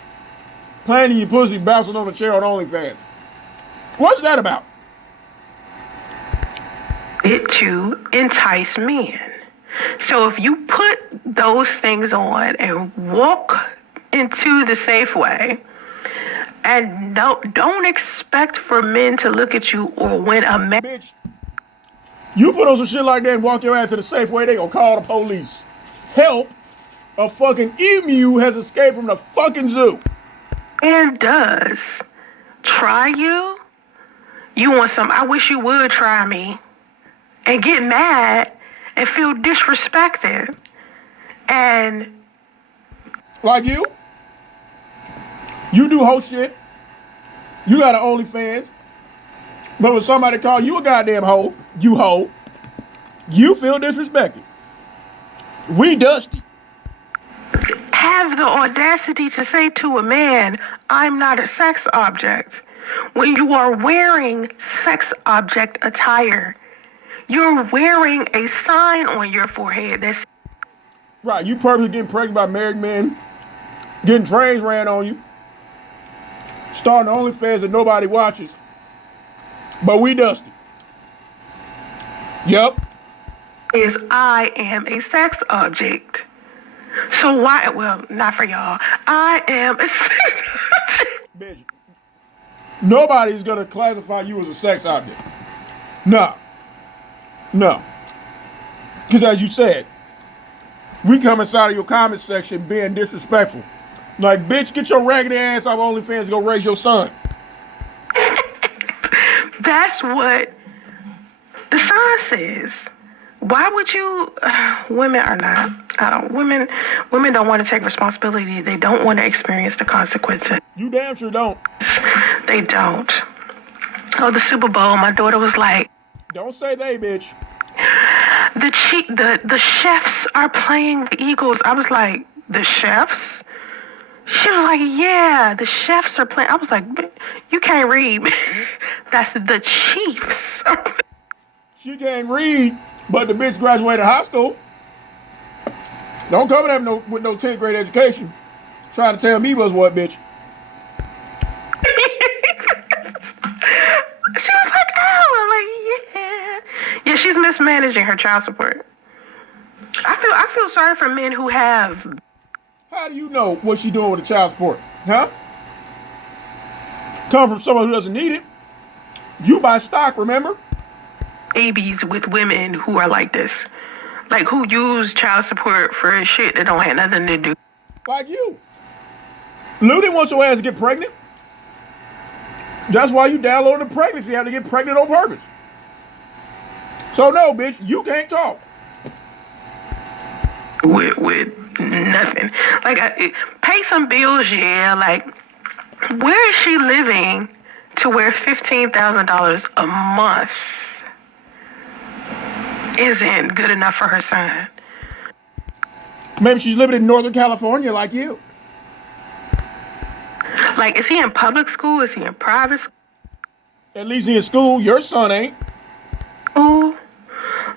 planting your pussy bouncing on the chair on OnlyFans? What's that about? to entice men. So if you put those things on and walk into the Safeway and don't expect for men to look at you, or when a man Bitch, you put on some shit like that and walk your ass to the Safeway, they gonna call the police. Help, a fucking emu has escaped from the fucking zoo. does try you, you want some, I wish you would try me, and get mad and feel disrespected. And Like you do whole shit. You got an OnlyFans. But when somebody call you a goddamn hoe, you feel disrespected. We dusty. have the audacity to say to a man, I'm not a sex object, when you are wearing sex object attire. You're wearing a sign on your forehead that's Right, you purposely getting pregnant by married men, getting trains ran on you, starting OnlyFans that nobody watches. But we dusty. Yup. is I am a sex object. So why, well, not for y'all. I am a sex object. Bitch, nobody's gonna classify you as a sex object. No. Because as you said, we come inside of your comment section being disrespectful. Like, bitch, get your raggedy ass off OnlyFans and go raise your son. That's what the sign says. Why would you, women are not, women don't want to take responsibility. They don't want to experience the consequences. You damn sure don't. They don't. Oh, the Super Bowl, my daughter was like, Don't say they, bitch. the chefs are playing the Eagles. I was like, the chefs? She was like, yeah, the chefs are playing. I was like, you can't read. That's the Chiefs. She can't read, but the bitch graduated high school. Don't come at me with no 10th grade education. Trying to tell me what's what, bitch. She was like, oh, I'm like, yeah. Yeah, she's mismanaging her child support. I feel sorry for men who have. How do you know what she doing with the child support? Huh? Come from someone who doesn't need it. You buy stock, remember? Babies with women who are like this. Like, who use child support for shit that don't have nothing to do. Like you. Lou didn't want your ass to get pregnant. That's why you downloaded the pregnancy. You had to get pregnant on purpose. So no, bitch, you can't talk. With nothing. Like, pay some bills, yeah. Like, where is she living to where $15,000 a month isn't good enough for her son? Maybe she's living in Northern California like you. Like, is he in public school? Is he in private school? At least he in school. Your son ain't.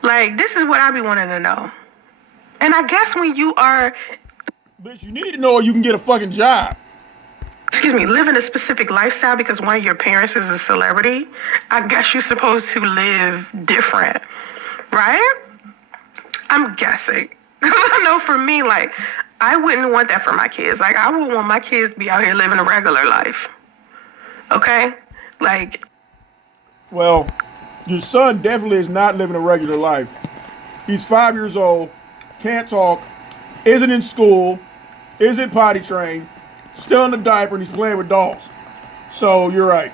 Like, this is what I be wanting to know. And I guess when you are, Bitch, you need to know or you can get a fucking job. living a specific lifestyle because one of your parents is a celebrity, I guess you're supposed to live different, right? I'm guessing. I know for me, like, I wouldn't want that for my kids. Like, I would want my kids to be out here living a regular life. Okay? Like, Well, your son definitely is not living a regular life. He's 5 years old, can't talk, isn't in school, isn't potty trained, still in the diaper, and he's playing with dolls. So you're right.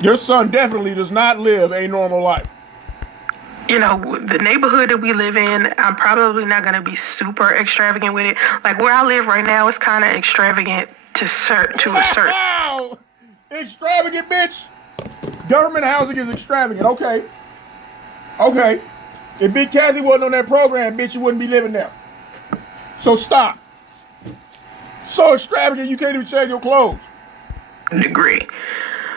Your son definitely does not live a normal life. you know, the neighborhood that we live in, I'm probably not going to be super extravagant with it. Like, where I live right now is kind of extravagant to a certain. Wow! Extravagant, bitch! Government housing is extravagant. Okay. Okay. If Big Kathy wasn't on that program, bitch, you wouldn't be living there. So stop. So extravagant, you can't even change your clothes. Degree.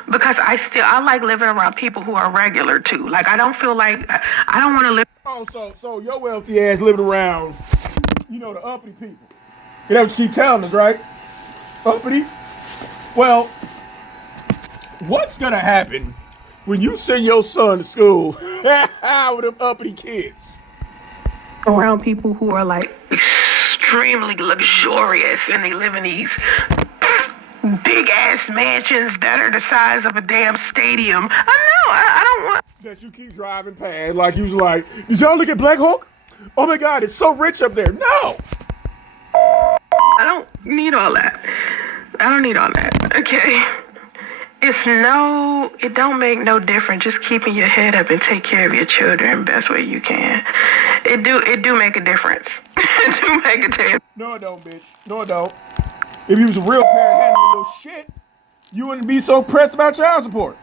Because I like living around people who are regular too. Like, I don't feel like, I don't want to live. Oh, so your wealthy ass living around, the uppity people. You have to keep telling us, right? Uppity? Well, what's going to happen when you send your son to school with them uppity kids? Around people who are like extremely luxurious and they live in these big ass mansions that are the size of a damn stadium. I don't want that you keep driving past like he was like, did y'all look at Black Hawk? Oh my God, it's so rich up there. No. I don't need all that. I don't need all that. Okay. It don't make no difference just keeping your head up and take care of your children best way you can. It do make a difference. It do make a difference. No, it don't, bitch. No, it don't. If you was a real parent handling your shit, you wouldn't be so pressed about child support.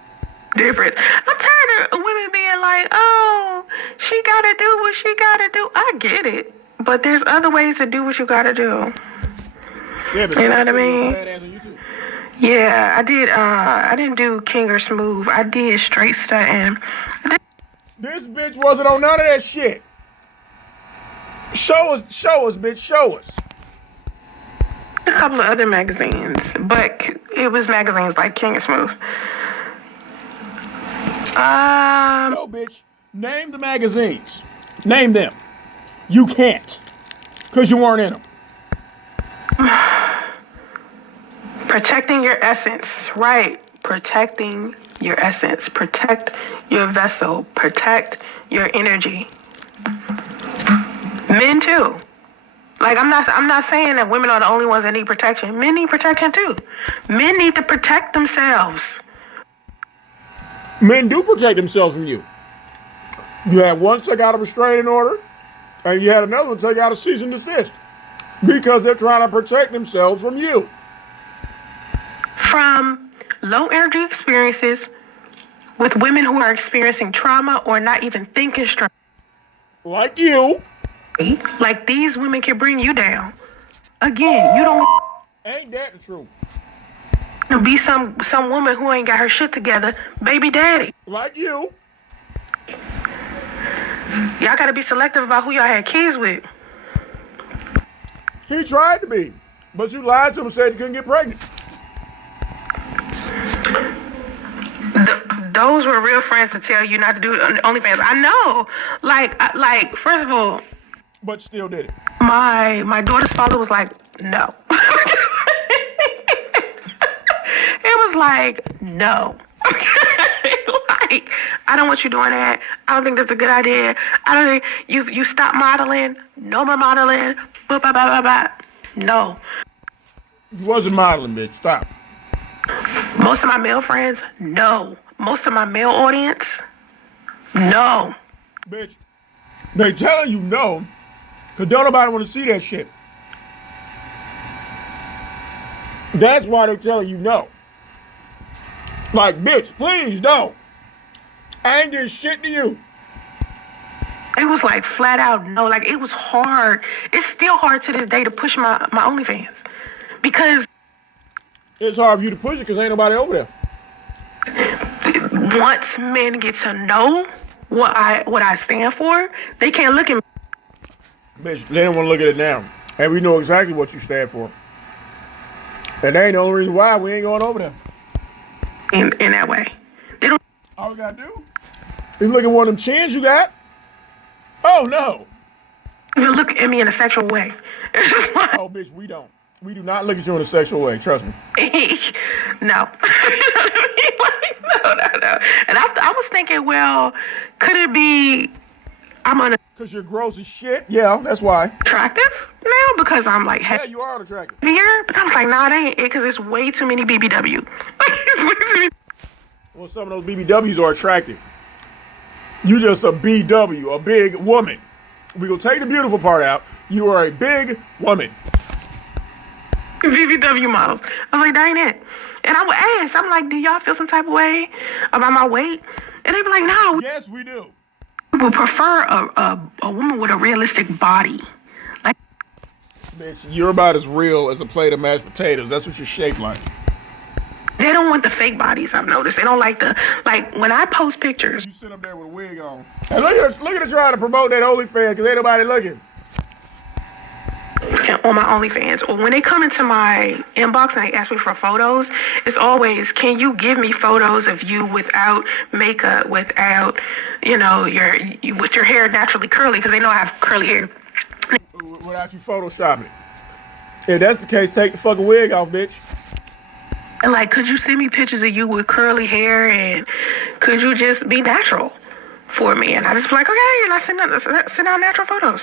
Difference. I'm tired of women being like, oh, she gotta do what she gotta do. I get it. But there's other ways to do what you gotta do. Yeah, but you know what I mean? Fat ass on YouTube. Yeah, I did. I didn't do King or Smooth. I did straight stunting. This bitch wasn't on none of that shit. Show us, bitch, show us. A couple of other magazines, but it was magazines like King or Smooth. No, bitch. Name the magazines. Name them. You can't, because you weren't in them. Protecting your essence, right? Protecting your essence. Protect your vessel. Protect your energy. Men too. Like, I'm not saying that women are the only ones that need protection. Men need protection too. Men need to protect themselves. Men do protect themselves from you. You had one take out a restraining order, and you had another one take out a cease and desist because they're trying to protect themselves from you. From low energy experiences with women who are experiencing trauma or not even thinking straight. Like you. Like, these women can bring you down. Again, you don't. Ain't that the truth? Be some woman who ain't got her shit together, baby daddy. Like you. Y'all gotta be selective about who y'all had kids with. He tried to be, but you lied to him and said he couldn't get pregnant. Those were real friends to tell you not to do OnlyFans. I know. Like, first of all. But still did it. My daughter's father was like, no. It was like, no. Like, I don't want you doing that. I don't think that's a good idea. I don't think you stop modeling. No more modeling. Blah, blah, blah, blah, blah. No. You wasn't modeling, bitch. Stop. Most of my male friends, no. Most of my male audience, no. Bitch, they telling you no, because don't nobody want to see that shit. That's why they're telling you no. Like, bitch, please don't. I ain't doing shit to you. It was like flat out no. Like, it was hard. It's still hard to this day to push my OnlyFans. Because it's hard for you to push it because ain't nobody over there. Once men get to know what I stand for, they can't look at me. Bitch, they don't want to look at it now. And we know exactly what you stand for. And that ain't the only reason why we ain't going over there. In that way. They don't. All we gotta do is look at one of them chins you got. Oh, no. You look at me in a sexual way. It's just like, oh, bitch, we don't. We do not look at you in a sexual way. Trust me. No. No. And I was thinking, well, could it be because you're gross as shit? Yeah, that's why. Attractive now? Because I'm like, yeah, you are attractive. Here? But I was like, nah, that ain't it, because it's way too many BBW. Well, some of those BBWs are attractive. You just a BW, a big woman. We gonna take the beautiful part out. You are a big woman. BBW models. I was like, that ain't it. And I would ask, I'm like, do y'all feel some type of way about my weight? And they'd be like, no. Yes, we do. We would prefer a woman with a realistic body. Like, Bitch, you're about as real as a plate of mashed potatoes. That's what you're shaped like. they don't want the fake bodies, I've noticed. They don't like when I post pictures. You sit up there with a wig on. And look at her trying to promote that OnlyFans because ain't nobody looking. On my OnlyFans, or when they come into my inbox and they ask me for photos, it's always, can you give me photos of you without makeup, without, with your hair naturally curly, because they know I have curly hair. Without you photoshopping it. If that's the case, take the fucking wig off, bitch. And like, could you send me pictures of you with curly hair, and could you just be natural for me? And I just be like, okay, and I send out natural photos.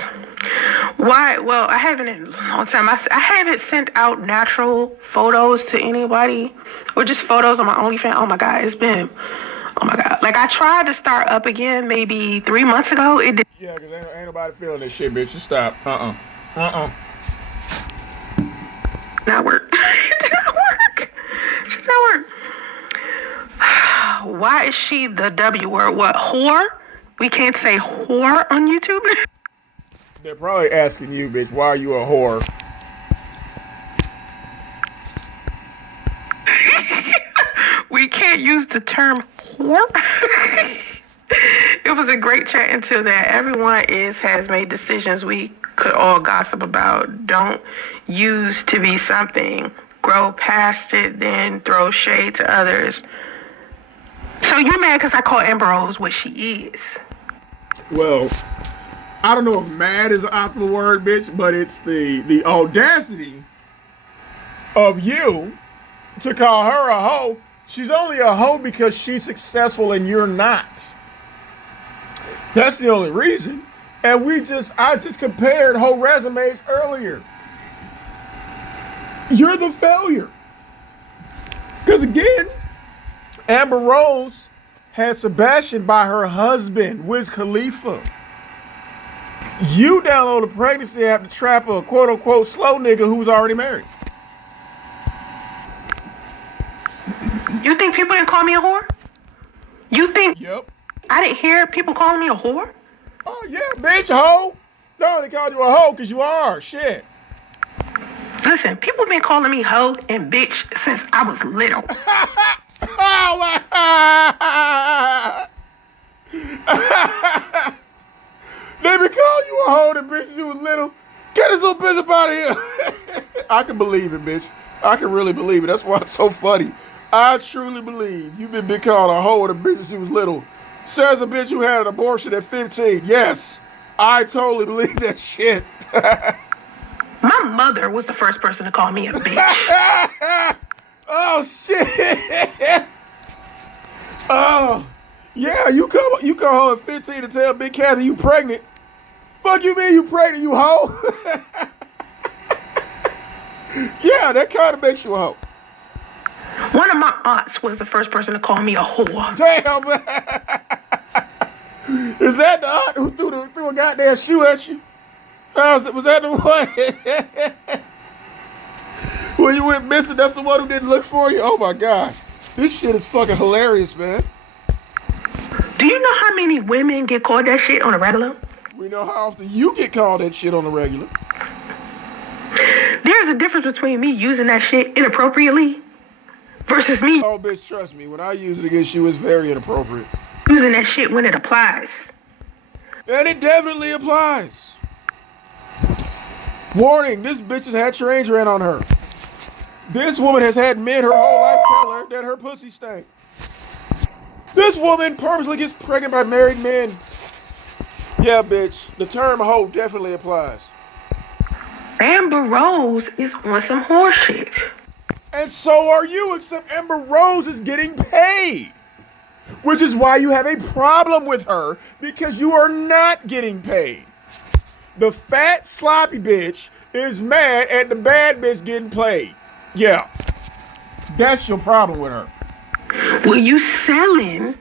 Why? Well, I haven't in a long time. I haven't sent out natural photos to anybody, or just photos on my OnlyFans. Oh my God, oh my God. Like, I tried to start up again maybe 3 months ago. It did. Yeah, because ain't nobody feeling this shit, bitch. Just stop. Not work. It did not work. It did not work. Why is she the W word? What, whore? We can't say whore on YouTube? They're probably asking you, bitch, why are you a whore? We can't use the term whore? It was a great chat until that. Everyone has made decisions we could all gossip about. Don't use to be something. Grow past it, then throw shade to others. So you're mad because I call Amber Rose what she is? Well, I don't know if mad is an optimal word, bitch, but it's the audacity of you to call her a hoe. She's only a hoe because she's successful and you're not. That's the only reason. And I just compared whole resumes earlier. You're the failure. Because again, Amber Rose had Sebastian by her husband, Wiz Khalifa. You download a pregnancy app to trap a quote-unquote slow nigga who's already married. You think people didn't call me a whore? You think Yep. I didn't hear people calling me a whore? Oh, yeah, bitch, hoe. No, they called you a hoe because you are. Shit. Listen, people been calling me hoe and bitch since I was little. Oh, my. They been calling you a hoe and bitch since you was little. Get this little bitch up out of here. I can believe it, bitch. I can really believe it. That's why it's so funny. I truly believe you've been called a hoe and a bitch since you was little. Says a bitch who had an abortion at 15. Yes, I totally believe that shit. My mother was the first person to call me a bitch. Oh, shit. Oh, yeah, you call her at 15 to tell Big Kathy you pregnant. Fuck you mean you pregnant, you hoe? Yeah, that kind of makes you a hoe. One of my aunts was the first person to call me a whore. Damn, man. Is that the aunt who threw a goddamn shoe at you? Was that the one? When you went missing, that's the one who didn't look for you? Oh, my God. This shit is fucking hilarious, man. Do you know how many women get called that shit on a regular? We know how often you get called that shit on the regular. There's a difference between me using that shit inappropriately versus me Oh, bitch, trust me. When I use it against you, it's very inappropriate. using that shit when it applies. And it definitely applies. Warning, this bitch has had trains ran on her. This woman has had men her whole life tell her that her pussy stank. This woman purposely gets pregnant by married men. Yeah, bitch, the term hoe definitely applies. Amber Rose is on some horse shit. And so are you, except Amber Rose is getting paid. Which is why you have a problem with her, because you are not getting paid. The fat, sloppy bitch is mad at the bad bitch getting paid. Yeah. That's your problem with her. Well, you selling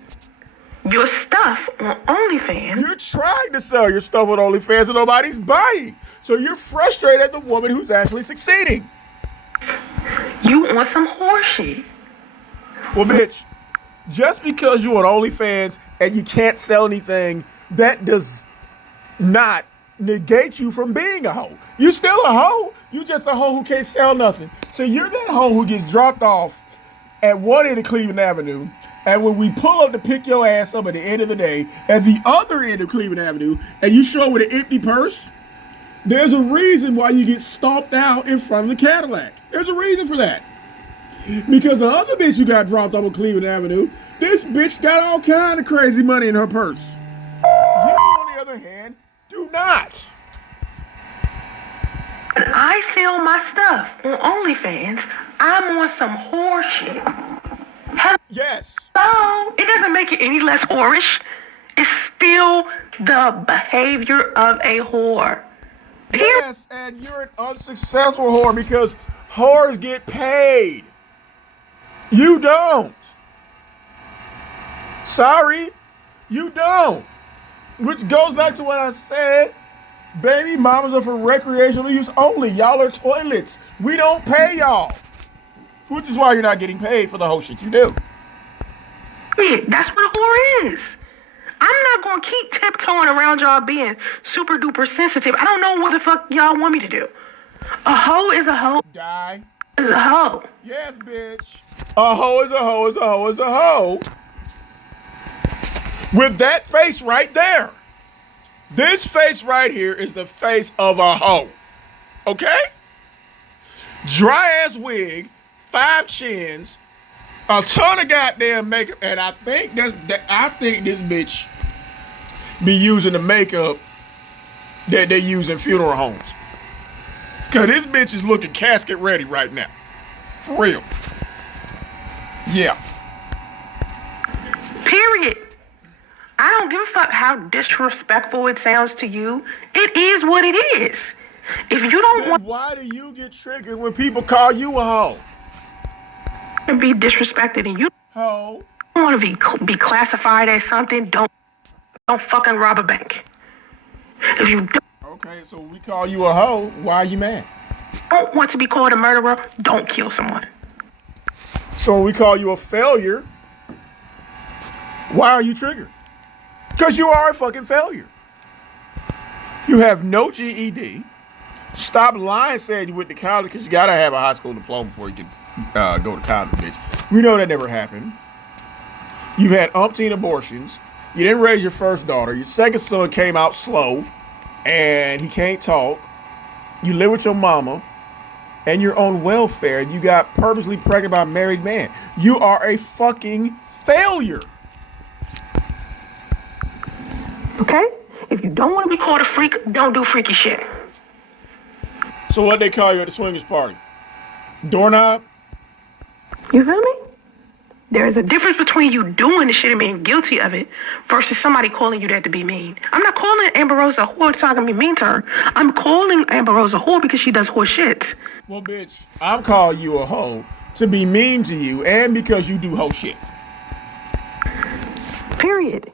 your stuff on OnlyFans. You're trying to sell your stuff on OnlyFans and nobody's buying. So you're frustrated at the woman who's actually succeeding. You on some horse shit. Well, bitch, just because you're on OnlyFans and you can't sell anything, that does not negate you from being a hoe. You still a hoe. You just a hoe who can't sell nothing. So you're that hoe who gets dropped off at one end of Cleveland Avenue, and when we pull up to pick your ass up at the end of the day, at the other end of Cleveland Avenue, and you show up with an empty purse, there's a reason why you get stomped out in front of the Cadillac. There's a reason for that. Because the other bitch who got dropped off on Cleveland Avenue, this bitch got all kind of crazy money in her purse. You, on the other hand, do not. When I sell my stuff on OnlyFans, I'm on some whore shit. Yes. Hello? It doesn't make it any less whorish. It's still the behavior of a whore. Yes, and you're an unsuccessful whore because whores get paid. You don't. Sorry, you don't. Which goes back to what I said. Baby mamas are for recreational use only. Y'all are toilets. We don't pay y'all. Which is why you're not getting paid for the whole shit you do. That's what a whore is. I'm not going to keep tiptoeing around y'all being super duper sensitive. I don't know what the fuck y'all want me to do. A hoe is a hoe. Die. Is a hoe. Yes, bitch. A hoe is a hoe is a hoe is a hoe. With that face right there. This face right here is the face of a hoe. Okay? Dry ass wig, 5 chins, a ton of goddamn makeup, and I think this bitch be using the makeup that they use in funeral homes. Cause this bitch is looking casket ready right now. For real. Yeah. Period. I don't give a fuck how disrespectful it sounds to you. It is what it is. If you don't Then want why do you get triggered when people call you a hoe? to be disrespected and you Hoe. don't want to be classified as something, don't fucking rob a bank. If you Okay, so we call you a hoe, why are you mad? don't want to be called a murderer, don't kill someone. So when we call you a failure, why are you triggered? Because you are a fucking failure. You have no GED. Stop lying saying you went to college because you got to have a high school diploma before you can go to college, bitch. We know that never happened. You've had umpteen abortions. You didn't raise your first daughter. Your second son came out slow and he can't talk. You live with your mama and you're on welfare. You got purposely pregnant by a married man. You are a fucking failure. Okay? If you don't want to be called a freak, don't do freaky shit. So what they call you at the swingers party? Doorknob? You feel me? There is a difference between you doing the shit and being guilty of it versus somebody calling you that to be mean. I'm not calling Amber Rose a whore so I can be mean to her. I'm calling Amber Rose a whore because she does whore shit. Well, bitch, I'm calling you a hoe to be mean to you and because you do hoe shit. Period.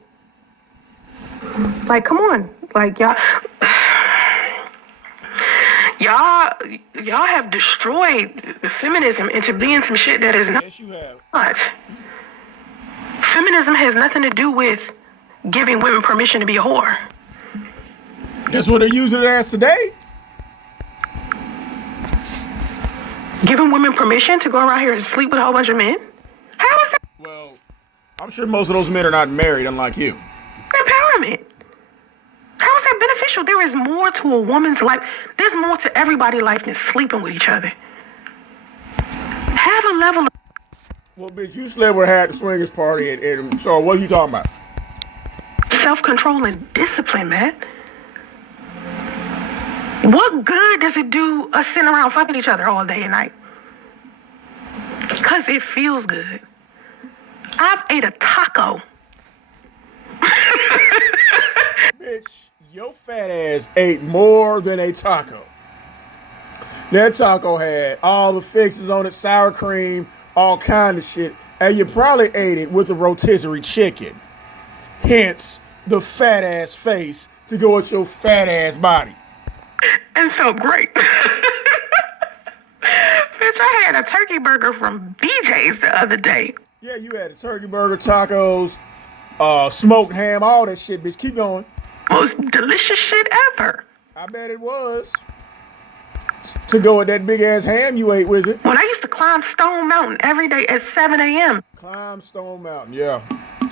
Like, come on. Like, y'all have destroyed the feminism into being some shit that is not. Yes, you have. Feminism has nothing to do with giving women permission to be a whore. That's what they're using it as today. Giving women permission to go around here and sleep with a whole bunch of men? How is that Well, I'm sure most of those men are not married, unlike you. empowerment? How is that beneficial? There is more to a woman's life. There's more to everybody's life than sleeping with each other. Have a level of Well, bitch, you slept with her at the swingers party, and so what are you talking about? self-control and discipline, man. What good does it do us sitting around fucking each other all day and night? Because it feels good. I've ate a taco. Bitch, your fat ass ate more than a taco. That taco had all the fixes on it, sour cream, all kind of shit, and you probably ate it with a rotisserie chicken. Hence, the fat ass face to go with your fat ass body. And so great. Bitch, I had a turkey burger from BJ's the other day. Yeah, you had a turkey burger, tacos, smoked ham, all that shit, bitch. Keep going. Most delicious shit ever. I bet it was. To go with that big ass ham you ate with it. When I used to climb Stone Mountain every day at 7 a.m. Climb Stone Mountain, yeah.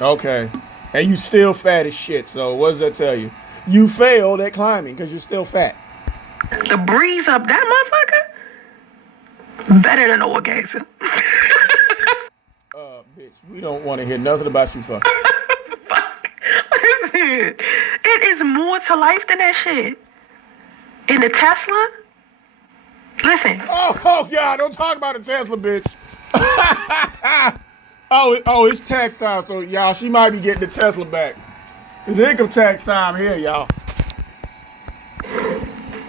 Okay. And you still fat as shit, so what does that tell you? You failed at climbing because you're still fat. The breeze up that motherfucker, better than orgasm. Bitch, we don't want to hear nothing about you fucking. Fuck. Listen, it is more to life than that shit. In the Tesla, listen. Oh, God, don't talk about the Tesla, bitch. oh, it's tax time, so y'all, she might be getting the Tesla back. It's income tax time here, y'all.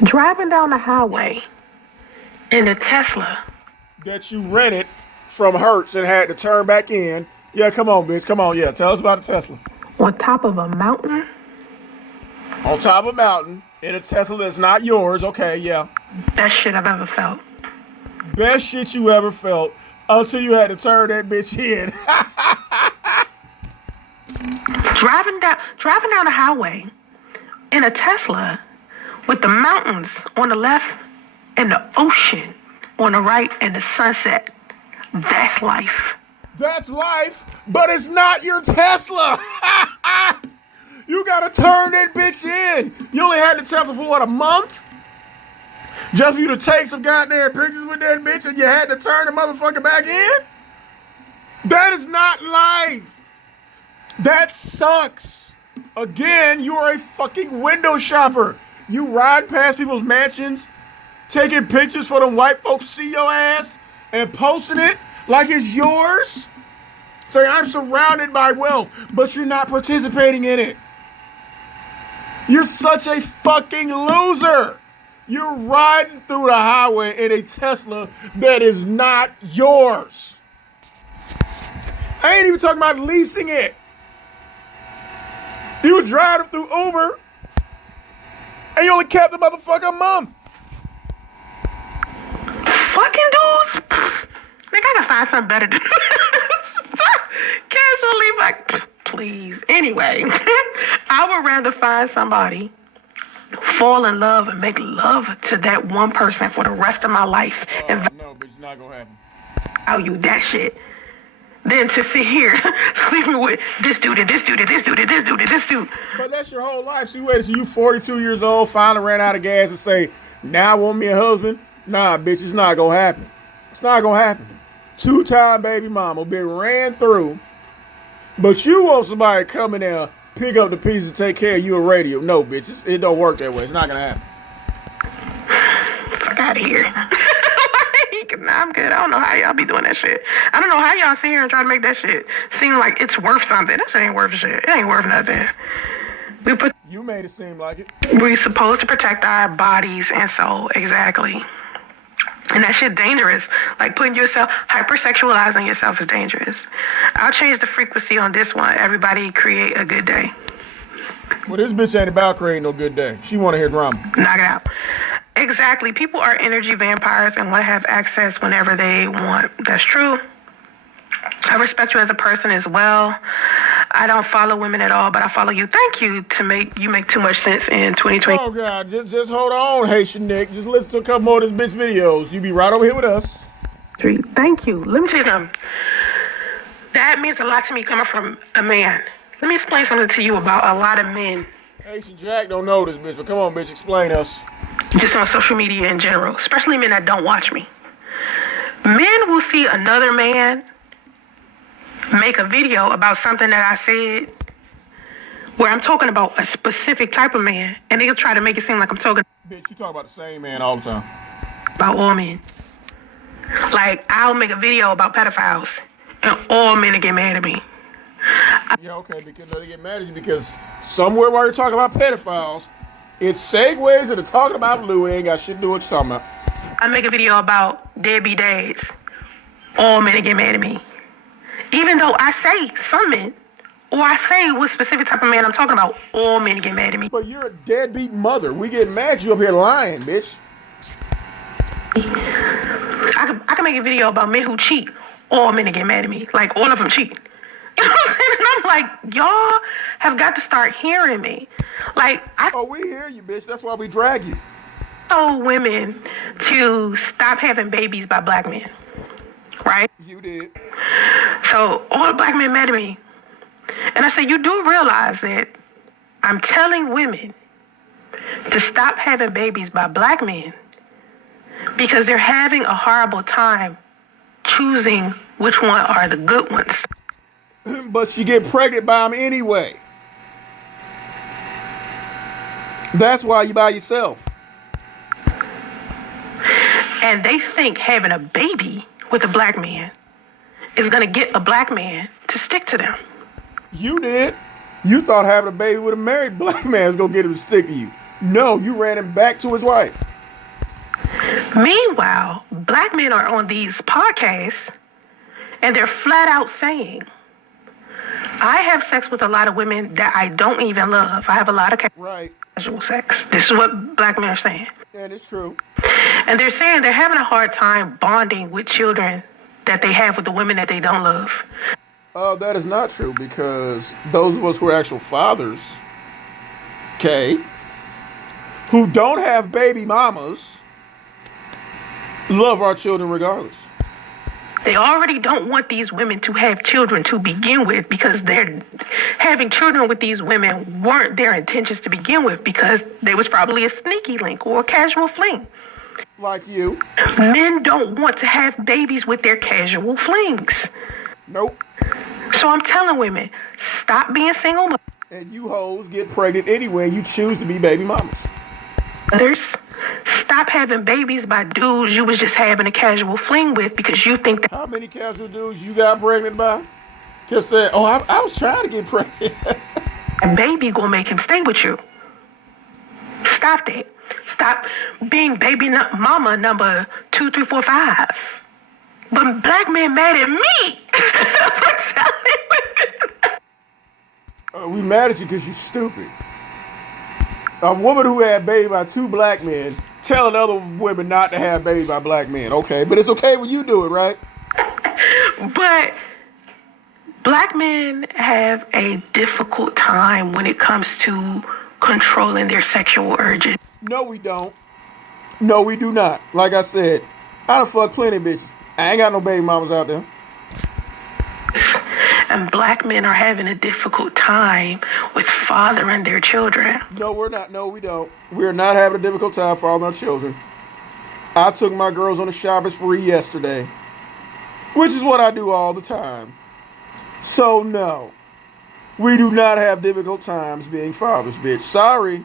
Driving down the highway in a Tesla. That you rented from Hertz and had to turn back in. Yeah, come on, bitch. Come on, yeah. Tell us about the Tesla. On top of a mountain. On top of a mountain in a Tesla that's not yours. Okay, yeah. Best shit I've ever felt. Best shit you ever felt until you had to turn that bitch in. Driving down the highway in a Tesla with the mountains on the left and the ocean on the right and the sunset. That's life. That's life, but it's not your Tesla. You gotta turn that bitch in. You only had the Tesla for what, a month? Just for you to take some goddamn pictures with that bitch and you had to turn the motherfucker back in? That is not life. That sucks. Again, you are a fucking window shopper. You ride past people's mansions, taking pictures for them white folks see your ass and posting it like it's yours. Say, I'm surrounded by wealth, but you're not participating in it. You're such a fucking loser. You're riding through the highway in a Tesla that is not yours. I ain't even talking about leasing it. You were driving through Uber and you only kept the motherfucker a month. Fucking dudes. They gotta find something better to do. Casually, like, please. Anyway, I would rather find somebody, fall in love, and make love to that one person for the rest of my life and No, but it's not gonna happen. value that shit than to sit here sleeping with this dude and this dude and this dude and this dude and this dude. But that's your whole life. So you waited till you 42 years old, finally ran out of gas and say, now I want me a husband? Nah, bitch, it's not gonna happen. It's not gonna happen. 2-time baby mama been ran through, but you want somebody to come in there, pick up the pieces, take care of you a radio. No, bitch, it don't work that way. It's not gonna happen. Fuck out of here. Nah, I'm good. I don't know how y'all be doing that shit. I don't know how y'all sit here and try to make that shit seem like it's worth something. That shit ain't worth shit. It ain't worth nothing. You made it seem like it. We're supposed to protect our bodies and soul. Exactly. And that shit dangerous. Like putting yourself, hypersexualizing yourself is dangerous. I'll change the frequency on this one. Everybody create a good day. Well, this bitch ain't about creating no good day. She want to hear drama. Knock it out. Exactly. People are energy vampires and want to have access whenever they want. That's true. I respect you as a person as well. I don't follow women at all, but I follow you. Thank you you make too much sense in 2020. Oh, God. Just hold on, Haitian Nick. Just listen to a couple more of this bitch videos. You be right over here with us. Thank you. Let me tell you something. That means a lot to me coming from a man. Let me explain something to you about a lot of men. Haitian Jack don't know this bitch, but come on, bitch, explain us. Just on social media in general, especially men that don't watch me. Men will see another man make a video about something that I said where I'm talking about a specific type of man, and they'll try to make it seem like I'm talking Bitch, you talk about the same man all the time. about all men. Like, I'll make a video about pedophiles, and all men will get mad at me. Yeah, okay, because they get mad at you because somewhere while you're talking about pedophiles, it segues into talking about Lou and ain't got shit to do with what you're talking about. I make a video about deadbeat dads. All men get mad at me. Even though I say some men, or I say what specific type of man I'm talking about, all men get mad at me. But you're a deadbeat mother. We get mad at you up here lying, bitch. I can make a video about men who cheat. all men that get mad at me. Like, all of them cheat. You know what I'm saying? And I'm like, y'all have got to start hearing me. Like, Oh, we hear you, bitch. That's why we drag you. told women to stop having babies by black men, right? You did. So all the black men mad at me. And I said, you do realize that I'm telling women to stop having babies by black men because they're having a horrible time choosing which one are the good ones. But you get pregnant by them anyway. That's why you by yourself. And they think having a baby with a black man is going to get a black man to stick to them. You did. You thought having a baby with a married black man is going to get him to stick to you. No, you ran him back to his wife. Meanwhile, black men are on these podcasts and they're flat out saying, I have sex with a lot of women that I don't even love. I have a lot of casual sex. This is what black men are saying. And it's true. And they're saying they're having a hard time bonding with children that they have with the women that they don't love. That is not true, because those of us who are actual fathers, okay, who don't have baby mamas, love our children regardless. They already don't want these women to have children to begin with, because they're having children with these women weren't their intentions to begin with, because they was probably a sneaky link or a casual fling. Like you. Men don't want to have babies with their casual flings. Nope. So I'm telling women, stop being single mothers. And you hoes get pregnant anyway. You choose to be baby mamas. Stop having babies by dudes you was just having a casual fling with because you think that. How many casual dudes you got pregnant by? Just said, oh, I was trying to get pregnant. A baby gonna make him stay with you. Stop that. Stop being baby mama number 2, 3, 4, 5. But black men mad at me for telling women. We mad at you because you stupid. A woman who had baby by 2 black men telling other women not to have baby by black men. Okay, but it's okay when you do it, right? But black men have a difficult time when it comes to controlling their sexual urges. No, we don't. No, we do not. Like I said, I done fucked plenty of bitches. I ain't got no baby mamas out there. And black men are having a difficult time with fathering their children. No, we're not. No, we don't. We're not having a difficult time fathering our children. I took my girls on a shopping spree yesterday, which is what I do all the time. So, no, we do not have difficult times being fathers, bitch. Sorry.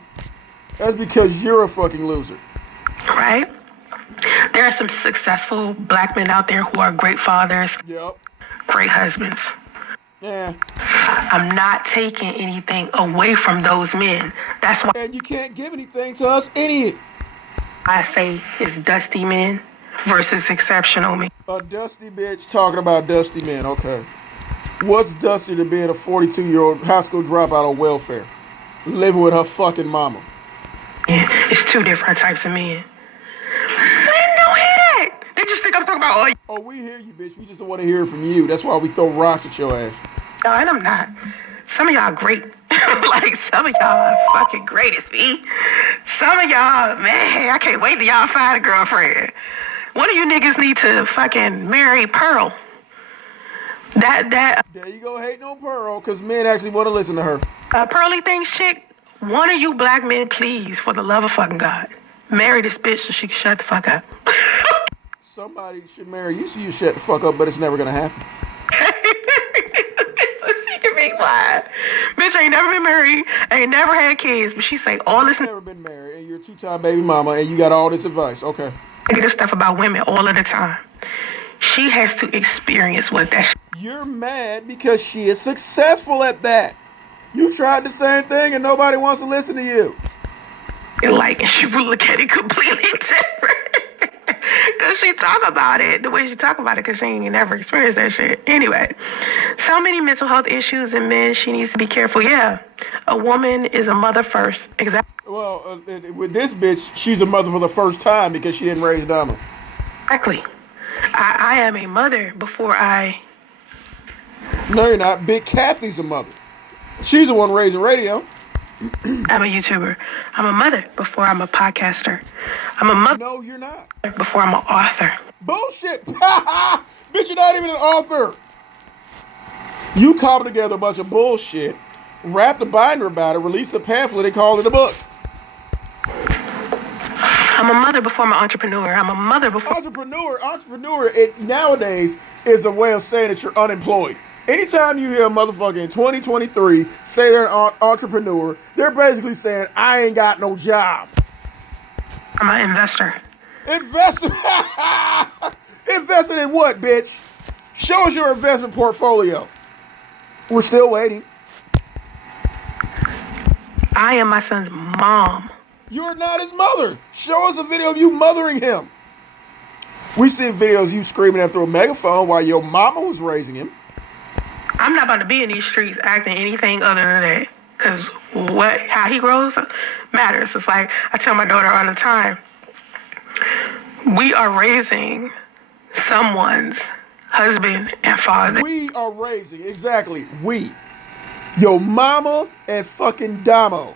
That's because you're a fucking loser. Right? There are some successful black men out there who are great fathers, Yep. great husbands. Yeah. I'm not taking anything away from those men. That's why And you can't give anything to us, idiot. I say it's dusty men versus exceptional men. A dusty bitch talking about dusty men. Okay. What's dusty to being a 42-year-old high school dropout on welfare? Living with her fucking mama. It's two different types of men. Men don't hear that. They just think I'm talking about, Oh, we hear you, bitch. We just don't want to hear it from you. That's why we throw rocks at your ass. no, and I'm not. Some of y'all great. Like, some of y'all are fucking great as me. Some of y'all, man, I can't wait till y'all find a girlfriend. One of you niggas need to fucking marry Pearl. That There you go, hating on Pearl, because men actually want to listen to her. Pearly Things chick, one of you black men, please, for the love of fucking God, marry this bitch so she can shut the fuck up. Somebody should marry you so you shut the fuck up, but it's never going to happen. So she can be quiet. Bitch ain't never been married, ain't never had kids, but she say all this Never been married, and you're a 2-time baby mama, and you got all this advice. Okay. negative stuff about women all of the time. She has to experience what that You're mad because she is successful at that. You tried the same thing, and nobody wants to listen to you. like, and she will look at it completely different. Because she talk about it the way she talk about it, because she ain't never experienced that shit. Anyway, so many mental health issues in men. She needs to be careful. Yeah, a woman is a mother first. Exactly. Well, with this bitch, she's a mother for the first time because she didn't raise Dama. Exactly. I am a mother before I. No, you're not. Big Kathy's a mother. She's the one raising radio. I'm a YouTuber. I'm a mother before I'm a podcaster. I'm a mother No, you're not. before I'm an author. Bullshit. Bitch, you're not even an author. You cobbled together a bunch of bullshit, wrapped a binder about it, released a pamphlet, and called it a book. I'm a mother before I'm an entrepreneur. I'm a mother before. Entrepreneur, it nowadays is a way of saying that you're unemployed. Anytime you hear a motherfucker in 2023 say they're an entrepreneur, they're basically saying, I ain't got no job. I'm an investor. Investor? Invested in what, bitch? Show us your investment portfolio. We're still waiting. I am my son's mom. You're not his mother. Show us a video of you mothering him. We see videos of you screaming after a megaphone while your mama was raising him. I'm not about to be in these streets acting anything other than that. Because how he grows matters. It's like I tell my daughter all the time, we are raising someone's husband and father. We are raising, exactly, we. Your mama and fucking Damo.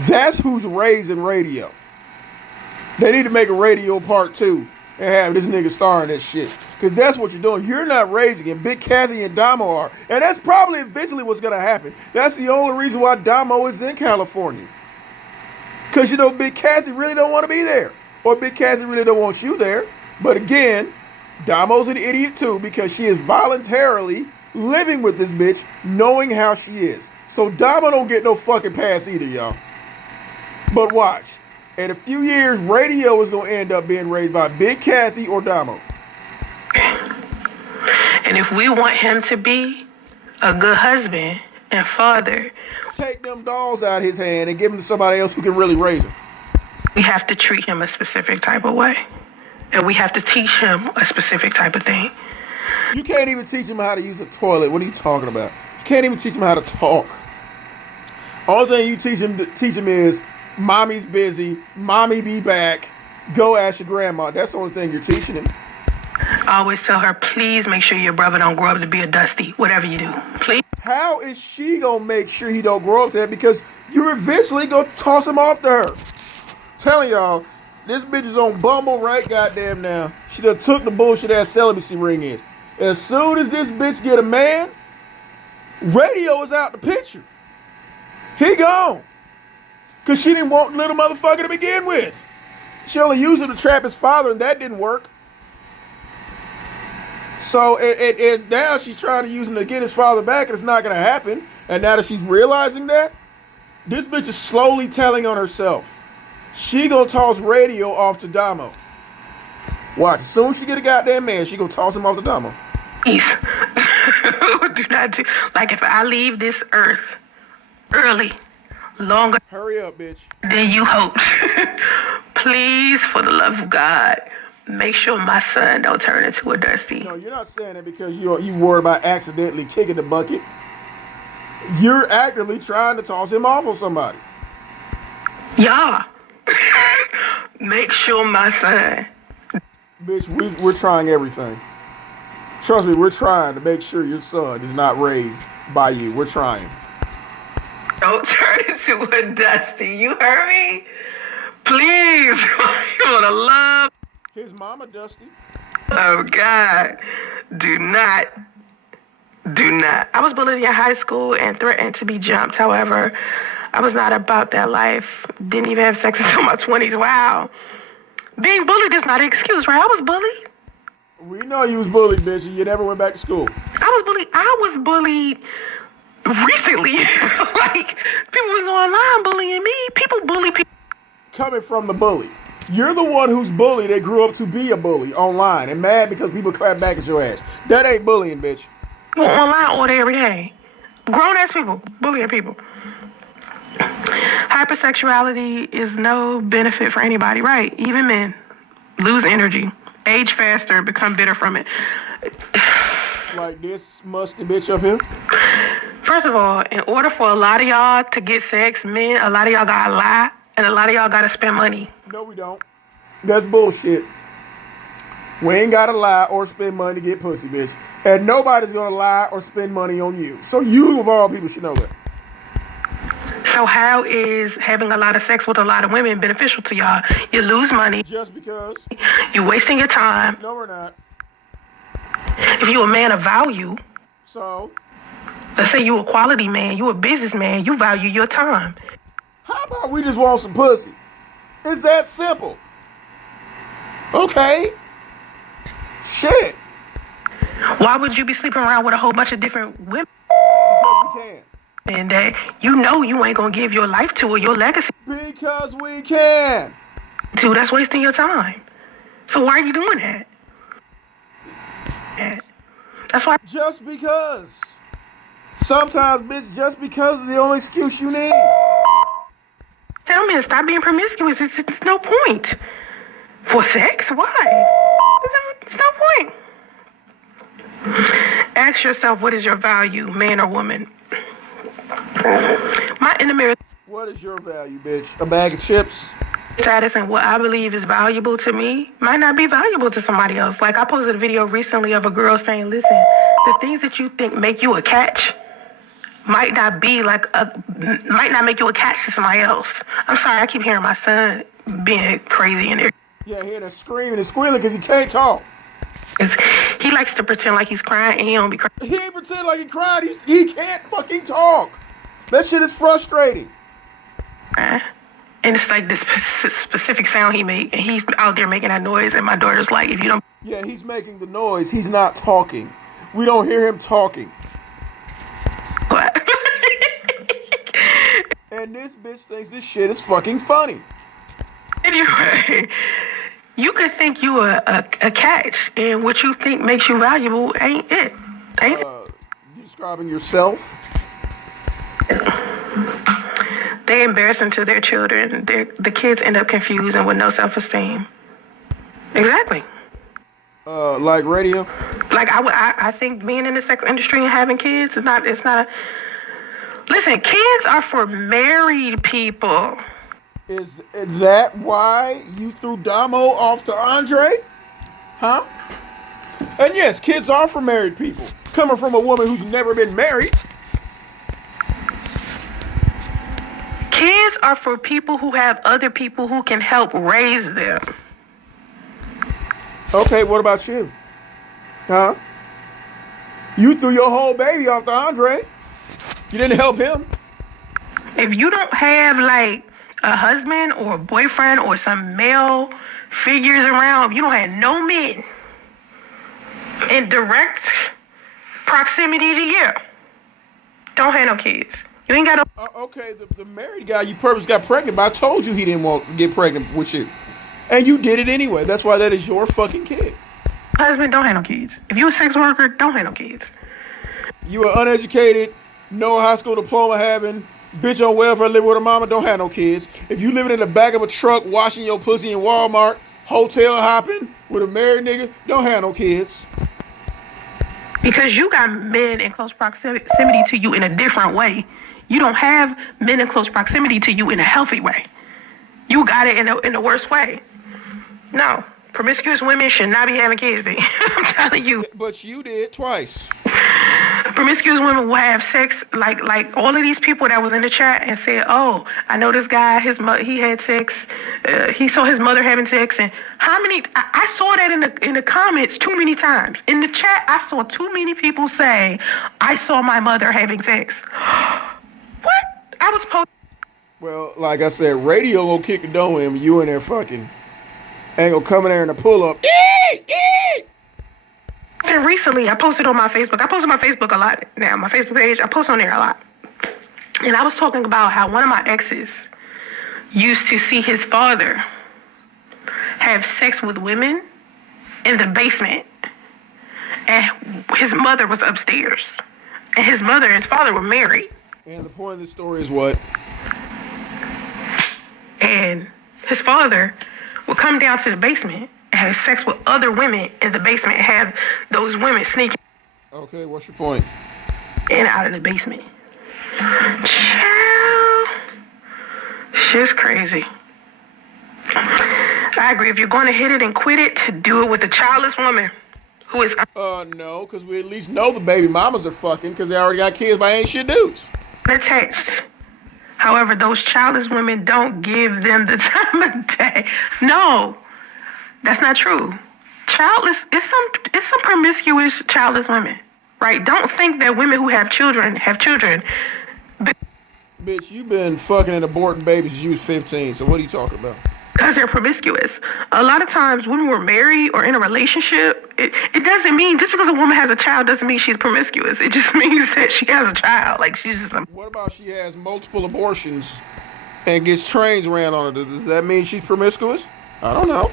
That's who's raising radio. They need to make a radio part 2 and have this nigga star in that shit. Because that's what you're doing. You're not raising him. Big Kathy and Damo are. And that's probably eventually what's going to happen. That's the only reason why Damo is in California. Because, you know, Big Kathy really don't want to be there. Or Big Kathy really don't want you there. But again, Damo's an idiot too because she is voluntarily living with this bitch knowing how she is. So Damo don't get no fucking pass either, y'all. But watch. In a few years, radio is going to end up being raised by Big Kathy or Damo. And if we want him to be a good husband and father, take them dolls out of his hand and give them to somebody else who can really raise him. We have to treat him a specific type of way. And we have to teach him a specific type of thing. You can't even teach him how to use a toilet. What are you talking about? You can't even teach him how to talk. All thing you teach him is, mommy's busy, mommy be back, go ask your grandma. That's the only thing you're teaching him. I always tell her, please make sure your brother don't grow up to be a dusty, whatever you do. Please. How is she gonna make sure he don't grow up to that? Because you're eventually gonna toss him off to her. Telling y'all, this bitch is on Bumble right goddamn now. She done took the bullshit ass celibacy ring in. As soon as this bitch get a man, radio is out the picture. He gone. Because she didn't want little motherfucker to begin with. She only used him to trap his father, and that didn't work. So now she's trying to use him to get his father back, and it's not going to happen. And now that she's realizing that, this bitch is slowly telling on herself. She gonna toss radio off to Damo. Watch, as soon as she get a goddamn man, she gonna toss him off to Damo. Please. Do not do. Like if I leave this earth early, longer. Hurry up, bitch. Than you hoped. Please, for the love of God, make sure my son don't turn into a dusty. No, you're not saying that because you worried about accidentally kicking the bucket. You're actively trying to toss him off on somebody. Yeah. Make sure my son. Bitch, we're trying everything. Trust me, we're trying to make sure your son is not raised by you. We're trying. Don't turn into a dusty. You heard me? Please. For the love. His mama Dusty. Oh, God. Do not. I was bullied in high school and threatened to be jumped. However, I was not about that life. Didn't even have sex until my 20s. Wow. Being bullied is not an excuse, right? I was bullied. We know you was bullied, bitch, and you never went back to school. I was bullied recently. Like, people was online bullying me. People bully people. Coming from the bully. You're the one who's bullied that grew up to be a bully online and mad because people clap back at your ass. That ain't bullying, bitch. Well, online all day, every day. Grown-ass people bullying people. Hypersexuality is no benefit for anybody, right? Even men lose energy, age faster, become bitter from it. Like this musty bitch up here? First of all, in order for a lot of y'all to get sex, men, a lot of y'all gotta lie, and a lot of y'all gotta spend money. No, we don't. That's bullshit. We ain't gotta lie or spend money to get pussy, bitch. And nobody's gonna lie or spend money on you. So you, of all people, should know that. So how is having a lot of sex with a lot of women beneficial to y'all? You lose money. Just because. You're wasting your time. No, we're not. If you're a man of value, So, let's say you're a quality man, you're a businessman, you value your time. how about we just want some pussy? It's that simple. Okay. Shit. Why would you be sleeping around with a whole bunch of different women Because we can. and that you know you ain't gonna give your life to or your legacy Because we can. to? That's wasting your time. So why are you doing that? That's why. Just because. Sometimes, bitch, just because is the only excuse you need. Tell me, stop being promiscuous. It's no point. For sex? Why? There's no point. Ask yourself, what is your value, man or woman? My intimate What is your value, bitch? A bag of chips? status and what I believe is valuable to me might not be valuable to somebody else. Like I posted a video recently of a girl saying, listen, the things that you think make you a catch might not make you a catch to somebody else. I'm sorry, I keep hearing my son being crazy in there. Yeah, hear that screaming and squealing because he can't talk. He likes to pretend like he's crying and he don't be crying. He ain't pretend like he cried. He can't fucking talk. That shit is frustrating. And it's like this specific sound he make, and he's out there making that noise, and my daughter's like, if you don't... Yeah, he's making the noise. He's not talking. We don't hear him talking. What? And this bitch thinks this shit is fucking funny. Anyway, you could think you a catch, and what you think makes you valuable ain't it. You describing yourself? They embarrassing to their children. The kids end up confused and with no self-esteem. Exactly. Like radio? Like I think being in the sex industry and having kids is not. It's not a. Listen, kids are for married people. Is that why you threw Damo off to Andre? Huh? And yes, kids are for married people. Coming from a woman who's never been married. Kids are for people who have other people who can help raise them. Okay, what about you? Huh? You threw your whole baby off to Andre. You didn't help him. If you don't have like a husband or a boyfriend or some male figures around, if you don't have no men in direct proximity to you, don't have no kids. You ain't got no... Okay, the married guy you purposely got pregnant, but I told you he didn't want to get pregnant with you. And you did it anyway. That's why that is your fucking kid. Husband, don't have no kids. If you a sex worker, don't have no kids. You are uneducated, no high school diploma having, bitch on welfare, live with her mama, don't have no kids. If you living in the back of a truck, washing your pussy in Walmart, hotel hopping with a married nigga, don't have no kids. Because you got men in close proximity to you in a different way. You don't have men in close proximity to you in a healthy way. You got it in the worst way. No, promiscuous women should not be having kids, baby. I'm telling you. But you did twice. Promiscuous women will have sex like all of these people that was in the chat and said, "Oh, I know this guy. He had sex. He saw his mother having sex." And how many? I saw that in the comments too many times. In the chat, I saw too many people say, "I saw my mother having sex." What? I was posting. Well, like I said, radio gonna kick the door in when you in there fucking. Ain't gonna come in there in a pull up. And recently, I posted on my Facebook. I post on my Facebook a lot now. My Facebook page, I post on there a lot. And I was talking about how one of my exes used to see his father have sex with women in the basement. And his mother was upstairs. And his mother and his father were married. And the point of the story is what? And his father would come down to the basement and have sex with other women in the basement and have those women sneak Okay, what's your point? in and out of the basement. Child. Shit's crazy. I agree. If you're going to hit it and quit it, to do it with a childless woman who is No, because we at least know the baby mamas are fucking because they already got kids by ain't shit dudes. text. However, those childless women don't give them the time of day. No, that's not true. Childless, it's some promiscuous childless women, right? Don't think that women who have children have children. Bitch, you been fucking and aborting babies since you was 15, so what are you talking about? Because they're promiscuous. A lot of times when we're married or in a relationship, it doesn't mean, just because a woman has a child doesn't mean she's promiscuous. It just means that she has a child. Like, she's just What about she has multiple abortions and gets trains ran on her? Does that mean she's promiscuous? I don't know.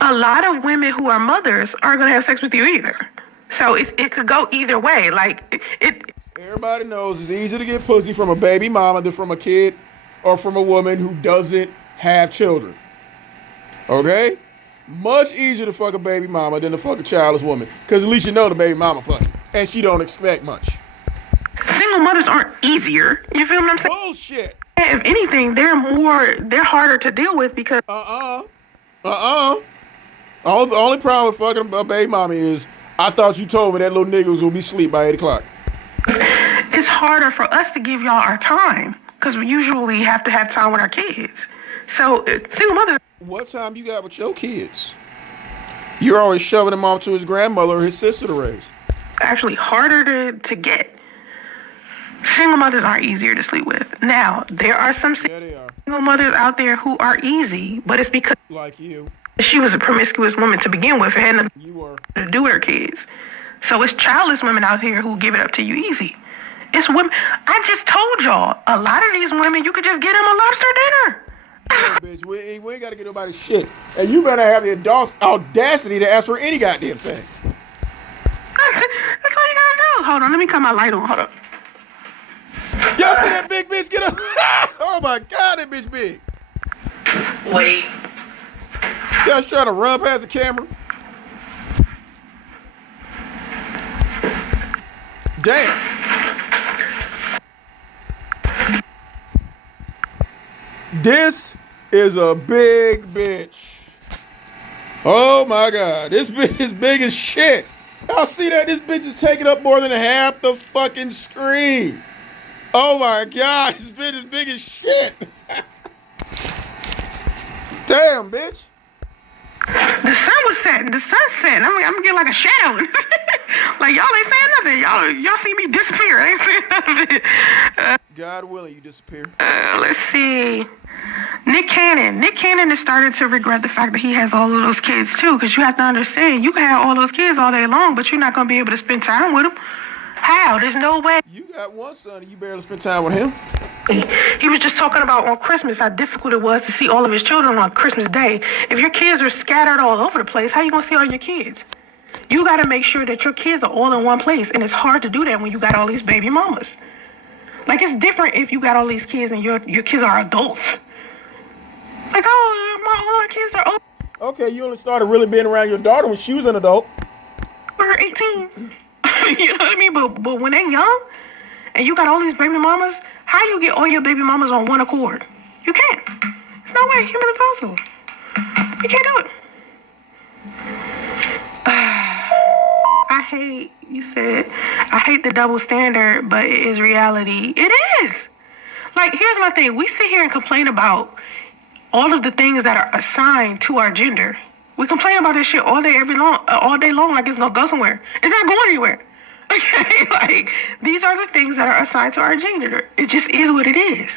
a lot of women who are mothers aren't going to have sex with you either. So it could go either way. Like, Everybody knows it's easier to get pussy from a baby mama than from a kid or from a woman who doesn't have children. Okay? Much easier to fuck a baby mama than to fuck a childless woman. Because at least you know the baby mama fucking. And she don't expect much. single mothers aren't easier. You feel what I'm saying? Bullshit. If anything, they're harder to deal with because The only problem with fucking a baby mama is I thought you told me that little nigga was going to be asleep by 8 o'clock. it's harder for us to give y'all our time because we usually have to have time with our kids. So single mothers. What time you got with your kids? You're always shoving them off to his grandmother or his sister to raise. Actually harder to get. Single mothers are easier to sleep with. Now, there are some single mothers out there who are easy, but it's because like you. She was a promiscuous woman to begin with and had nothing You were. to do with her kids. So it's childless women out here who give it up to you easy. It's women. I just told y'all, a lot of these women, you could just get them a lobster dinner. Yeah, bitch, we ain't got to get nobody shit. And you better have the audacity to ask for any goddamn thing. That's all you gotta do. Hold on, let me cut my light on. Hold on. Y'all see that big bitch get up? Oh my God, that bitch big. Wait. See how she's trying to run past the camera? Damn. This is a big bitch. Oh my God, this bitch is big as shit. Y'all see that? This bitch is taking up more than half the fucking screen. Oh my God, this bitch is big as shit. Damn, bitch. The sun was setting. The sun's setting. I'm getting like a shadow. Like, y'all ain't saying nothing. Y'all see me disappear. I ain't saying nothing. God willing, you disappear. Let's see. Nick Cannon is starting to regret the fact that he has all of those kids too, because you have to understand, you can have all those kids all day long, but you're not going to be able to spend time with them. How? There's no way. You got one son and you barely spend time with him. He was just talking about on Christmas how difficult it was to see all of his children on Christmas Day. If your kids are scattered all over the place, how you going to see all your kids? You got to make sure that your kids are all in one place, and it's hard to do that when you got all these baby mamas. Like, it's different if you got all these kids and your kids are adults. Like, all our kids are old. Okay, you only started really being around your daughter when she was an adult. We're 18. You know what I mean? But when they're young and you got all these baby mamas, how you get all your baby mamas on one accord? You can't. It's no way humanly possible. You can't do it. I hate the double standard, but it is reality. It is. Like, here's my thing. We sit here and complain about all of the things that are assigned to our gender. We complain about this shit all day long, like it's gonna go somewhere. It's not going anywhere. Okay, like, these are the things that are assigned to our gender. It just is what it is.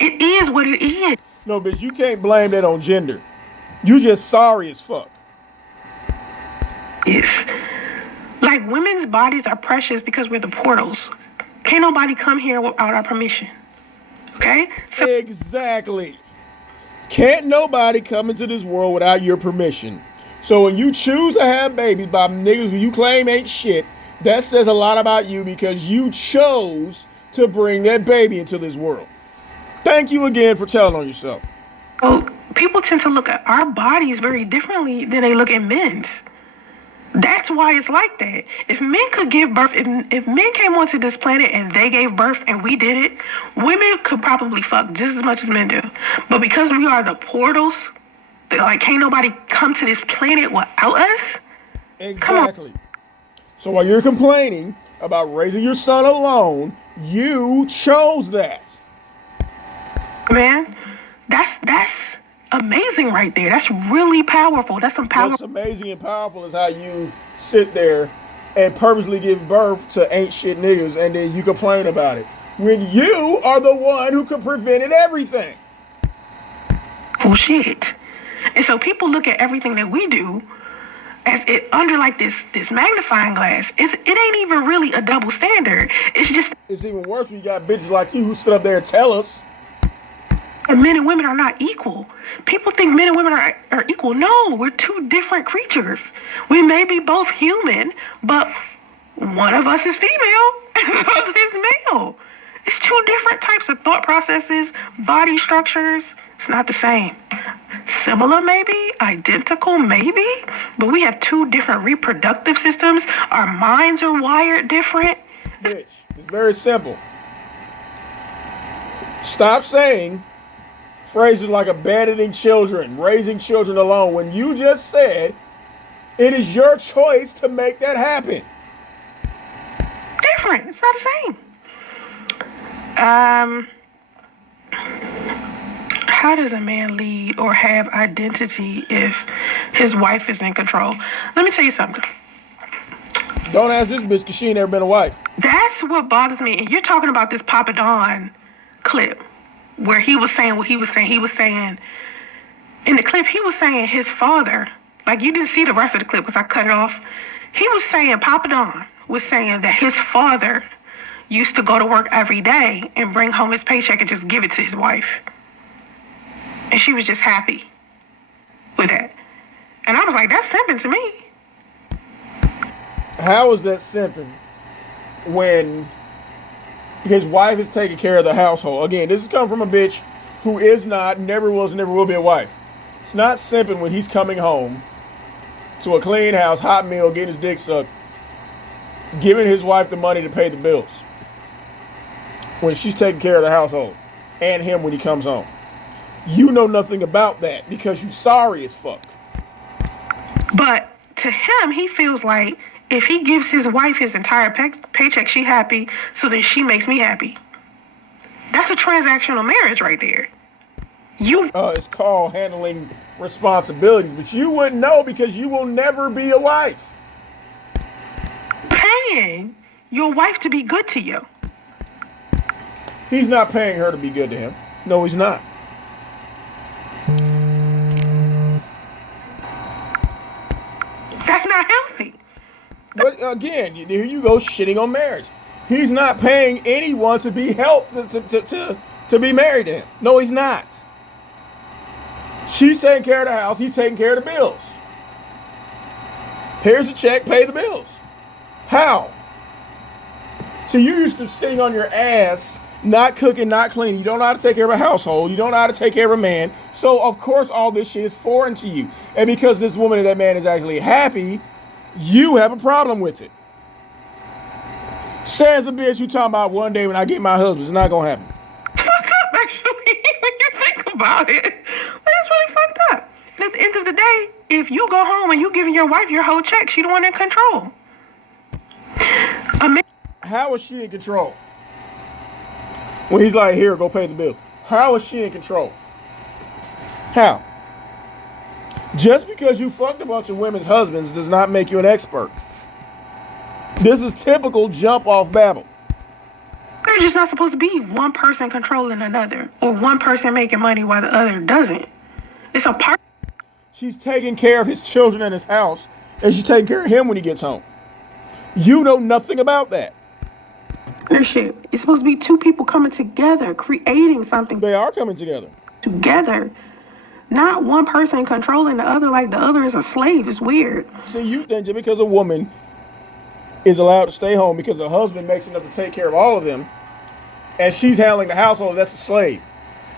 It is what it is. No, bitch, you can't blame that on gender. You just sorry as fuck. Yes. Like, women's bodies are precious because we're the portals. Can't nobody come here without our permission. Okay? So Exactly. Can't nobody come into this world without your permission. So when you choose to have babies by niggas who you claim ain't shit, that says a lot about you because you chose to bring that baby into this world. Thank you again for telling on yourself. people tend to look at our bodies very differently than they look at men's. That's why it's like that. If men could give birth, if men came onto this planet and they gave birth and we did it, women could probably fuck just as much as men do. But because we are the portals, like can't nobody come to this planet without us. Exactly. So while you're complaining about raising your son alone, you chose that. Man, that's amazing right there. That's really powerful. That's some power. What's amazing and powerful is how you sit there and purposely give birth to ain't shit niggas and then you complain about it. When you are the one who could prevented everything. Bullshit. And so people look at everything that we do as it under like this magnifying glass. It ain't even really a double standard. It's even worse when you got bitches like you who sit up there and tell us men and women are not equal. People think men and women are equal. No, we're two different creatures. We may be both human, but one of us is female and the other is male. It's two different types of thought processes, body structures. It's not the same. Similar maybe, identical maybe, but we have two different reproductive systems. Our minds are wired different. bitch. It's very simple. Stop saying phrases like abandoning children, raising children alone, when you just said it is your choice to make that happen. Different. It's not the same. How does a man lead or have identity if his wife is in control? Let me tell you something. Don't ask this bitch because she ain't never been a wife. That's what bothers me. And you're talking about this Papa Don clip where he was saying what he was saying. He was saying, in the clip, he was saying his father, like you didn't see the rest of the clip because I cut it off. He was saying, Papa Don was saying that his father used to go to work every day and bring home his paycheck and just give it to his wife. And she was just happy with that. And I was like, that's simping to me. How is that simping when his wife is taking care of the household? Again, this is coming from a bitch who is not, never was, never will be a wife. It's not simping when he's coming home to a clean house, hot meal, getting his dick sucked, giving his wife the money to pay the bills when she's taking care of the household and him when he comes home. You know nothing about that because you sorry as fuck. But to him, he feels like if he gives his wife his entire paycheck, she happy, so then she makes me happy. That's a transactional marriage right there. It's called handling responsibilities, but you wouldn't know because you will never be a wife. Paying your wife to be good to you. He's not paying her to be good to him. No, he's not. That's not healthy. But again, here you go shitting on marriage. He's not paying anyone to be helped to be married to him. No, he's not. She's taking care of the house. He's taking care of the bills. Here's a check. Pay the bills. How? See, you're used to sitting on your ass, not cooking, not cleaning. You don't know how to take care of a household. You don't know how to take care of a man. So, of course, all this shit is foreign to you. And because this woman and that man is actually happy, you have a problem with it. Says a bitch you talking about one day when I get my husband. It's not going to happen. Fuck up, actually, when you think about it. That's really fucked up. And at the end of the day, if you go home and you giving your wife your whole check, she the one in control. How is she in control? When he's like, here, go pay the bill. How is she in control? How? Just because you fucked a bunch of women's husbands does not make you an expert. This is typical jump off babble. There's just not supposed to be one person controlling another or one person making money while the other doesn't. It's a part. She's taking care of his children and his house, and she's taking care of him when he gets home. You know nothing about that. Partnership. It's supposed to be two people coming together, creating something They are coming together. together. Not one person controlling the other like the other is a slave. It's weird. See, you think just because a woman is allowed to stay home because her husband makes enough to take care of all of them, and she's handling the household, that's a slave.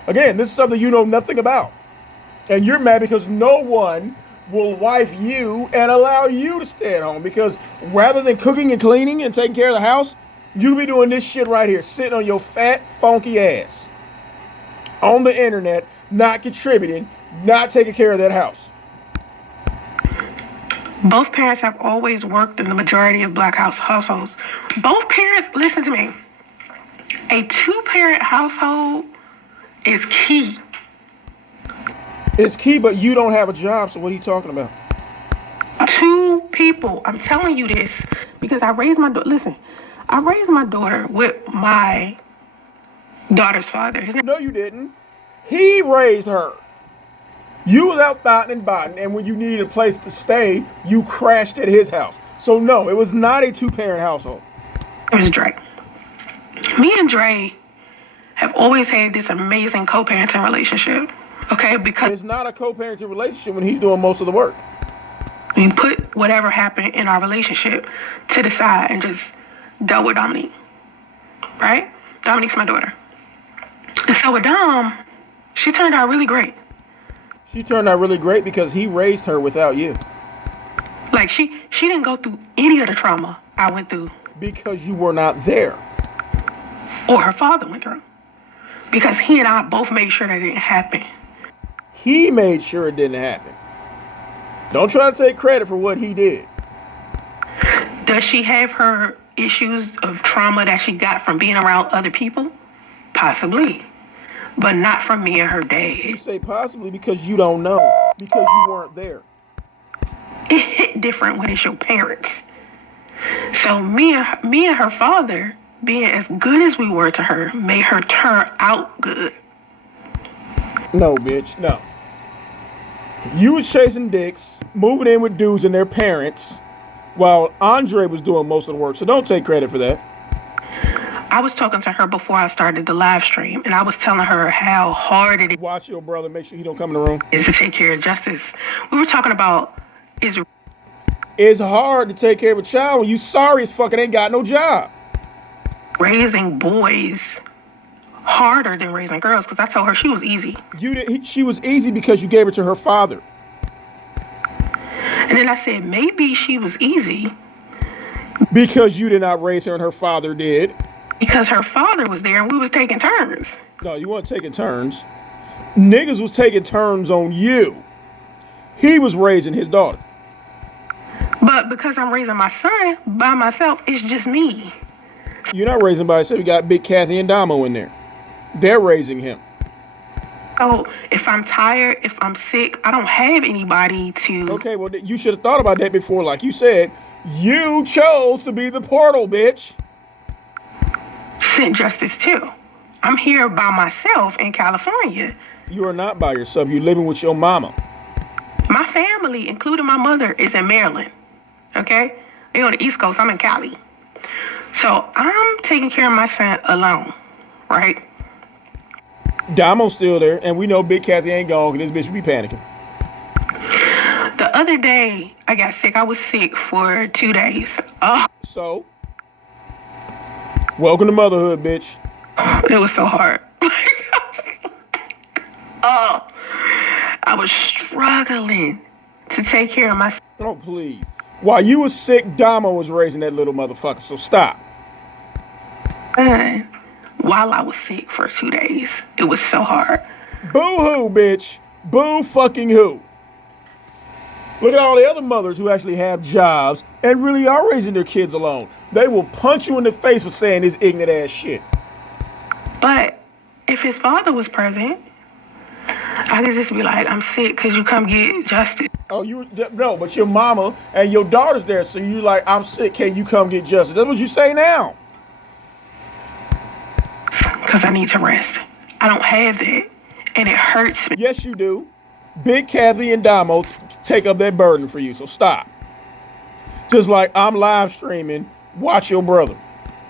Again, this is something you know nothing about. And you're mad because no one will wife you and allow you to stay at home, because rather than cooking and cleaning and taking care of the house, you be doing this shit right here, sitting on your fat, funky ass on the internet, not contributing, not taking care of that house. Both parents have always worked in the majority of black households. Both parents, listen to me, a two-parent household is key. It's key, but you don't have a job, so what are you talking about? Two people, I'm telling you this, because I raised my daughter, listen, I raised my daughter with my daughter's father. No, you didn't. He raised her. You was out thotting and botting, and when you needed a place to stay, you crashed at his house. So no, it was not a two-parent household. It was Dre. Me and Dre have always had this amazing co-parenting relationship, okay? Because it's not a co-parenting relationship when he's doing most of the work. we put whatever happened in our relationship to the side and just dealt with Dominique, right? Dominique's my daughter. And so with Dom, she turned out really great. She turned out really great because he raised her without you. Like, she didn't go through any of the trauma I went through. Because you were not there. Or her father went through. Because he and I both made sure that it didn't happen. He made sure it didn't happen. Don't try to take credit for what he did. Does she have her issues of trauma that she got from being around other people? Possibly. But not from me and her dad. You say possibly because you don't know. Because you weren't there. It hit different when it's your parents. So me and her father, being as good as we were to her, made her turn out good. No, bitch, no. You was chasing dicks, moving in with dudes and their parents, while Andre was doing most of the work. So don't take credit for that. I was talking to her before I started the live stream, and I was telling her how hard it Watch your brother, make sure he don't come in the room. is to take care of Justice. We were talking about It's hard to take care of a child when you sorry as fucking ain't got no job. raising boys harder than raising girls, because I told her she was easy. She was easy because you gave her to her father. And then I said, maybe she was easy Because you did not raise her and her father did. because her father was there and we was taking turns. No, you weren't taking turns. Niggas was taking turns on you. He was raising his daughter. But because I'm raising my son by myself, it's just me. You're not raising by yourself. You got Big Kathy and Damo in there. They're raising him. So if I'm tired, if I'm sick, I don't have anybody to... Okay, well, you should have thought about that before. Like you said, you chose to be the portal, bitch. send Justice to. I'm here by myself in California. You are not by yourself. You're living with your mama. My family, including my mother, is in Maryland. Okay? They're on the East Coast. I'm in Cali. So I'm taking care of my son alone. Right? Damo's still there, and we know Big Kathy ain't gone because this bitch be panicking. The other day, I got sick. I was sick for 2 days. Oh, So, welcome to motherhood, bitch. it was so hard. Oh, I was struggling to take care of my son. Oh, please. While you was sick, Damo was raising that little motherfucker, so stop. While I was sick for 2 days. It was so hard. Boo-hoo, bitch. Boo fucking who. Look at all the other mothers who actually have jobs and really are raising their kids alone. They will punch you in the face for saying this ignorant ass shit. But if his father was present, I could just be like, I'm sick, could you come get Justice? Oh, no, but your mama and your daughter's there, so you like, I'm sick, can you come get Justice? That's what you say now. Because I need to rest. I don't have that, and it hurts me. Yes, you do. Big Kathy and Damo take up that burden for you, so stop. Just like I'm live streaming, watch your brother.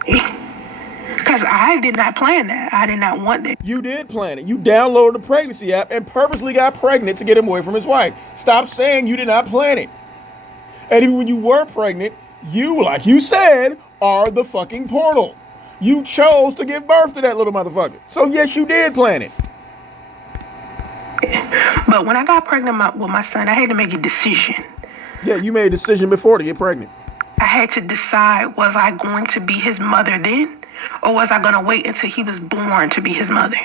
Because I did not plan that. I did not want that. You did plan it. You downloaded the pregnancy app and purposely got pregnant to get him away from his wife. Stop saying you did not plan it. And even when you were pregnant, you, like you said, are the fucking portal. You chose to give birth to that little motherfucker. So yes, you did plan it. But when I got pregnant with my son, I had to make a decision. Yeah, you made a decision before to get pregnant. I had to decide, was I going to be his mother then? Or was I going to wait until he was born to be his mother?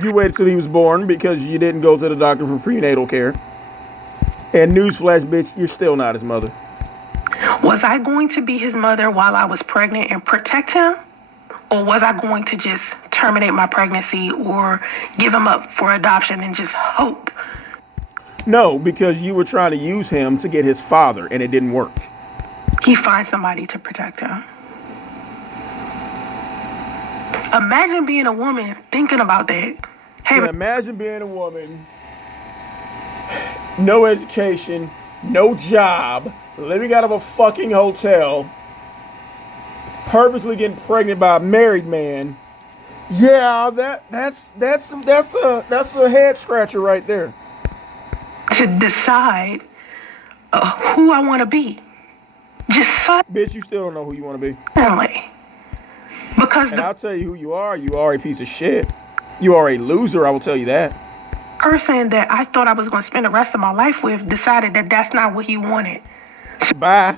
You waited till he was born because you didn't go to the doctor for prenatal care. And newsflash, bitch, you're still not his mother. Was I going to be his mother while I was pregnant and protect him? Or was I going to just terminate my pregnancy or give him up for adoption and just hope? No, because you were trying to use him to get his father, and it didn't work. He finds somebody to protect him. Imagine being a woman thinking about that. Hey, Yeah, imagine being a woman, no education, no job, living out of a fucking hotel, purposely getting pregnant by a married man. Yeah, that's a head scratcher right there. to decide who I want to be. Just Bitch, you still don't know who you want to be. suddenly. Because And the I'll tell you who you are. You are a piece of shit. You are a loser, I will tell you that. person that I thought I was going to spend the rest of my life with decided that that's not what he wanted. Bye.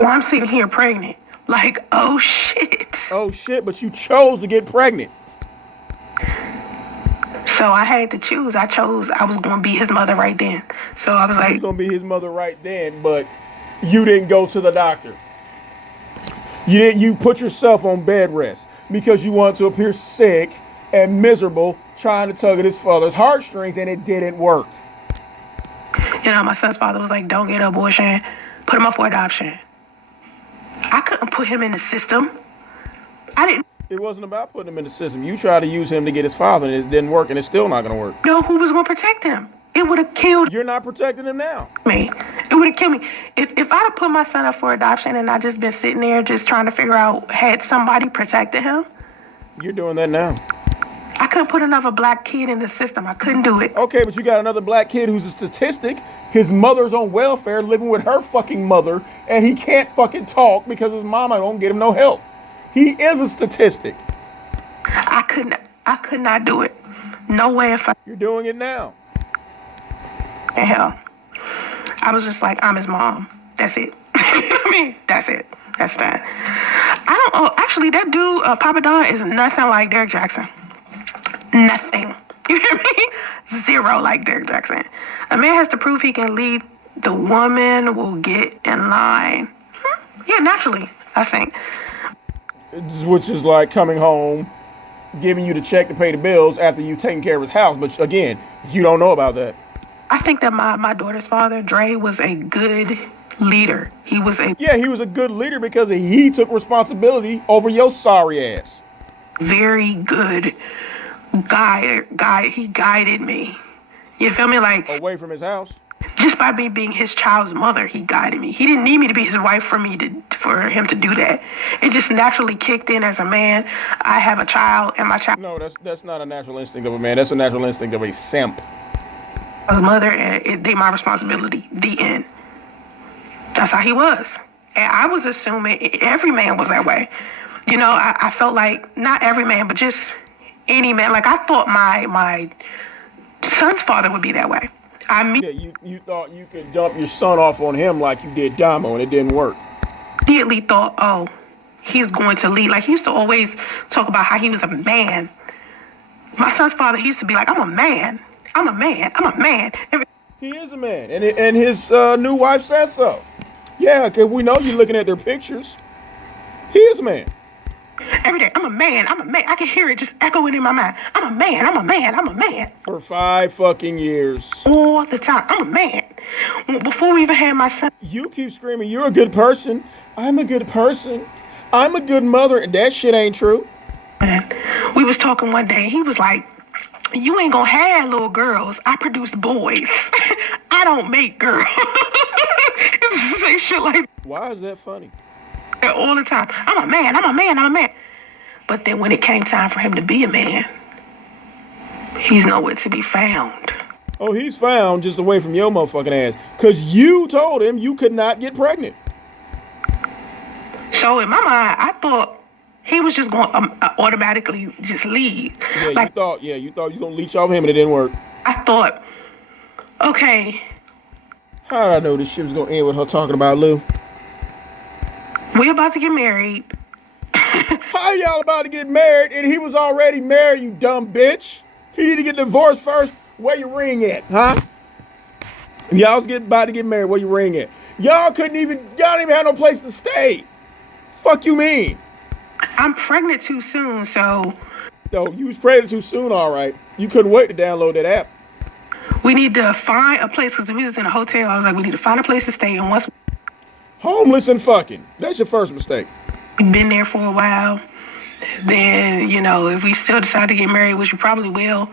Well, I'm sitting here pregnant. Like, oh shit. Oh shit, but you chose to get pregnant. So I had to choose. I chose I was going to be his mother right then. So I was You're like, gonna be his mother right then, but you didn't go to the doctor. You put yourself on bed rest because you wanted to appear sick and miserable trying to tug at his father's heartstrings, and it didn't work. you know, my son's father was like, don't get an abortion. Put him up for adoption. I couldn't put him in the system. I didn't It wasn't about putting him in the system. You tried to use him to get his father, and it didn't work, and it's still not gonna work. know who was going to protect him. It would have killed You're not protecting him now. me. It would have killed me. If I'd have put my son up for adoption and I just been sitting there just trying to figure out, had somebody protected him, You're doing that now. I couldn't put another black kid in the system. I couldn't do it. Okay, but you got another black kid who's a statistic. His mother's on welfare, living with her fucking mother, and he can't fucking talk because his mama don't get him no help. He is a statistic. I could not do it. No way if I You're doing it now. in hell. I was just like, I'm his mom. That's it. I mean, that's it. That's that. I don't. Oh, actually, that dude, Papa Don, is nothing like Derek Jackson. Nothing. You hear me? Zero like Derek Jackson. A man has to prove he can lead. The woman will get in line. Yeah, naturally, I think. Which is like coming home, giving you the check to pay the bills after you've taken care of his house. But again, you don't know about that. I think that my daughter's father, Dre, was a good leader. He was a Yeah, he was a good leader because he took responsibility over your sorry ass. very good guy. He guided me. You feel me? Like, Away from his house. just by me being his child's mother, he guided me. He didn't need me to be his wife for him to do that. It just naturally kicked in as a man. I have a child, and my child's No, that's not a natural instinct of a man. That's a natural instinct of a simp. mother, and they my responsibility. The end. That's how he was. And I was assuming every man was that way. You know, I felt like not every man, but just any man. Like, I thought my son's father would be that way. I Yeah, you thought you could dump your son off on him like you did Damo, and it didn't work. immediately thought, oh, he's going to lead. Like, he used to always talk about how he was a man. My son's father, he used to be like, I'm a man. I'm a man. I'm a man. He is a man, and his new wife says so. Yeah, because we know you're looking at their pictures. He is a man. Every day, I'm a man. I'm a man. I can hear it just echoing in my mind. I'm a man. I'm a man. I'm a man. For 5 fucking years. All the time. I'm a man. Before we even had my son, You keep screaming, you're a good person. I'm a good person. I'm a good mother. And that shit ain't true. we was talking one day. He was like, you ain't gonna have little girls. I produce boys. I don't make girls. It's say shit like Why is that funny? that all the time. I'm a man. I'm a man. I'm a man. But then when it came time for him to be a man, he's nowhere to be found. Oh, he's found just away from your motherfucking ass. Because you told him you could not get pregnant. So in my mind, I thought he was just going automatically just leave. Yeah, Like, you thought you gonna leech off him and it didn't work. I thought, okay, How did I know this shit was gonna end with her talking about Lou? we're about to get married. How y'all about to get married and he was already married, you dumb bitch? He need to get divorced first. Where your ring at, huh? Y'all was about to get married. Where your ring at? Y'all didn't even have no place to stay. Fuck you mean? I'm pregnant too soon, so No, you was pregnant too soon, all right. You couldn't wait to download that app. we need to find a place, because we was in a hotel. I was like, we need to find a place to stay, and once Homeless and fucking. That's your first mistake. we've been there for a while, then, you know, if we still decide to get married, which we probably will,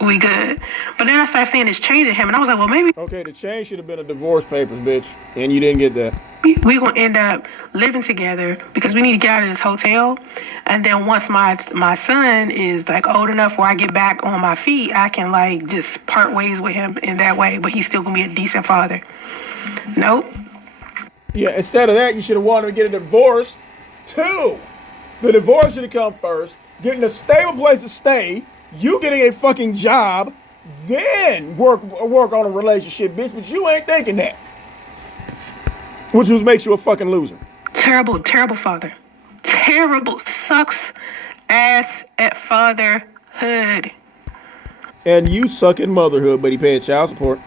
we good. But then I started seeing this change in him, and I was like, well, maybe Okay, the change should have been a divorce papers, bitch. And you didn't get that. we're going to end up living together because we need to get out of this hotel. And then once my son is like old enough where I get back on my feet, I can like just part ways with him in that way, but he's still going to be a decent father. Nope. Yeah, instead of that, you should have wanted to get a divorce too. The divorce should have come first, getting a stable place to stay, you getting a fucking job, then work on a relationship, bitch. But you ain't thinking that. Which makes you a fucking loser. Terrible, terrible father. Terrible, sucks ass at fatherhood. And you suck at motherhood, but he paid child support.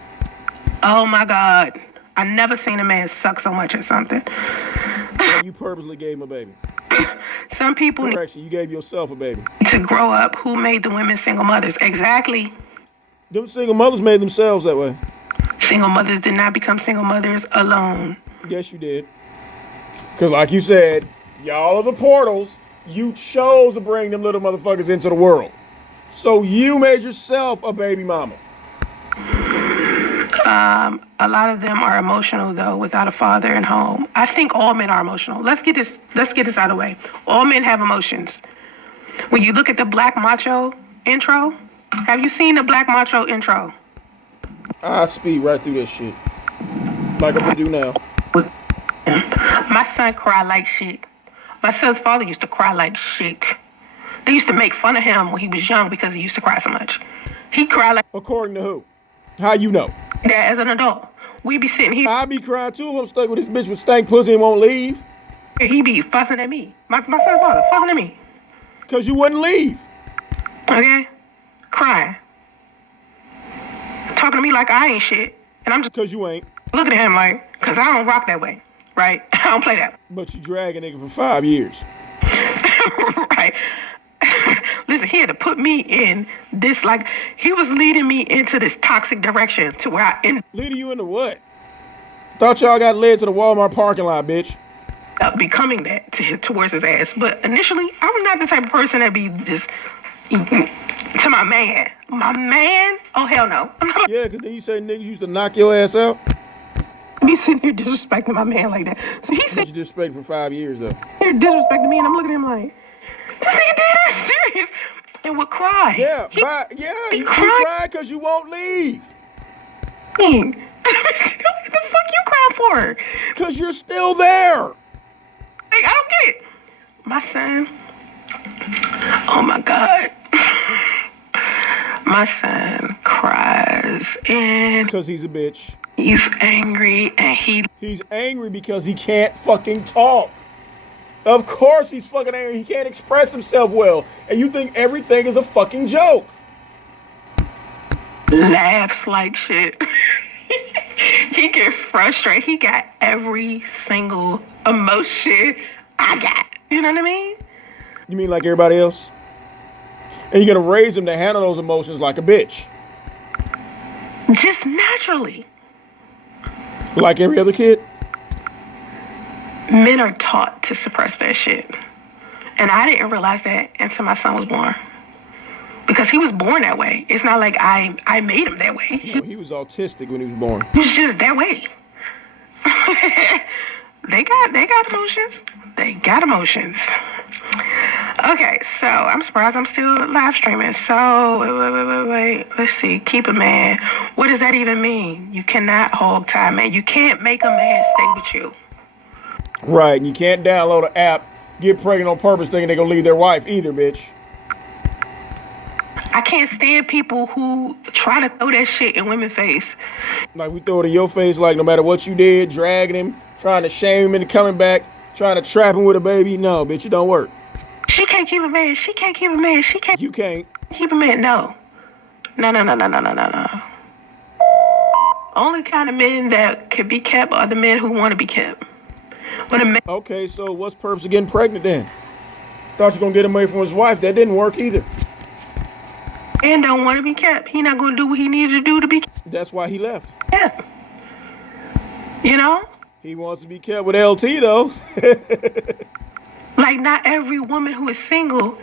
Oh my God. I never seen a man suck so much at something. And you purposely gave him a baby. Some people need Correction, you gave yourself a baby. to grow up. Who made the women single mothers? Exactly. Them single mothers made themselves that way. Single mothers did not become single mothers alone. Yes, you did. Because like you said, y'all are the portals. You chose to bring them little motherfuckers into the world. So you made yourself a baby mama. A lot of them are emotional though, without a father in home. I think all men are emotional. Let's get this out of the way. All men have emotions. When you look at the Black Macho intro, have you seen the Black Macho intro? I speed right through this shit. Like I'm gonna do now. My son cried like shit. My son's father used to cry like shit. They used to make fun of him when he was young because he used to cry so much. He cried like According to who? How you know? that as an adult. We be sitting here, I be crying too if I'm stuck with this bitch with stank pussy and won't leave. he be fussing at me. My son's father fussing at me. Cause you wouldn't leave. Okay? Crying. Talking to me like I ain't shit. And I'm just Cause you ain't. looking at him like, because I don't rock that way. Right? I don't play that. But you drag a nigga for 5 years. Right? Listen, he had to put me in this, like, he was leading me into this toxic direction to where I end Leading you into what? Thought y'all got led to the Walmart parking lot, bitch. up becoming that towards his ass. But initially, I'm not the type of person that be just to my man. My man? Oh, hell no. I'm not Yeah, cause then you say niggas used to knock your ass out. be sitting here disrespecting my man like that. So he But said you disrespect for 5 years though. here disrespecting me, and I'm looking at him like, this nigga dead ass serious, and would cry. Yeah, He you cried. cry cause you won't leave. What the fuck you crying for? Cause you're still there. Like, I don't get it. My son, oh my God. My son cries and Cause he's a bitch. he's angry and He's angry because he can't fucking talk. Of course he's fucking angry. He can't express himself well. And you think everything is a fucking joke. laughs like shit. He get frustrated. He got every single emotion I got. You know what I mean? You mean like everybody else? And you're gonna raise him to handle those emotions like a bitch. Just naturally. Like every other kid? Men are taught to suppress that shit. And I didn't realize that until my son was born. Because he was born that way. It's not like I made him that way. No, he was autistic when he was born. He was just that way. They got emotions. They got emotions. Okay, so I'm surprised I'm still live streaming. So wait. Let's see. Keep a man. What does that even mean? You cannot hog tie, man. You can't make a man stay with you. Right, and you can't download an app get pregnant on purpose thinking they're gonna leave their wife either, bitch. I can't stand people who try to throw that shit in women's face. Like, we throw it in your face, like, no matter what you did, dragging him, trying to shame him into coming back, trying to trap him with a baby. No, bitch, it don't work. She can't keep a man. She can't keep a man. She can't. You can't. Keep a man. No. No. Only kind of men that can be kept are the men who want to be kept. When a man. Okay, so what's purpose of getting pregnant then? Thought you were gonna get him away from his wife. That didn't work either. Man don't want to be kept. He not gonna do what he needed to do to be kept. That's why he left. Yeah. You know? He wants to be kept with LT though. Like, not every woman who is single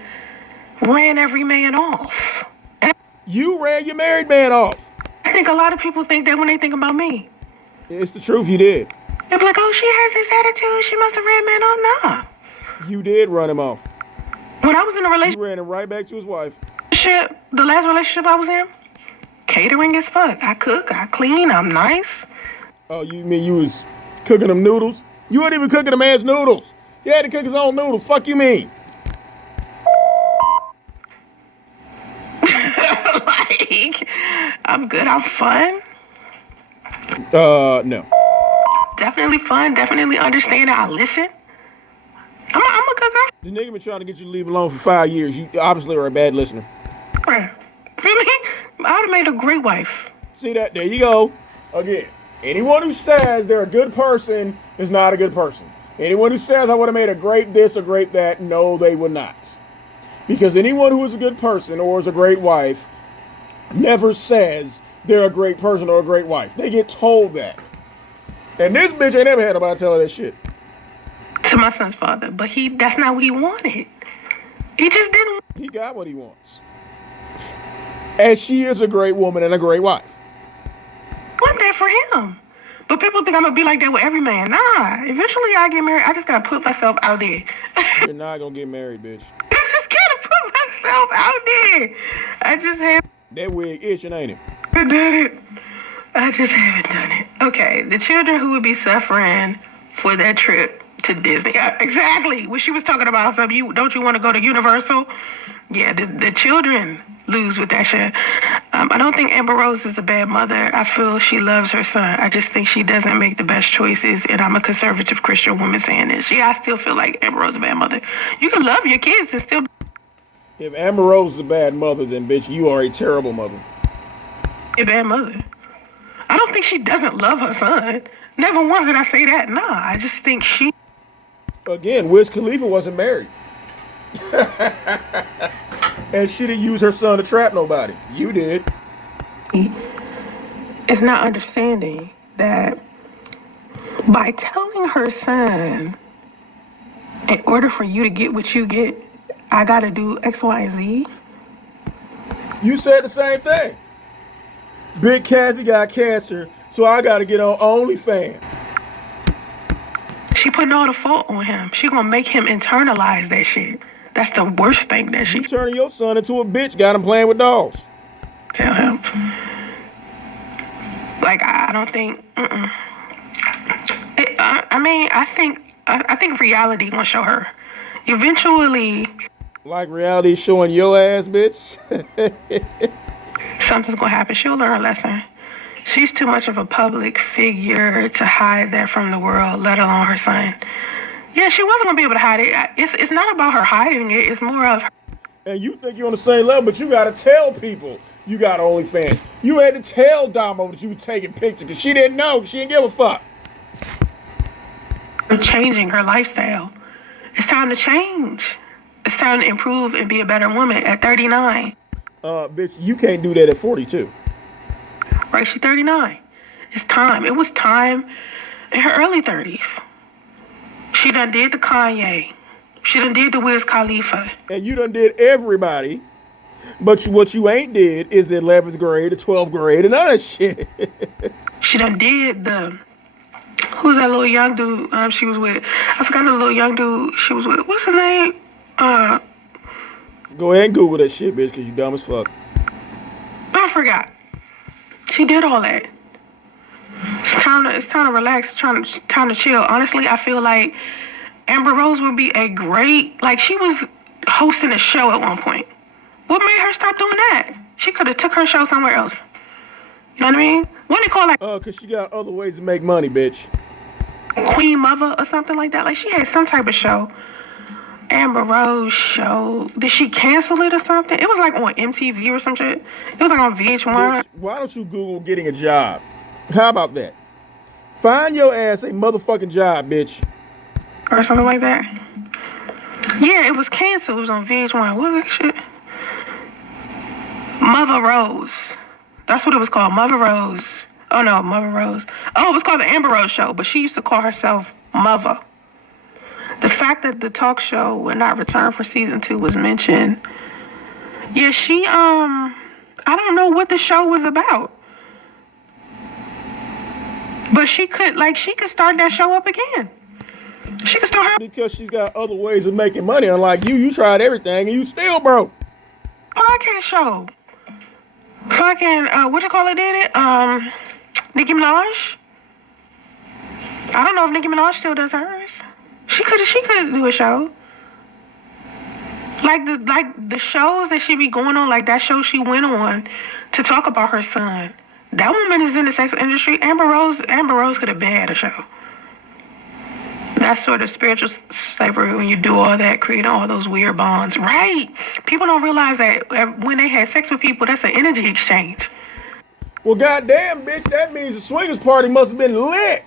ran every man off. And You ran your married man off. I think a lot of people think that when they think about me. It's the truth, you did. They're like, oh, she has this attitude. She must have ran men off. Nah. You did run him off. When I was in a You relationship, ran him right back to his wife. the last relationship I was in, catering as fuck. I cook, I clean, I'm nice. Oh, you mean you was cooking them noodles? You weren't even cooking a man's noodles. He had to cook his own noodles. Fuck you mean? Like, I'm good, I'm fun. No. Definitely fun, definitely understanding. I listen. I'm a good girl. The nigga been trying to get you to leave alone for 5 years. You obviously are a bad listener. Really? I would have made a great wife. See that? There you go. Again, anyone who says they're a good person is not a good person. Anyone who says I would have made a great this or great that, no, they would not. Because anyone who is a good person or is a great wife never says they're a great person or a great wife. They get told that. And this bitch ain't never had nobody tell her that shit. To my son's father, but that's not what he wanted. He just didn't. He got what he wants. And she is a great woman and a great wife. Want that for him. But people think I'm gonna be like that with every man. Nah. Eventually I get married. I just gotta put myself out there. You're not gonna get married, bitch. I just gotta put myself out there. I just haven't That wig itching, ain't it? done it. I just haven't done it. Okay, the children who would be suffering for that trip to Disney. Exactly. When she was talking about something, don't you want to go to Universal? Yeah, the children lose with that shit. I don't think Amber Rose is a bad mother. I feel she loves her son. I just think she doesn't make the best choices, and I'm a conservative Christian woman saying this. Yeah, I still feel like Amber Rose is a bad mother. You can love your kids and still... If Amber Rose is a bad mother, then bitch, you are a terrible mother. A bad mother. I don't think she doesn't love her son. Never once did I say that. Nah, I just think she... Again, Wiz Khalifa wasn't married. And she didn't use her son to trap nobody. You did. is not understanding that by telling her son, in order for you to get what you get, I gotta do X, Y, and Z. You said the same thing. Big Kathy got cancer, so I gotta get on OnlyFans. She putting all the fault on him. She gonna make him internalize that shit. That's the worst thing that she You turning your son into a bitch, got him playing with dolls. tell him. Like, I don't think. I think reality gonna show her. Eventually, Like reality showing your ass, bitch. something's gonna happen. She'll learn a lesson. She's too much of a public figure to hide that from the world, let alone her son. Yeah, she wasn't gonna be able to hide it. It's not about her hiding it. It's more of her. And you think you're on the same level, but you gotta tell people you got OnlyFans. You had to tell Damo that you were taking pictures because she didn't know. She didn't give a fuck. Changing her lifestyle. It's time to change. It's time to improve and be a better woman at 39. Bitch, you can't do that at 42. Right, she's 39. It's time. It was time in her early 30s. She done did the Kanye. She done did the Wiz Khalifa. And you done did everybody. But what you ain't did is the 11th grade, the 12th grade, and all that shit. She done did the... Who's that little young dude she was with? I forgot the little young dude she was with. What's his name? Go ahead and Google that shit, bitch, because you dumb as fuck. I forgot. She did all that. It's time to relax. Time to chill. Honestly, I feel like Amber Rose would be a great, like, she was hosting a show at one point. What made her stop doing that? She could have took her show somewhere else. You know what I mean? What they call, like, Cause she got other ways to make money, bitch. Queen Mother or something like that. Like, she had some type of show. Amber Rose show. Did she cancel it or something? It was like on MTV or some shit. It was like on VH1. Bitch, why don't you Google getting a job? How about that? Find your ass a motherfucking job, bitch. Or something like that. Yeah, it was canceled. It was on VH1. What was that shit? Mother Rose. That's what it was called. Mother Rose. Oh, no, Mother Rose. Oh, it was called the Amber Rose Show, but she used to call herself Mother. The fact that the talk show would not return for season 2 was mentioned. Yeah, she, I don't know what the show was about. But she could start that show up again. She could start her Because she's got other ways of making money. Unlike you tried everything and you still broke. podcast show. Fucking, what you call it, did it? Nicki Minaj? I don't know if Nicki Minaj still does hers. She could do a show. Like the shows that she be going on, like that show she went on to talk about her son. That woman is in the sex industry. Amber Rose could have been had a show. That's sort of spiritual slavery when you do all that, creating all those weird bonds. Right. People don't realize that when they had sex with people, that's an energy exchange. Well, goddamn, bitch, that means the swingers party must have been lit.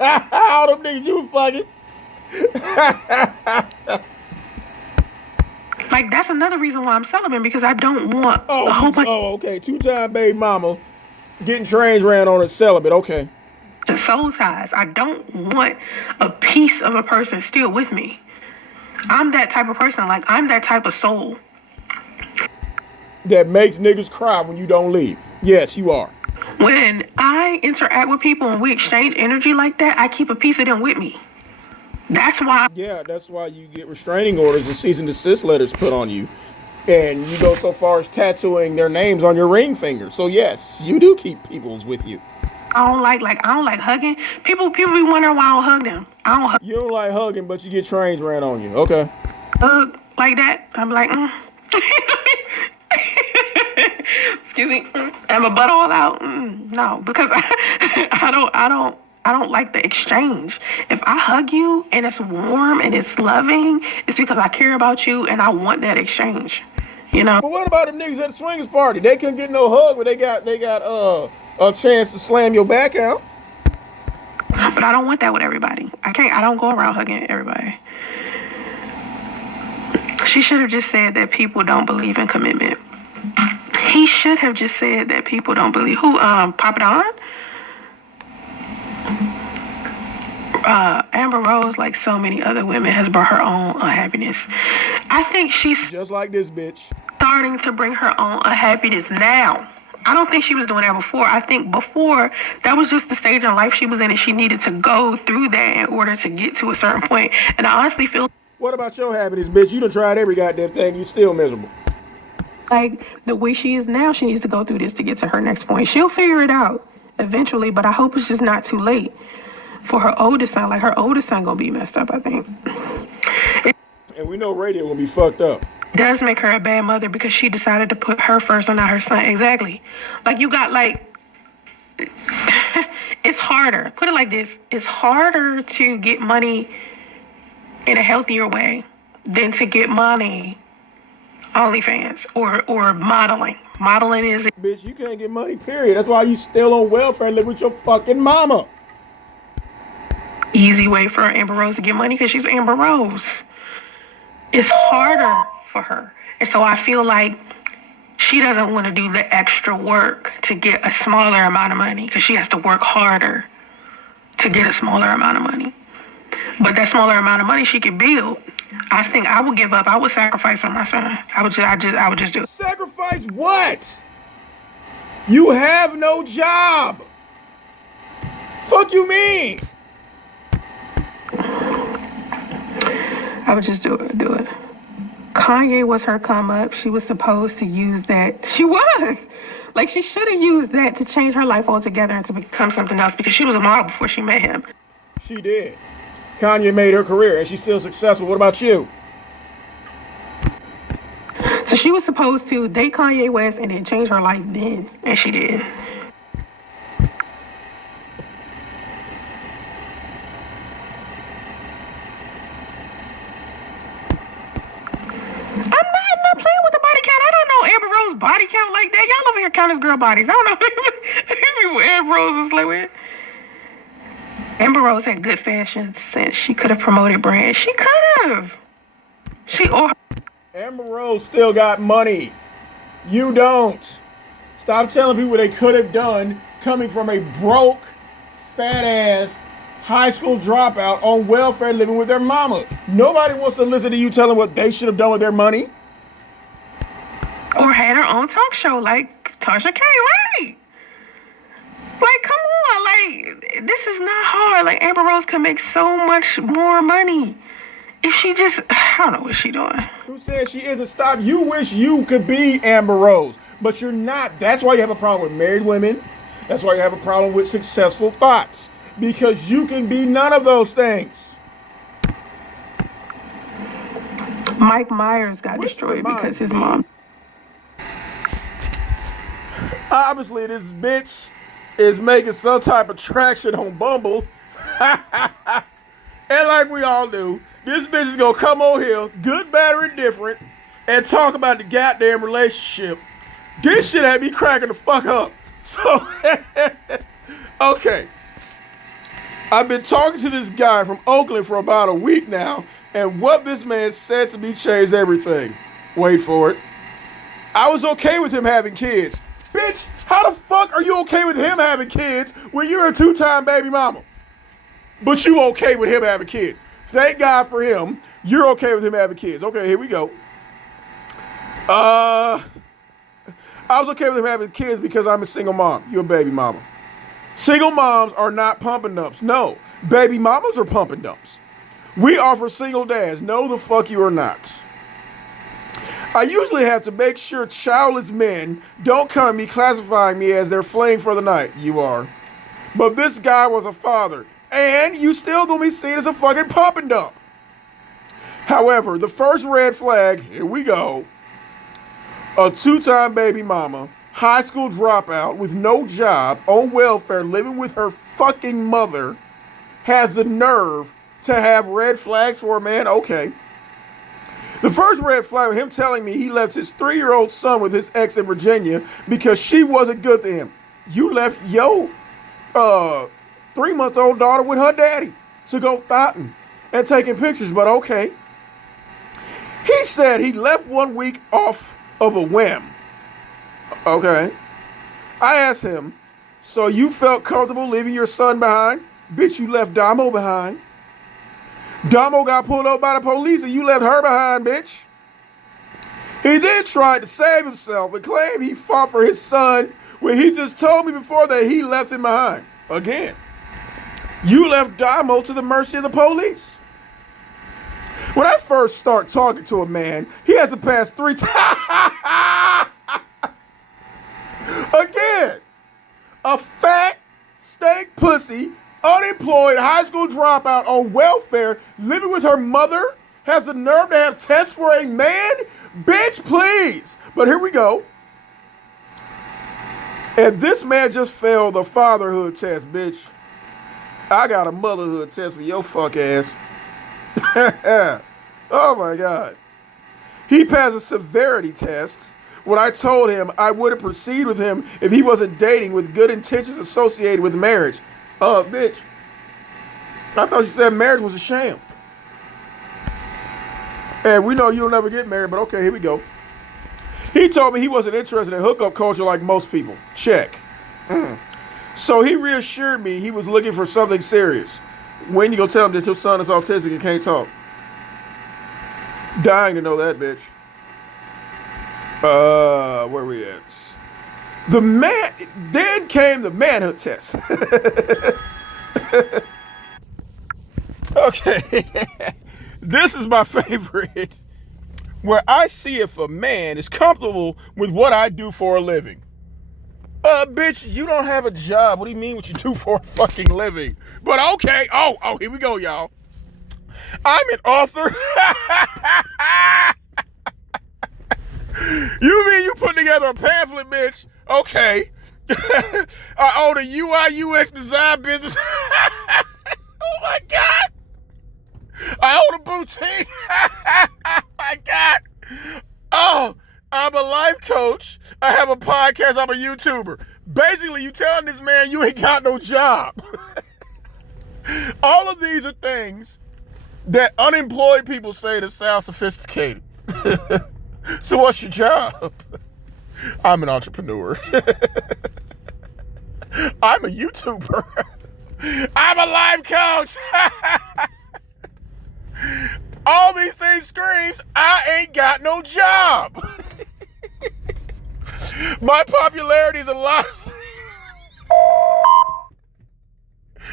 All them niggas you were fucking. Like, that's another reason why I'm celibate, because I don't want a whole bunch okay. 2-time baby mama getting trains ran on a celibate. Okay. of soul ties. I don't want a piece of a person still with me. I'm that type of person. Like, I'm that type of soul. That makes niggas cry when you don't leave. Yes, you are. When I interact with people and we exchange energy like that, I keep a piece of them with me. That's why. Yeah, that's why you get restraining orders and cease and desist letters put on you. And you go so far as tattooing their names on your ring finger. So yes, you do keep people's with you. I don't like hugging. People be wondering why I don't hug them. I don't You don't like hugging, but you get trains ran on you. Okay. hug like that. I'm like, excuse me, and my butt all out. No, because I don't like the exchange. If I hug you and it's warm and it's loving, it's because I care about you and I want that exchange. You know. But what about them niggas at the swingers party? They couldn't get no hug, but they got a chance to slam your back out. But I don't want that with everybody. I don't go around hugging everybody. She should have just said that people don't believe in commitment. He should have just said that people don't believe. Who, Papa Don? Amber Rose, like so many other women, has brought her own unhappiness. I think she's Just like this bitch. starting to bring her own unhappiness now. I don't think she was doing that before. I think before, that was just the stage in life she was in, and she needed to go through that in order to get to a certain point. And I honestly feel What about your happiness, bitch? You done tried every goddamn thing. You still miserable. like the way she is now, she needs to go through this to get to her next point. She'll figure it out eventually, but I hope it's just not too late for her oldest son. Like, her oldest son gonna be messed up, I think. And we know radio gonna be fucked up. Does make her a bad mother because she decided to put her first and not her son. Exactly. Like, you got, like, it's harder. Put it like this. It's harder to get money in a healthier way than to get money OnlyFans or modeling. Modeling is Bitch, you can't get money, period. That's why you still on welfare and live with your fucking mama. easy way for Amber Rose to get money because she's Amber Rose. It's harder for her. And so I feel like she doesn't want to do the extra work to get a smaller amount of money because she has to work harder to get a smaller amount of money. But that smaller amount of money she could build. I think I would give up. I would sacrifice for my son. I would just do it. Sacrifice what? You have no job. Fuck you mean? I would just do it. Kanye was her come up. She was supposed to use that. She was. Like, she should have used that to change her life altogether and to become something else because she was a model before she met him. She did. Kanye made her career, and she's still successful. What about you? So she was supposed to date Kanye West and then change her life then, and she did. I'm not playing with the body count. I don't know Amber Rose body count like that. Y'all over here count as girl bodies. I don't know what Amber Rose is like with. Amber Rose had good fashion sense. She could have promoted brands. She could have. Amber Rose still got money. You don't. Stop telling people they could have done coming from a broke, fat ass high school dropout on welfare living with their mama. Nobody wants to listen to you tell them what they should have done with their money. Or had her own talk show like Tasha K, right? Like, come on, like, this is not hard. Like, Amber Rose can make so much more money if she just, I don't know what she doing. Who said she isn't? Stop. You wish you could be Amber Rose, but you're not. That's why you have a problem with married women. That's why you have a problem with successful thoughts, because you can be none of those things. Mike Myers got destroyed because his mom. Obviously, this bitch is making some type of traction on Bumble. And like we all do, this bitch is going to come on here, good, bad, or indifferent, and talk about the goddamn relationship. This shit had me cracking the fuck up. So, okay. I've been talking to this guy from Oakland for about a week now, and what this man said to me changed everything. Wait for it. I was okay with him having kids. Bitch, how the fuck are you okay with him having kids when you're a 2-time baby mama? But you okay with him having kids. Thank God for him. You're okay with him having kids. Okay, here we go. I was okay with him having kids because I'm a single mom. You're a baby mama. Single moms are not pumping dumps. No, baby mamas are pumping dumps. We offer single dads. No, the fuck you are not. I usually have to make sure childless men don't come at me classifying me as their flame for the night. You are. But this guy was a father. And you still gonna be seen as a fucking pump and dump. However, the first red flag, here we go. A 2-time baby mama, high school dropout with no job, on welfare, living with her fucking mother, has the nerve to have red flags for a man? Okay. The first red flag was him telling me he left his 3-year-old son with his ex in Virginia because she wasn't good to him. You left your 3-month-old daughter with her daddy to go thotting and taking pictures, but okay. He said he left 1 week off of a whim. Okay. I asked him, so you felt comfortable leaving your son behind? Bitch, you left Damo behind. Damo got pulled up by the police and you left her behind, bitch. He then tried to save himself and claimed he fought for his son when he just told me before that he left him behind. Again, you left Damo to the mercy of the police. When I first start talking to a man, he has to pass 3 times. Again, a fat, stank pussy, unemployed, high school dropout on welfare, living with her mother, has the nerve to have tests for a man? Bitch, please. But here we go. And this man just failed the fatherhood test, bitch. I got a motherhood test for your fuck ass. Oh my God. He passed a severity test when I told him I wouldn't proceed with him if he wasn't dating with good intentions associated with marriage. Bitch. I thought you said marriage was a sham. And we know you'll never get married, but okay, here we go. He told me he wasn't interested in hookup culture like most people. Check. So he reassured me he was looking for something serious. When you gonna tell him that your son is autistic and can't talk? Dying to know that, bitch. Where we at? Then came the manhood test. Okay. This is my favorite, where I see if a man is comfortable with what I do for a living. Bitch, you don't have a job. What do you mean what you do for a fucking living? But okay. Oh, here we go, y'all. I'm an author. You mean you put together a pamphlet, bitch? Okay. I own a UI UX design business. Oh my God. I own a boutique. Oh my God. Oh, I'm a life coach. I have a podcast. I'm a YouTuber. Basically, you telling this man you ain't got no job. All of these are things that unemployed people say that sound sophisticated. So what's your job? I'm an entrepreneur. I'm a YouTuber. I'm a life coach. All these things screams, I ain't got no job. My popularity is a lot.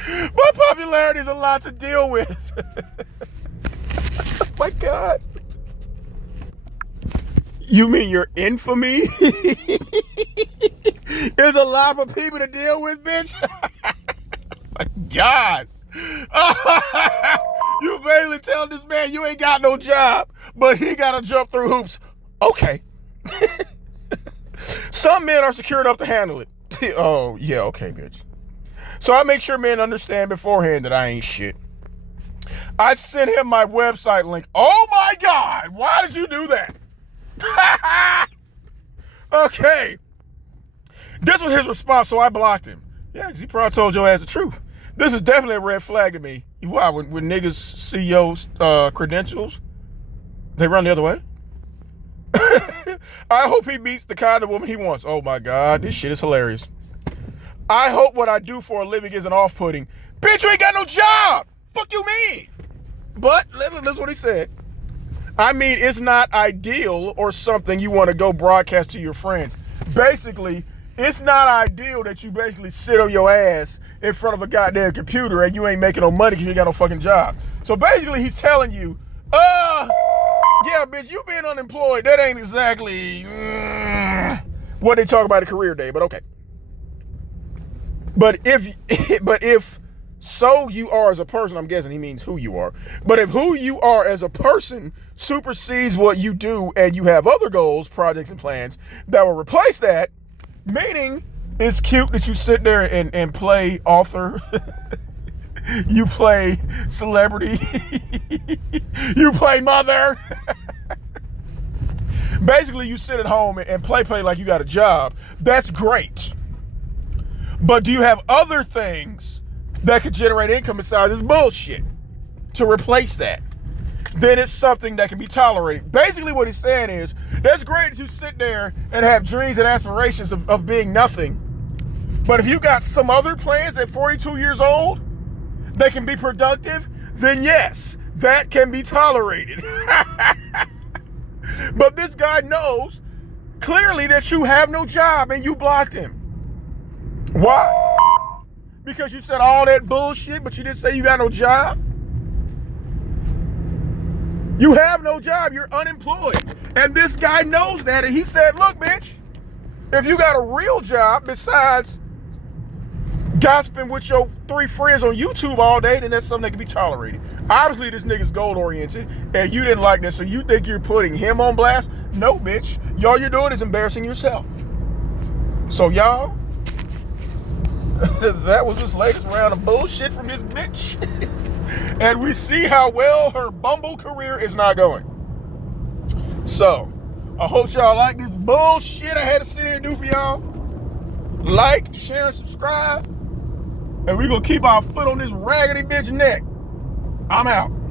My popularity is a lot to deal with. Oh my God. You mean your infamy is a lot for people to deal with, bitch? My God. You basically telling this man you ain't got no job, but he got to jump through hoops. Okay. Some men are secure enough to handle it. Oh, yeah, okay, bitch. So I make sure men understand beforehand that I ain't shit. I sent him my website link. Oh my God, why did you do that? Okay. This was his response, so I blocked him. Yeah, because he probably told your ass the truth. This is definitely a red flag to me. Why? When niggas see your credentials, they run the other way? I hope he meets the kind of woman he wants. Oh my God, this shit is hilarious. I hope what I do for a living isn't off-putting. Bitch, you ain't got no job. Fuck you mean? But that's what he said. I mean, it's not ideal or something you want to go broadcast to your friends. Basically, it's not ideal that you basically sit on your ass in front of a goddamn computer and you ain't making no money because you ain't got no fucking job. So basically, he's telling you, yeah, bitch, you being unemployed, that ain't exactly what they talk about at Career Day, but okay. But if so you are as a person, I'm guessing he means who you are. But if who you are as a person supersedes what you do and you have other goals, projects, and plans that will replace that, meaning it's cute that you sit there and play author, you play celebrity, you play mother. Basically, you sit at home and play like you got a job. That's great. But do you have other things that could generate income besides this bullshit to replace that? Then it's something that can be tolerated. Basically what he's saying is, that's great that you sit there and have dreams and aspirations of being nothing. But if you got some other plans at 42 years old that can be productive, then yes, that can be tolerated. But this guy knows clearly that you have no job and you blocked him. Why? Because you said all that bullshit, but you didn't say you got no job? You have no job. You're unemployed. And this guy knows that. And he said, look, bitch, if you got a real job besides gossiping with your 3 friends on YouTube all day, then that's something that can be tolerated. Obviously, this nigga's goal-oriented, and you didn't like that, so you think you're putting him on blast? No, bitch. All you're doing is embarrassing yourself. So, y'all, that was this latest round of bullshit from this bitch. And we see how well her Bumble career is not going. So, I hope y'all like this bullshit I had to sit here and do for y'all. Like, share, and subscribe. And we're going to keep our foot on this raggedy bitch neck. I'm out.